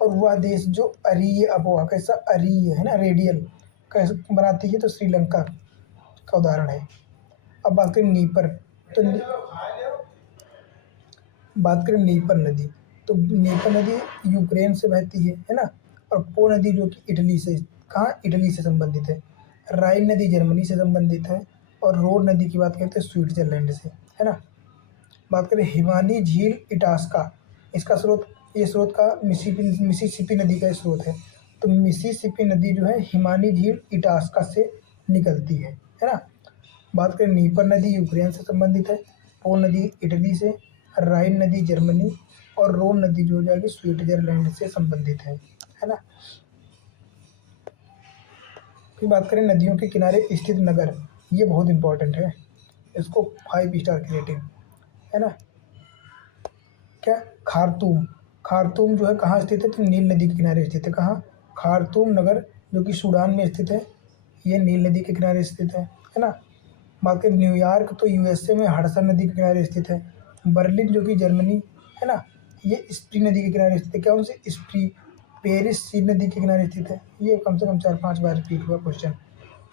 और वह देश जो अरीय अपवाह, कैसा, अरीय, है ना, रेडियल कैसे बनाती है, तो श्रीलंका का उदाहरण है। अब बात करें नीपर, तो बात करें नीपर नदी, तो नीपर नदी यूक्रेन से बहती है ना। और पो नदी जो कि इटली से कहाँ, इटली से संबंधित है। राइन नदी जर्मनी से संबंधित है। और रोन नदी की बात करते हैं स्विट्जरलैंड से, है ना। बात करें हिमानी झील इटास्का, इसका स्रोत, ये स्रोत का मिसिसिपी नदी का स्रोत है। तो मिसिसिपी नदी जो है हिमानी झील इटास्का से निकलती है ना। बात करें नीपर नदी यूक्रेन से संबंधित है। पो नदी इटली से, राइन नदी जर्मनी और रोन नदी जो हो जाएगी स्विट्जरलैंड से संबंधित है ना। फिर बात करें नदियों के किनारे स्थित नगर, ये बहुत इंपॉर्टेंट है, इसको 5 स्टार की रेटिंग, है ना। क्या, खार्तूम, खार्तूम जो है कहाँ स्थित है, तो नील नदी के किनारे स्थित है। कहाँ, खार्तूम नगर जो कि सूडान में स्थित है, ये नील नदी के किनारे स्थित है ना। बात करें न्यूयॉर्क, तो यूएसए में हडसन नदी के किनारे स्थित है। बर्लिन जो कि जर्मनी है ना, ये स्प्री नदी के किनारे स्थित है। कौन सी, स्प्री। पेरिस सीन नदी के किनारे स्थित है। ये कम से कम 4-5 बार रिपीट हुआ क्वेश्चन।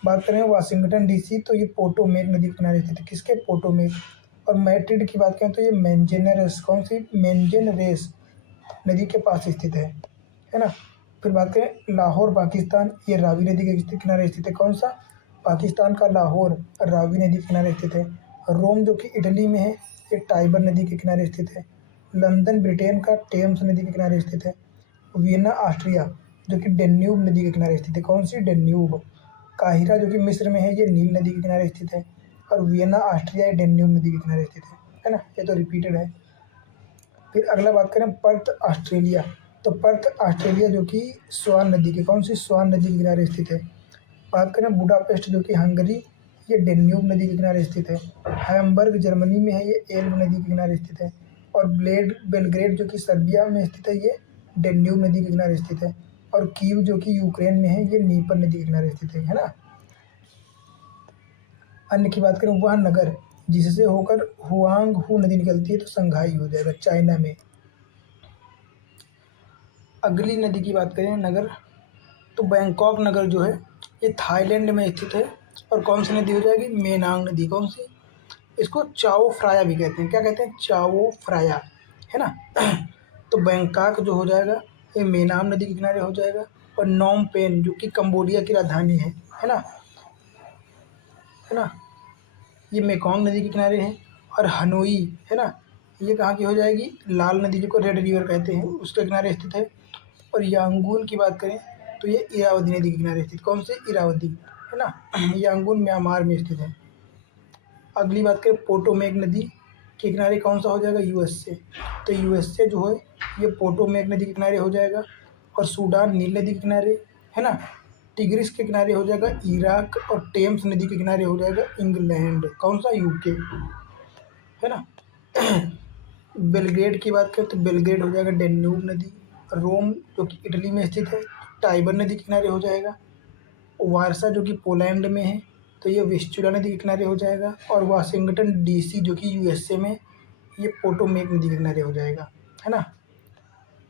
बात करें वाशिंगटन डीसी, तो ये पोटोमेक नदी के किनारे स्थित है। किसके, पोटोमेक। और मैड्रिड की बात करें तो ये मेंजेनरेस, कौन सी, मेंजेनरेस नदी के पास स्थित है ना। फिर बात करें लाहौर पाकिस्तान, ये रावी नदी के किनारे स्थित है। कौन सा, पाकिस्तान का लाहौर रावी नदी के किनारे स्थित है। रोम जो कि इटली में है, ये टाइबर नदी के किनारे स्थित है। लंदन ब्रिटेन का टेम्स नदी के किनारे स्थित है। वियना ऑस्ट्रिया जो कि डेन्यूब नदी के किनारे स्थित है। कौन सी, डेन्यूब। काहिरा जो कि मिस्र में है, ये नील नदी के किनारे स्थित है। और वियना ऑस्ट्रिया ये डेन्यूब नदी के किनारे स्थित है ना। ये तो रिपीटेड है। फिर अगला बात करें पर्थ ऑस्ट्रेलिया, तो पर्थ ऑस्ट्रेलिया जो कि स्वान नदी के, कौन सी, स्वान नदी के किनारे स्थित है। बात करें बुडापेस्ट जो कि हंगरी, ये डेन्यूब नदी के किनारे स्थित है। हैम्बर्ग जर्मनी में है, ये एल्ब नदी के किनारे स्थित है। और बेलग्रेड जो कि सर्बिया में स्थित है, ये डेन्यूब नदी के किनारे स्थित है। और कीव जो कि यूक्रेन में है, ये नीपर नदी के किनारे स्थित है ना। अन्य की बात करें, वह नगर जिससे होकर हुआंग नदी निकलती है, तो संघाई हो जाएगा, चाइना में। अगली नदी की बात करें नगर, तो बैंकॉक नगर जो है ये थाईलैंड में स्थित है। और कौन सी नदी हो जाएगी, मेनांग नदी। कौन सी, इसको चाओ फ्राया भी कहते हैं। क्या कहते हैं, चाओ फ्राया, है ना। तो बैंकॉक जो हो जाएगा ये मेनाम नदी के किनारे हो जाएगा। और नोम पेन जो कि कंबोडिया की राजधानी है ना, है ना, ये मेकोंग नदी के किनारे है। और हनोई, है ना, ये कहाँ की हो जाएगी, लाल नदी जो को रेड रिवर कहते हैं, उसके किनारे स्थित है। और यांगून की बात करें तो ये इरावदी नदी के किनारे स्थित, कौन से, इरावदी, है ना। यांगून म्यांमार में स्थित है। अगली बात करें पोटोमेक नदी के किनारे कौन सा हो जाएगा, यूएसए। तो यूएसए जो है ये पोटोमेक नदी के किनारे हो जाएगा। और सूडान नील नदी के किनारे, है ना। टिग्रिस के किनारे हो जाएगा इराक। और टेम्स नदी के किनारे हो जाएगा इंग्लैंड, कौन सा, यूके, है ना। बेलग्रेड की बात करें तो बेलग्रेड हो जाएगा डेन्यूब नदी। रोम जो कि इटली में स्थित है, टाइबर नदी के किनारे हो जाएगा। वारसा जो कि पोलैंड में है, तो ये विस्चुला नदी के किनारे हो जाएगा। और वाशिंगटन डीसी जो कि यूएसए में, ये पोटोमेक नदी के किनारे हो जाएगा, है ना।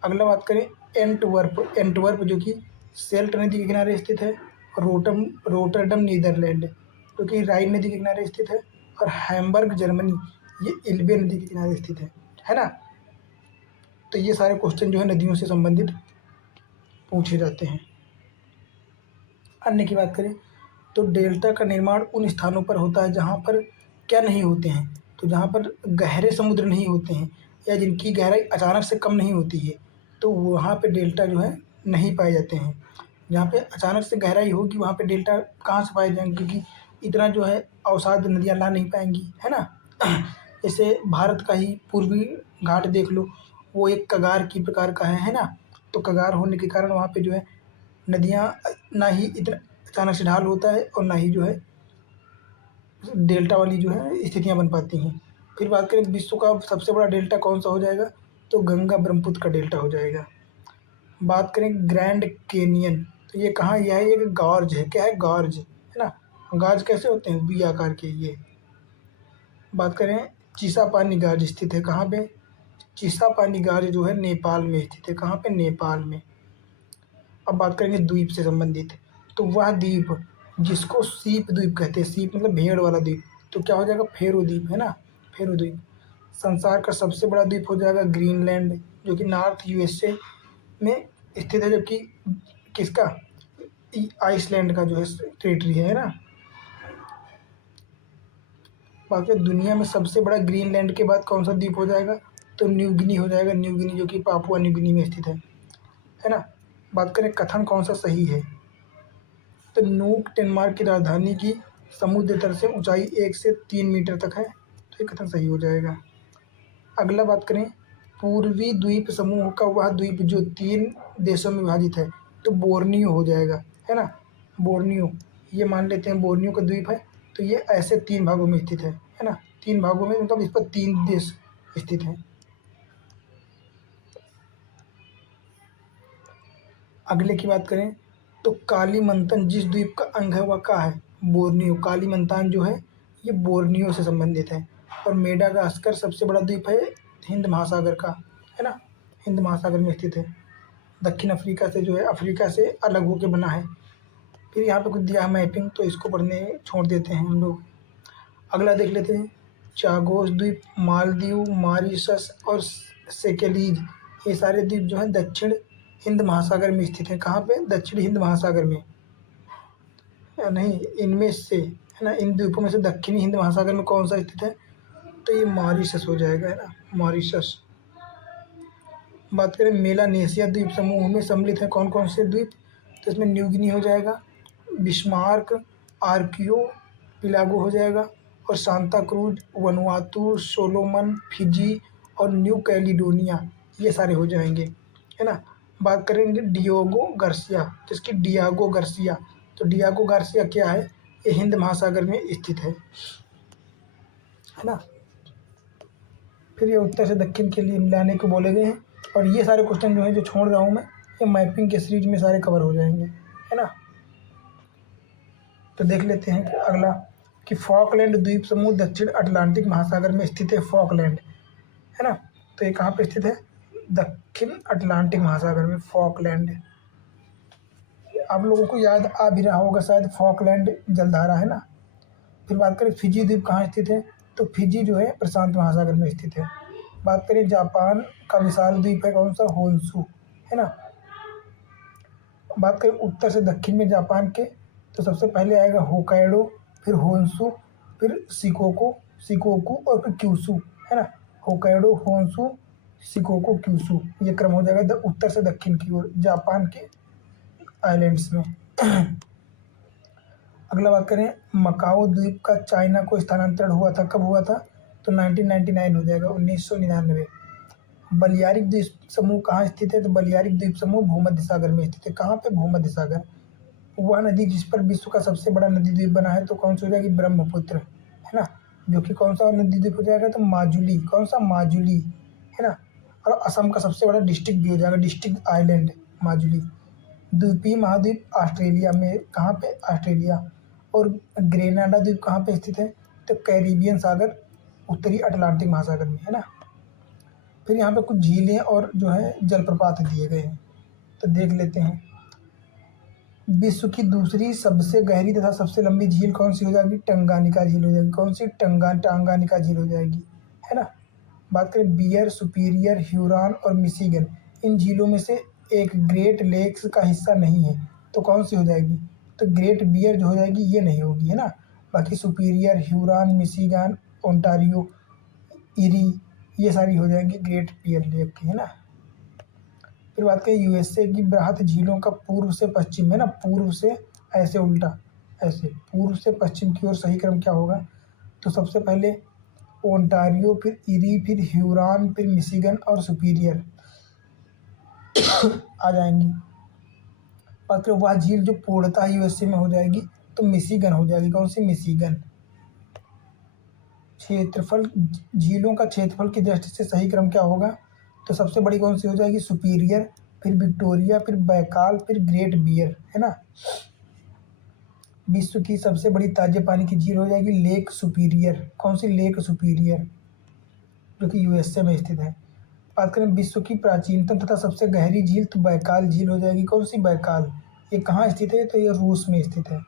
अगला बात करें एंटवर्प, एंटवर्प जो कि सेल्ट नदी के किनारे स्थित है। रोटरडम नीदरलैंड जो कि राइन नदी के किनारे स्थित है। और हैम्बर्ग जर्मनी, ये इल्बे नदी के किनारे स्थित है ना। तो ये सारे क्वेश्चन जो है नदियों से संबंधित पूछे जाते हैं। अन्य की बात करें तो डेल्टा का निर्माण उन स्थानों पर होता है जहाँ पर क्या नहीं होते हैं, तो जहाँ पर गहरे समुद्र नहीं होते हैं या जिनकी गहराई अचानक से कम नहीं होती है, तो वहाँ पे डेल्टा जो है नहीं पाए जाते हैं। जहाँ पे अचानक से गहराई होगी वहाँ पे डेल्टा कहाँ से पाए जाएंगे, क्योंकि इतना जो है अवसाद नदियाँ ला नहीं पाएंगी, है ना। जैसे भारत का ही पूर्वी घाट देख लो, वो एक कगार की प्रकार का है ना। तो कगार होने के कारण वहाँ पे जो है नदियाँ ना ही इतना अचानक से ढाल होता है और ना ही जो है डेल्टा वाली जो है स्थितियाँ बन पाती हैं। फिर बात करें विश्व का सबसे बड़ा डेल्टा कौन सा हो जाएगा, तो गंगा ब्रह्मपुत्र का डेल्टा हो जाएगा। बात करें ग्रैंड कैनियन, तो ये कहाँ, यह एक गॉर्ज है। क्या है, गॉर्ज, है ना। गॉर्ज कैसे होते हैं, वी आकार के ये। बात करें चिसापानी गॉर्ज स्थित है कहाँ पे, चिसापानी गॉर्ज जो है नेपाल में स्थित है। कहाँ पे, नेपाल में। अब बात करेंगे द्वीप से संबंधित, तो वह द्वीप जिसको सीप द्वीप कहते हैं, सीप मतलब भेड़ वाला द्वीप, तो क्या हो जाएगा, फेरो द्वीप, है ना, फेरो द्वीप। संसार का सबसे बड़ा द्वीप हो जाएगा ग्रीनलैंड जो कि नॉर्थ यूएसए में स्थित है, जबकि किसका, आइसलैंड का जो है टेरिटरी है ना। बाकी दुनिया में सबसे बड़ा ग्रीनलैंड के बाद कौन सा द्वीप हो जाएगा, तो न्यू गिनी हो जाएगा, न्यू गिनी जो कि पापुआ न्यू गिनी में स्थित है ना। बात करें कथन कौन सा सही है, तो नूक डेनमार्क की राजधानी की समुद्र तल से ऊंचाई 1 से 3 मीटर तक है, तो ये कथन सही हो जाएगा। अगला बात करें पूर्वी द्वीप समूह का वह द्वीप जो 3 देशों में विभाजित है, तो बोर्नियो हो जाएगा, है ना। बोर्नियो, ये मान लेते हैं बोर्नियो का द्वीप है, तो ये ऐसे 3 भागों में स्थित है ना। 3 भागों में मतलब इस पर 3 देश स्थित हैं। अगले की बात करें तो कालीमंतन जिस द्वीप का अंग है वह क्या है, बोर्नियो। कालीमंतान जो है ये बोर्नियो से संबंधित है। और मेडागास्कर सबसे बड़ा द्वीप है हिंद महासागर का, है ना, हिंद महासागर में स्थित है। दक्षिण अफ्रीका से जो है अफ्रीका से अलग होकर बना है। फिर यहाँ पे कुछ दिया है मैपिंग, तो इसको पढ़ने छोड़ देते हैं हम लोग। अगला देख लेते हैं चागोस द्वीप, मालदीव, मॉरिशस और सेकेलीज, ये सारे द्वीप जो हैं दक्षिण हिंद महासागर में स्थित है। कहाँ पे, दक्षिण हिंद महासागर में, या नहीं इनमें से, है ना, इन द्वीपों में से दक्षिणी हिंद महासागर में कौन सा स्थित है, तो ये मॉरिशस हो जाएगा, है ना, मॉरिशस। बात करें मेलानेशिया द्वीप समूह में सम्मिलित है कौन कौन से द्वीप, तो इसमें न्यू गिनी हो जाएगा, बिस्मार्क, आर्कियो पिलागो हो जाएगा, और Santa cruise, Vanuatu, Solomon, Fiji और न्यू कैलिडोनिया, ये सारे हो जाएंगे, है ना। बात करेंगे डियोगो गार्सिया, जिसकी डियागो गार्सिया, तो डियागो गार्सिया क्या है, ये हिंद महासागर में स्थित है ना। फिर ये उत्तर से दक्षिण के लिए मिलाने को बोले गए हैं। और ये सारे क्वेश्चन जो है जो छोड़ रहा हूँ मैं, ये मैपिंग के सीरीज में सारे कवर हो जाएंगे, है ना। तो देख लेते हैं कि अगला कि फॉकलैंड द्वीप समूह दक्षिण अटलांटिक महासागर में स्थित है, फॉकलैंड, है ना। तो ये कहाँ पे स्थित है, दक्षिण अटलांटिक महासागर में, फॉकलैंड। आप लोगों को याद आ भी रहा होगा शायद, फॉकलैंड जलधारा, है ना। फिर बात करें फिजी द्वीप कहाँ स्थित है, तो फिजी जो है प्रशांत महासागर में स्थित है। बात करें जापान का विशाल द्वीप है कौन सा, होन्शु, है ना। बात करें उत्तर से दक्षिण में जापान के, तो सबसे पहले आएगा होकाइडो, फिर होन्शु, फिर शिकोकू और फिर क्यूशू, है ना। होकाइडो, होन्शु, शिकोकू, क्यूशू, ये क्रम हो जाएगा उत्तर से दक्षिण की ओर जापान के आइलैंड्स में। अगला बात करें मकाओ द्वीप का चाइना को स्थानांतरण हुआ था, कब हुआ था, तो 1999 हो जाएगा, 1999। बलियारिक द्वीप समूह कहाँ स्थित है, तो बलियारिक द्वीप समूह भूमध्य सागर में स्थित है। कहाँ पे, भूमध्य सागर। वह नदी जिस पर विश्व का सबसे बड़ा नदी द्वीप बना है, तो कौन सी हो जाएगी, ब्रह्मपुत्र, है ना, जो कि कौन सा नदी द्वीप हो जाएगा, तो माजुली, कौन सा, माजुली, है ना। और असम का सबसे बड़ा डिस्ट्रिक्ट भी हो जाएगा, डिस्ट्रिक्ट आइलैंड माजुली। द्वीपीय महाद्वीप ऑस्ट्रेलिया में, कहाँ पे, ऑस्ट्रेलिया। और ग्रेनाडा द्वीप कहाँ पे स्थित है, तो कैरिबियन सागर, उत्तरी अटलांटिक महासागर में, है ना। फिर यहाँ पे कुछ झीलें और जो है जलप्रपात दिए गए हैं, तो देख लेते हैं। विश्व की दूसरी सबसे गहरी तथा सबसे लंबी झील कौन सी हो जाएगी, टंगानिका झील हो जाएगी। कौन सी, टांगानिका झील हो जाएगी, है ना। बात करें बियर, सुपीरियर, ह्यूरॉन और मिशिगन, इन झीलों में से एक ग्रेट लेक्स का हिस्सा नहीं है, तो कौन सी हो जाएगी, तो ग्रेट बियर जो हो जाएगी ये नहीं होगी, है ना। बाकी superior, Huron, Michigan, Ontario, eri, ये सारी हो जाएंगी ग्रेट बियर लेक की, है ना। फिर बात करें यूएसए की बृहत झीलों का पूर्व से पश्चिम, है ना, पूर्व से ऐसे उल्टा, ऐसे पूर्व से पश्चिम की ओर सही क्रम क्या होगा, तो सबसे पहले ओंटारियो, फिर इरी, फिर ह्यूरॉन, फिर मिशिगन और सुपीरियर आ जाएंगी। बात करें वह झील जो पूर्णतः यूएसए में हो जाएगी, तो मिशिगन हो जाएगी, कौन सी, मिशिगन। क्षेत्रफल, झीलों का क्षेत्रफल की दृष्टि से सही क्रम क्या होगा, तो सबसे बड़ी कौन सी हो जाएगी, सुपीरियर, फिर विक्टोरिया, फिर बैकाल, फिर ग्रेट बियर, है ना। विश्व की सबसे बड़ी ताजे पानी की झील हो जाएगी लेक सुपीरियर, कौन सी, लेक सुपीरियर, जो कि यूएसए में स्थित है। बात करें विश्व की प्राचीनतम तथा सबसे गहरी झील, तो बैकाल झील हो जाएगी, कौन सी, बैकाल। ये कहाँ स्थित है, तो ये रूस में स्थित है।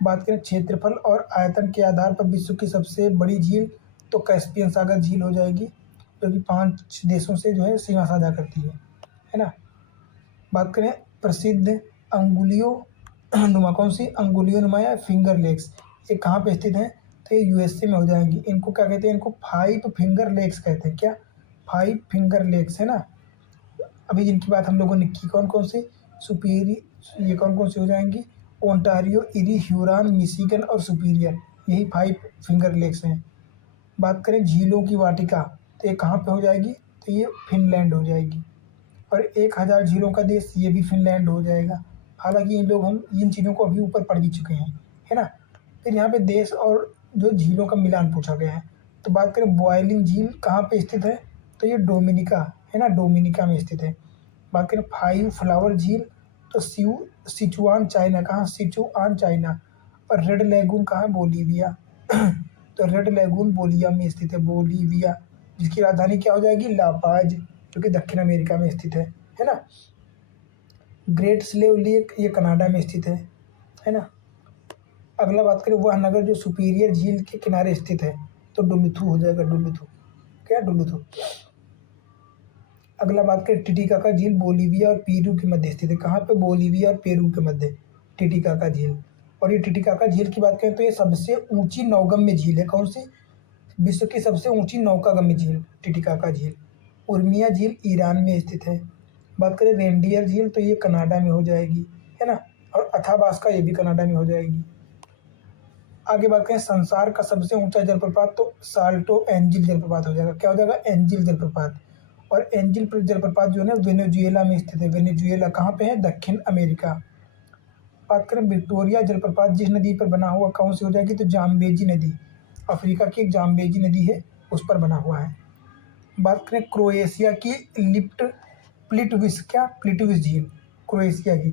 बात करें क्षेत्रफल और आयतन के आधार पर विश्व की सबसे बड़ी झील, तो कैस्पियन सागर झील हो जाएगी, जो कि 5 देशों से जो है सीमा साझा करती है ना। बात करें प्रसिद्ध अंगुलियों नुमा, कौन सी अंगुलियों नुमा या फिंगर लेग्स, ये कहाँ पे स्थित हैं? तो ये यूएसए में हो जाएंगी। इनको क्या कहते हैं? इनको 5 फिंगर लेग्स कहते हैं। क्या? 5 फिंगर लेग्स है ना। अभी जिनकी बात हम लोगों ने की, कौन कौन सी? सुपीरी, ये कौन कौन सी हो जाएंगी? ओंटारियो, इरी, ह्यूरॉन, मिशिगन और सुपीरियर, यही 5 फिंगर लेग्स हैं। बात करें झीलों की वाटिका, तो ये कहाँ पे हो जाएगी? तो ये फिनलैंड हो जाएगी। और 1000 झीलों का देश, ये भी फिनलैंड हो जाएगा। हालांकि हम इन चीज़ों को अभी ऊपर पढ़ भी चुके हैं, है ना। फिर यहाँ पे देश और जो झीलों का मिलान पूछा गया है। तो बात करें बॉयलिंग झील कहाँ पे स्थित है? तो ये डोमिनिका, है ना, डोमिनिका में स्थित है। बात करें 5 फ्लावर झील, तो सिचुआन चाइना, कहाँ? Sichuan China. और रेड लेगून कहाँ है? बोलीविया। तो रेड लेगून बोलिया में स्थित है, बोलीविया, जिसकी राजधानी क्या हो जाएगी? ला पाज, जो कि दक्षिण अमेरिका में स्थित है ना। ग्रेट स्लेव लेक, ये कनाडा में स्थित है ना। अगला बात करें वह नगर जो सुपीरियर झील के किनारे स्थित है, तो डुलुथु हो जाएगा, डुलुथु। क्या? डुलुथु। अगला बात करें टिटिकाका झील बोलीविया और पेरू के मध्य स्थित है। कहाँ पे? बोलीविया और पेरू के मध्य टिटिकाका झील। और ये टिटिकाका झील की बात करें तो ये सबसे ऊंची नौगम्य झील है। कौन सी? विश्व की सबसे ऊंची नौकागम्य झील टिटिकाका झील। उर्मिया झील ईरान में स्थित है। बात करें रेनडियर झील, तो ये कनाडा में हो जाएगी, है ना। और अथाबास्का, ये भी कनाडा में हो जाएगी। आगे बात करें संसार का सबसे ऊंचा जलप्रपात, तो साल्टो एंजिल जलप्रपात हो जाएगा। क्या हो जाएगा? एंजिल जलप्रपात। और एंजिल जलप्रपात जो है ना वेनेजुएला में स्थित है। वेनेजुएला कहाँ पे है? दक्षिण अमेरिका। बात करें विक्टोरिया जलप्रपात जिस नदी पर बना हुआ, कौन सी हो जाएगी? तो जाम्बेजी नदी, अफ्रीका की एक जाम्बेजी नदी है, उस पर बना हुआ है। बात करें क्रोएशिया की प्लिटविस, क्या? प्लिटविस झील, क्रोएशिया की,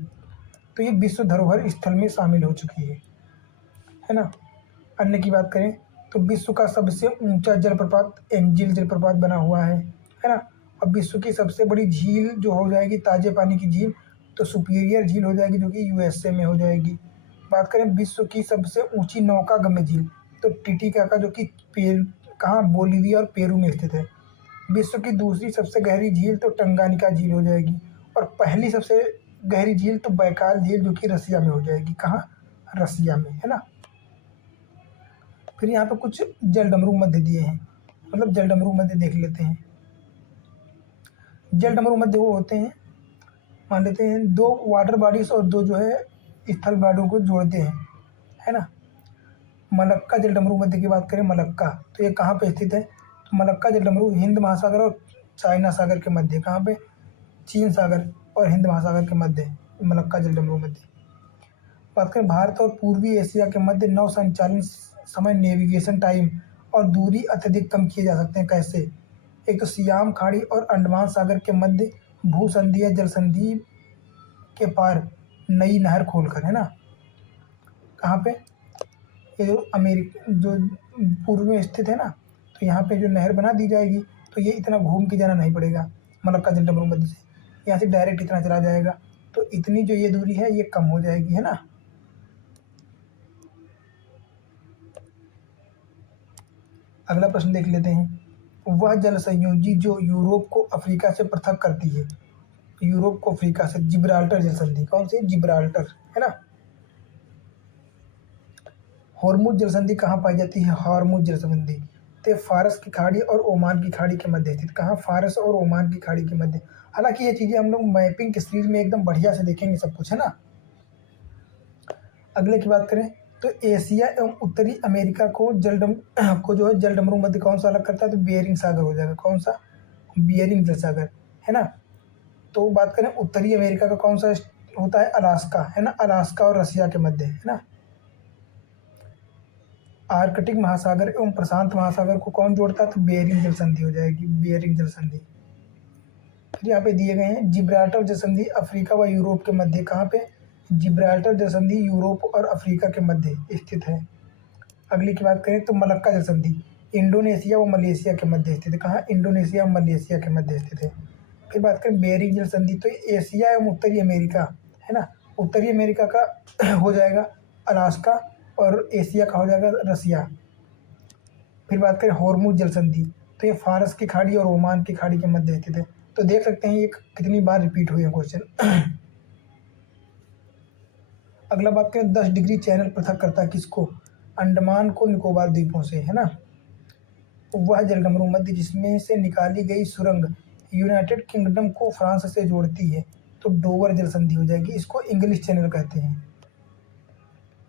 तो ये विश्व धरोहर स्थल में शामिल हो चुकी है ना। अन्य की बात करें तो विश्व का सबसे ऊंचा जलप्रपात एंजिल जलप्रपात बना हुआ है ना। अब विश्व की सबसे बड़ी झील जो हो जाएगी ताजे पानी की झील, तो सुपीरियर झील हो जाएगी, जो कि यूएसए में हो जाएगी। बात करें विश्व की सबसे ऊंची नौकागम्य झील, तो टिटिकाका, जो कि कहाँ? बोलीविया और पेरू में स्थित है। विश्व की दूसरी सबसे गहरी झील तो टंगानिका झील हो जाएगी। और पहली सबसे गहरी झील तो बैकाल झील, जो कि रसिया में हो जाएगी। कहाँ? रसिया में, है ना। फिर यहाँ पे कुछ जलडमरू मध्य दिए हैं, मतलब जलडमरू मध्य देख लेते हैं। जलडमरू मध्य वो होते हैं, मान लेते हैं 2 वाटर बॉडीज और 2 जो है स्थल बॉडियों को जोड़ते हैं, है ना। मलक्का जलडमरू मध्य की बात करें, मलक्का, तो ये कहाँ पे स्थित है? तो मलक्का जलडमरू हिंद महासागर और चाइना सागर के मध्य, कहाँ पे? चीन सागर और हिंद महासागर के मध्य मलक्का जलडमरू मध्य। बात करें भारत और पूर्वी एशिया के मध्य नौ संचालन समय, नेविगेशन टाइम और दूरी अत्यधिक कम किए जा सकते हैं। कैसे? एक तो सियाम खाड़ी और अंडमान सागर के मध्य भूसंधि या जलसंधि के पार नई नहर खोलकर, है ना। कहाँ पे? ये जो जो पूर्व में स्थित है ना, तो यहाँ पे जो नहर बना दी जाएगी, तो ये इतना घूम के जाना नहीं पड़ेगा मलक्का जलडमरू मध्य से, यहाँ से डायरेक्ट इतना चला जाएगा, तो इतनी जो ये दूरी है ये कम हो जाएगी, है ना। अगला प्रश्न देख लेते हैं। वह जल संयोजी जो यूरोप को अफ्रीका से पृथक करती है, यूरोप को अफ्रीका से, जिब्राल्टर जल संधि, कौन सी? जिब्राल्टर, है ना। हॉर्मुज जल संधि कहाँ पाई जाती है? हॉर्मुज जल संधि तो फारस की खाड़ी और ओमान की खाड़ी के मध्य स्थित। कहाँ? फारस और ओमान की खाड़ी के मध्य। हालांकि ये चीज़ें हम लोग मैपिंग की सीरीज में एकदम बढ़िया से देखेंगे सब कुछ, है ना। अगले की बात करें तो एशिया एवं उत्तरी अमेरिका को जो है जलडमरू मध्य कौन सा अलग करता है? तो बेयरिंग सागर हो जाएगा। कौन सा? बियरिंग जल सागर, है ना। तो बात करें उत्तरी अमेरिका का कौन सा होता है? अलास्का, है ना। अलास्का और रसिया के मध्य, है ना। आर्कटिक महासागर एवं प्रशांत महासागर को कौन जोड़ता है? तो बेयरिंग जल संधि हो जाएगी, बेयरिंग जल संधि। फिर यहाँ पे दिए गए हैं जिब्राल्टर जल संधि अफ्रीका व यूरोप के मध्य, कहाँ पे? जिब्राल्टर जल संधि यूरोप और अफ्रीका के मध्य स्थित है। अगली की बात करें तो मलक्का जल संधि इंडोनेशिया व मलेशिया के मध्य स्थित है। कहाँ? इंडोनेशिया और मलेशिया के मध्य स्थित है। फिर बात करें बेयरिंग जल संधि, तो एशिया एवं उत्तरी अमेरिका, है ना। उत्तरी अमेरिका का हो जाएगा अलास्का और एशिया का हो जाएगा रसिया। फिर बात करें हॉर्मुज जल संधि, तो ये फारस की खाड़ी और ओमान की खाड़ी के मध्य स्थित है। तो देख सकते हैं ये कितनी बार रिपीट हुई है क्वेश्चन। अगला बात करें 10 डिग्री चैनल पृथक करता है किसको? अंडमान को निकोबार द्वीपों से, है ना। वह जलडमरू मध्य जिसमें से निकाली गई सुरंग यूनाइटेड किंगडम को फ्रांस से जोड़ती है, तो डोवर जल संधि हो जाएगी। इसको इंग्लिश चैनल कहते हैं।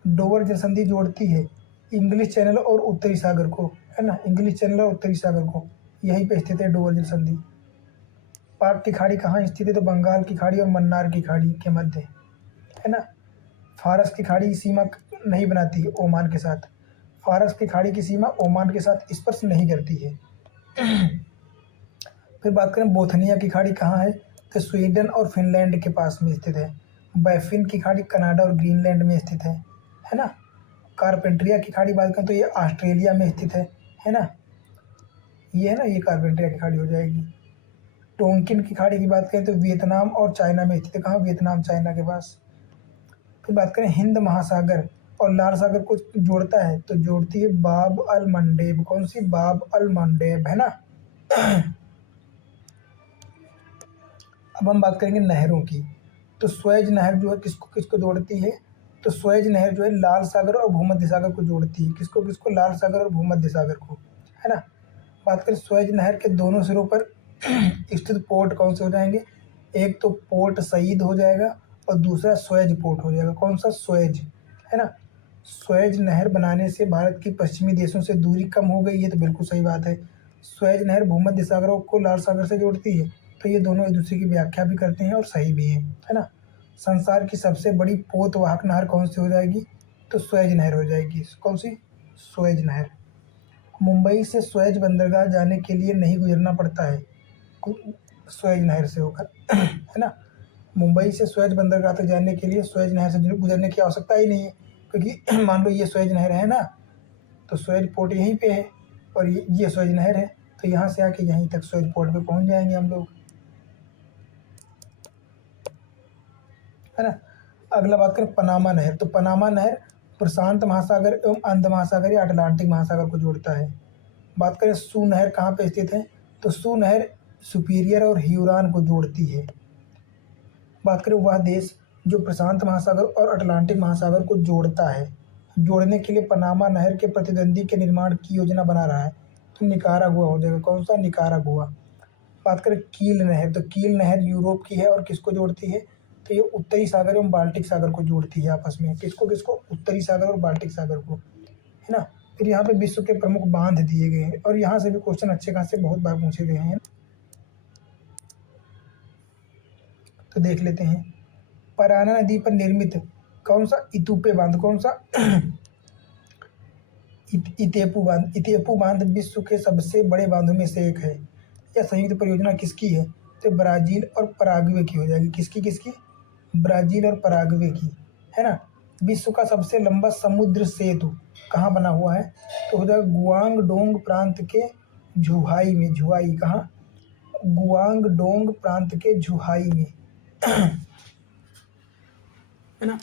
डोवर जल संधि जोड़ती है इंग्लिश चैनल और उत्तरी सागर को, है ना। इंग्लिश चैनल और उत्तरी सागर को यहीं पे स्थित है डोवर जल संधि। पाक की खाड़ी कहाँ स्थित है? तो बंगाल की खाड़ी और मन्नार की खाड़ी के मध्य, है ना। फारस की खाड़ी की सीमा नहीं बनाती है ओमान के साथ। फारस की खाड़ी की सीमा ओमान के साथ स्पर्श नहीं करती है। फिर बात करें बोथनिया की खाड़ी कहाँ है? तो स्वीडन और फिनलैंड के पास में स्थित है। बैफिन की खाड़ी कनाडा और ग्रीनलैंड में स्थित है ना। कारपेंट्रिया की खाड़ी बात करें तो ये ऑस्ट्रेलिया में स्थित है ना। ये है ना, ये कारपेंट्रिया की खाड़ी हो जाएगी। टोंकिन की खाड़ी की बात करें तो वियतनाम और चाइना में स्थित है। कहाँ? वियतनाम चाइना के पास। फिर बात करें हिंद महासागर और लाल सागर को जोड़ता है, तो जोड़ती है बाब अल मंडेब। कौन सी? बाब अल मंडेब, है ना। अब हम बात करेंगे नहरों की। तो स्वेज नहर जो है किसको किसको जोड़ती है? तो स्वेज नहर जो है लाल सागर और भूमध्य सागर को जोड़ती है। किसको किसको? लाल सागर और भूमध्य सागर को, है ना। बात करें स्वेज नहर के दोनों सिरों पर स्थित पोर्ट कौन से हो जाएंगे? एक तो पोर्ट सईद हो जाएगा और दूसरा स्वेज पोर्ट हो जाएगा। कौन सा? स्वेज, है ना। स्वेज नहर बनाने से भारत की पश्चिमी देशों से दूरी कम हो गई है, तो बिल्कुल सही बात है। स्वेज नहर भूमध्य सागर को लाल सागर से जोड़ती है, तो ये दोनों एक दूसरे की व्याख्या भी करते हैं और सही भी है ना। संसार की सबसे बड़ी पोतवाहक नहर कौन सी हो जाएगी? तो स्वेज नहर हो जाएगी। कौन सी? स्वेज नहर। मुंबई से स्वेज बंदरगाह जाने के लिए नहीं गुजरना पड़ता है स्वेज नहर से होकर, है ना। मुंबई से स्वेज बंदरगाह तक जाने के लिए स्वेज नहर से गुजरने की आवश्यकता ही नहीं है, क्योंकि मान लो ये स्वेज नहर है ना, तो स्वेज पोर्ट यहीं पे है और ये स्वेज नहर है, तो यहाँ से आके यहीं तक स्वेज पोर्ट पे पहुँच जाएंगे हम लोग, है ना। अगला बात करें पनामा नहर। तो पनामा नहर प्रशांत महासागर एवं अंध महासागर या अटलांटिक महासागर को जोड़ता है। बात करें सू नहर कहाँ पे स्थित है? तो सू नहर सुपीरियर और ह्यूरॉन को जोड़ती है। बात करें वह देश जो प्रशांत महासागर और अटलांटिक महासागर को जोड़ता है, जोड़ने के लिए पनामा नहर के प्रतिद्वंदी के निर्माण की योजना बना रहा है, तो निकारागुआ हो जाएगा। कौन सा? निकारागुआ। बात करें कील नहर। तो कील नहर यूरोप की है और किसको जोड़ती है? तो ये उत्तरी सागर एवं बाल्टिक सागर को जोड़ती है आपस में। किसको किसको? उत्तरी सागर और बाल्टिक सागर को, है ना। फिर यहाँ पे विश्व के प्रमुख बांध दिए गए हैं और यहाँ से भी क्वेश्चन अच्छे खासे बहुत बार पूछे गए हैं, तो देख लेते हैं। पराना नदी पर निर्मित कौन सा? इतुपे बांध। कौन सा? इतेपू बांध। इतेपू बांध विश्व के सबसे बड़े बांधों में से एक है। यह संयुक्त परियोजना किसकी है? तो ब्राजील और पराग्वे की हो जाएगी। किसकी किसकी? ब्राजील और पराग्वे की, है ना। विश्व का सबसे लंबा समुद्र सेतु कहाँ बना हुआ है? तो हो जाएगा गुआंगडोंग प्रांत के झुहाई में। झुहाई कहाँ? गुआंगडोंग प्रांत के झुहाई में, है ना।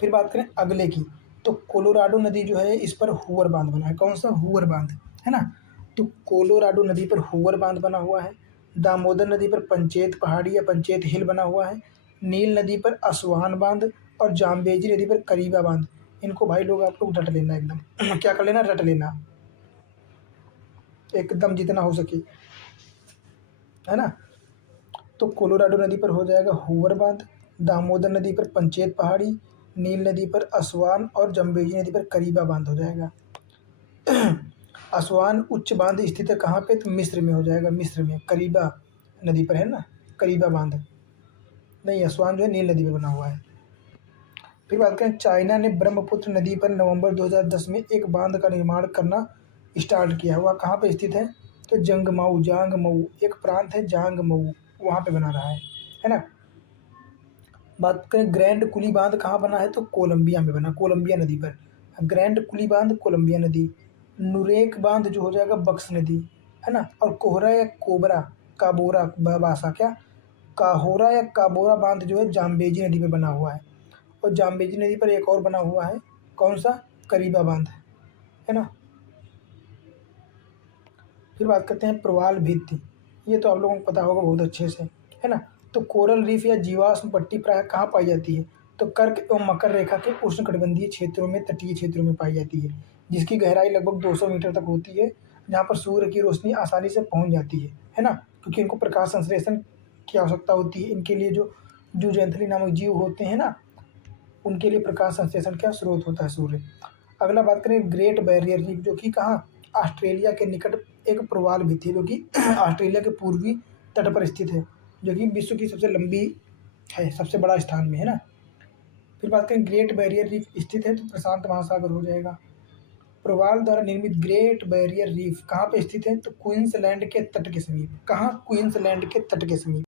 फिर बात करें अगले की, तो कोलोराडो नदी जो है इस पर हूवर बांध बना है। कौन सा? हूवर बांध, है ना। तो कोलोराडो नदी पर हूवर बांध बना हुआ है। दामोदर नदी पर पंचेत पहाड़ी या पंचेत हिल बना हुआ है। नील नदी पर असवान बांध और जाम्बेजी नदी पर करीबा बांध। इनको भाई लोग आप लोग रट लेना एकदम क्या कर लेना? रट लेना एकदम जितना हो सके, है ना। तो कोलोराडो नदी पर हो जाएगा हूवर बांध, दामोदर नदी पर पंचेत पहाड़ी, नील नदी पर असवान और जम्बेजी नदी पर करीबा बांध हो जाएगा। असवान उच्च बांध स्थित है कहाँ पे? तो मिस्र में हो जाएगा। मिस्र में करीबा नदी पर, है ना। करीबा बांध नहीं, असवान जो है नील नदी पर बना हुआ है। फिर बात करें चाइना ने ब्रह्मपुत्र नदी पर नवंबर 2010 में एक बांध का निर्माण करना स्टार्ट किया हुआ। कहाँ पे स्थित है? तो जंगमाऊ, जांगमऊ एक प्रांत है, जांगमऊ, वहाँ पे बना रहा है ना। बात करें ग्रैंड कुली बांध कहाँ बना है? तो कोलंबिया में बना, कोलंबिया नदी पर। ग्रैंड कुली बांध कोलंबिया नदी। नुरेक बांध जो हो जाएगा बक्स नदी, है ना। और कोहरा या कोबरा काबोरा बासा क्या काहोरा या काबोरा बांध जो है जाम्बेजी नदी पे बना हुआ है। और जाम्बेजी नदी पर एक और बना हुआ है, कौन सा? करीबा बांध, है ना। फिर बात करते हैं प्रवाल भित्ति। ये तो आप लोगों को पता होगा बहुत अच्छे से, है ना। तो कोरल रीफ या जीवाश्म पट्टी प्रायः कहाँ पाई जाती है? तो कर्क एवं मकर रेखा के उष्णकटिबंधीय क्षेत्रों में, तटीय क्षेत्रों में पाई जाती है, जिसकी गहराई लगभग 200 मीटर तक होती है, जहाँ पर सूर्य की रोशनी आसानी से पहुँच जाती है ना, क्योंकि इनको प्रकाश संश्लेषण की आवश्यकता होती है। इनके लिए जो जूजेंथली नामक जीव होते हैं ना, उनके लिए प्रकाश संश्लेषण का स्रोत होता है सूर्य। अगला बात करें ग्रेट बैरियर रीफ, जो कि कहाँ, ऑस्ट्रेलिया के निकट एक प्रवाल भित्ति है, जो कि ऑस्ट्रेलिया के पूर्वी तट पर स्थित है, जो कि विश्व की सबसे लंबी है, सबसे बड़ा स्थान में है ना। फिर बात करें ग्रेट बैरियर रीफ स्थित है तो प्रशांत महासागर हो जाएगा। प्रवाल द्वारा निर्मित ग्रेट बैरियर रीफ कहाँ पे स्थित है, तो क्वींसलैंड के तट के समीप। कहाँ, क्वींसलैंड के तट के समीप।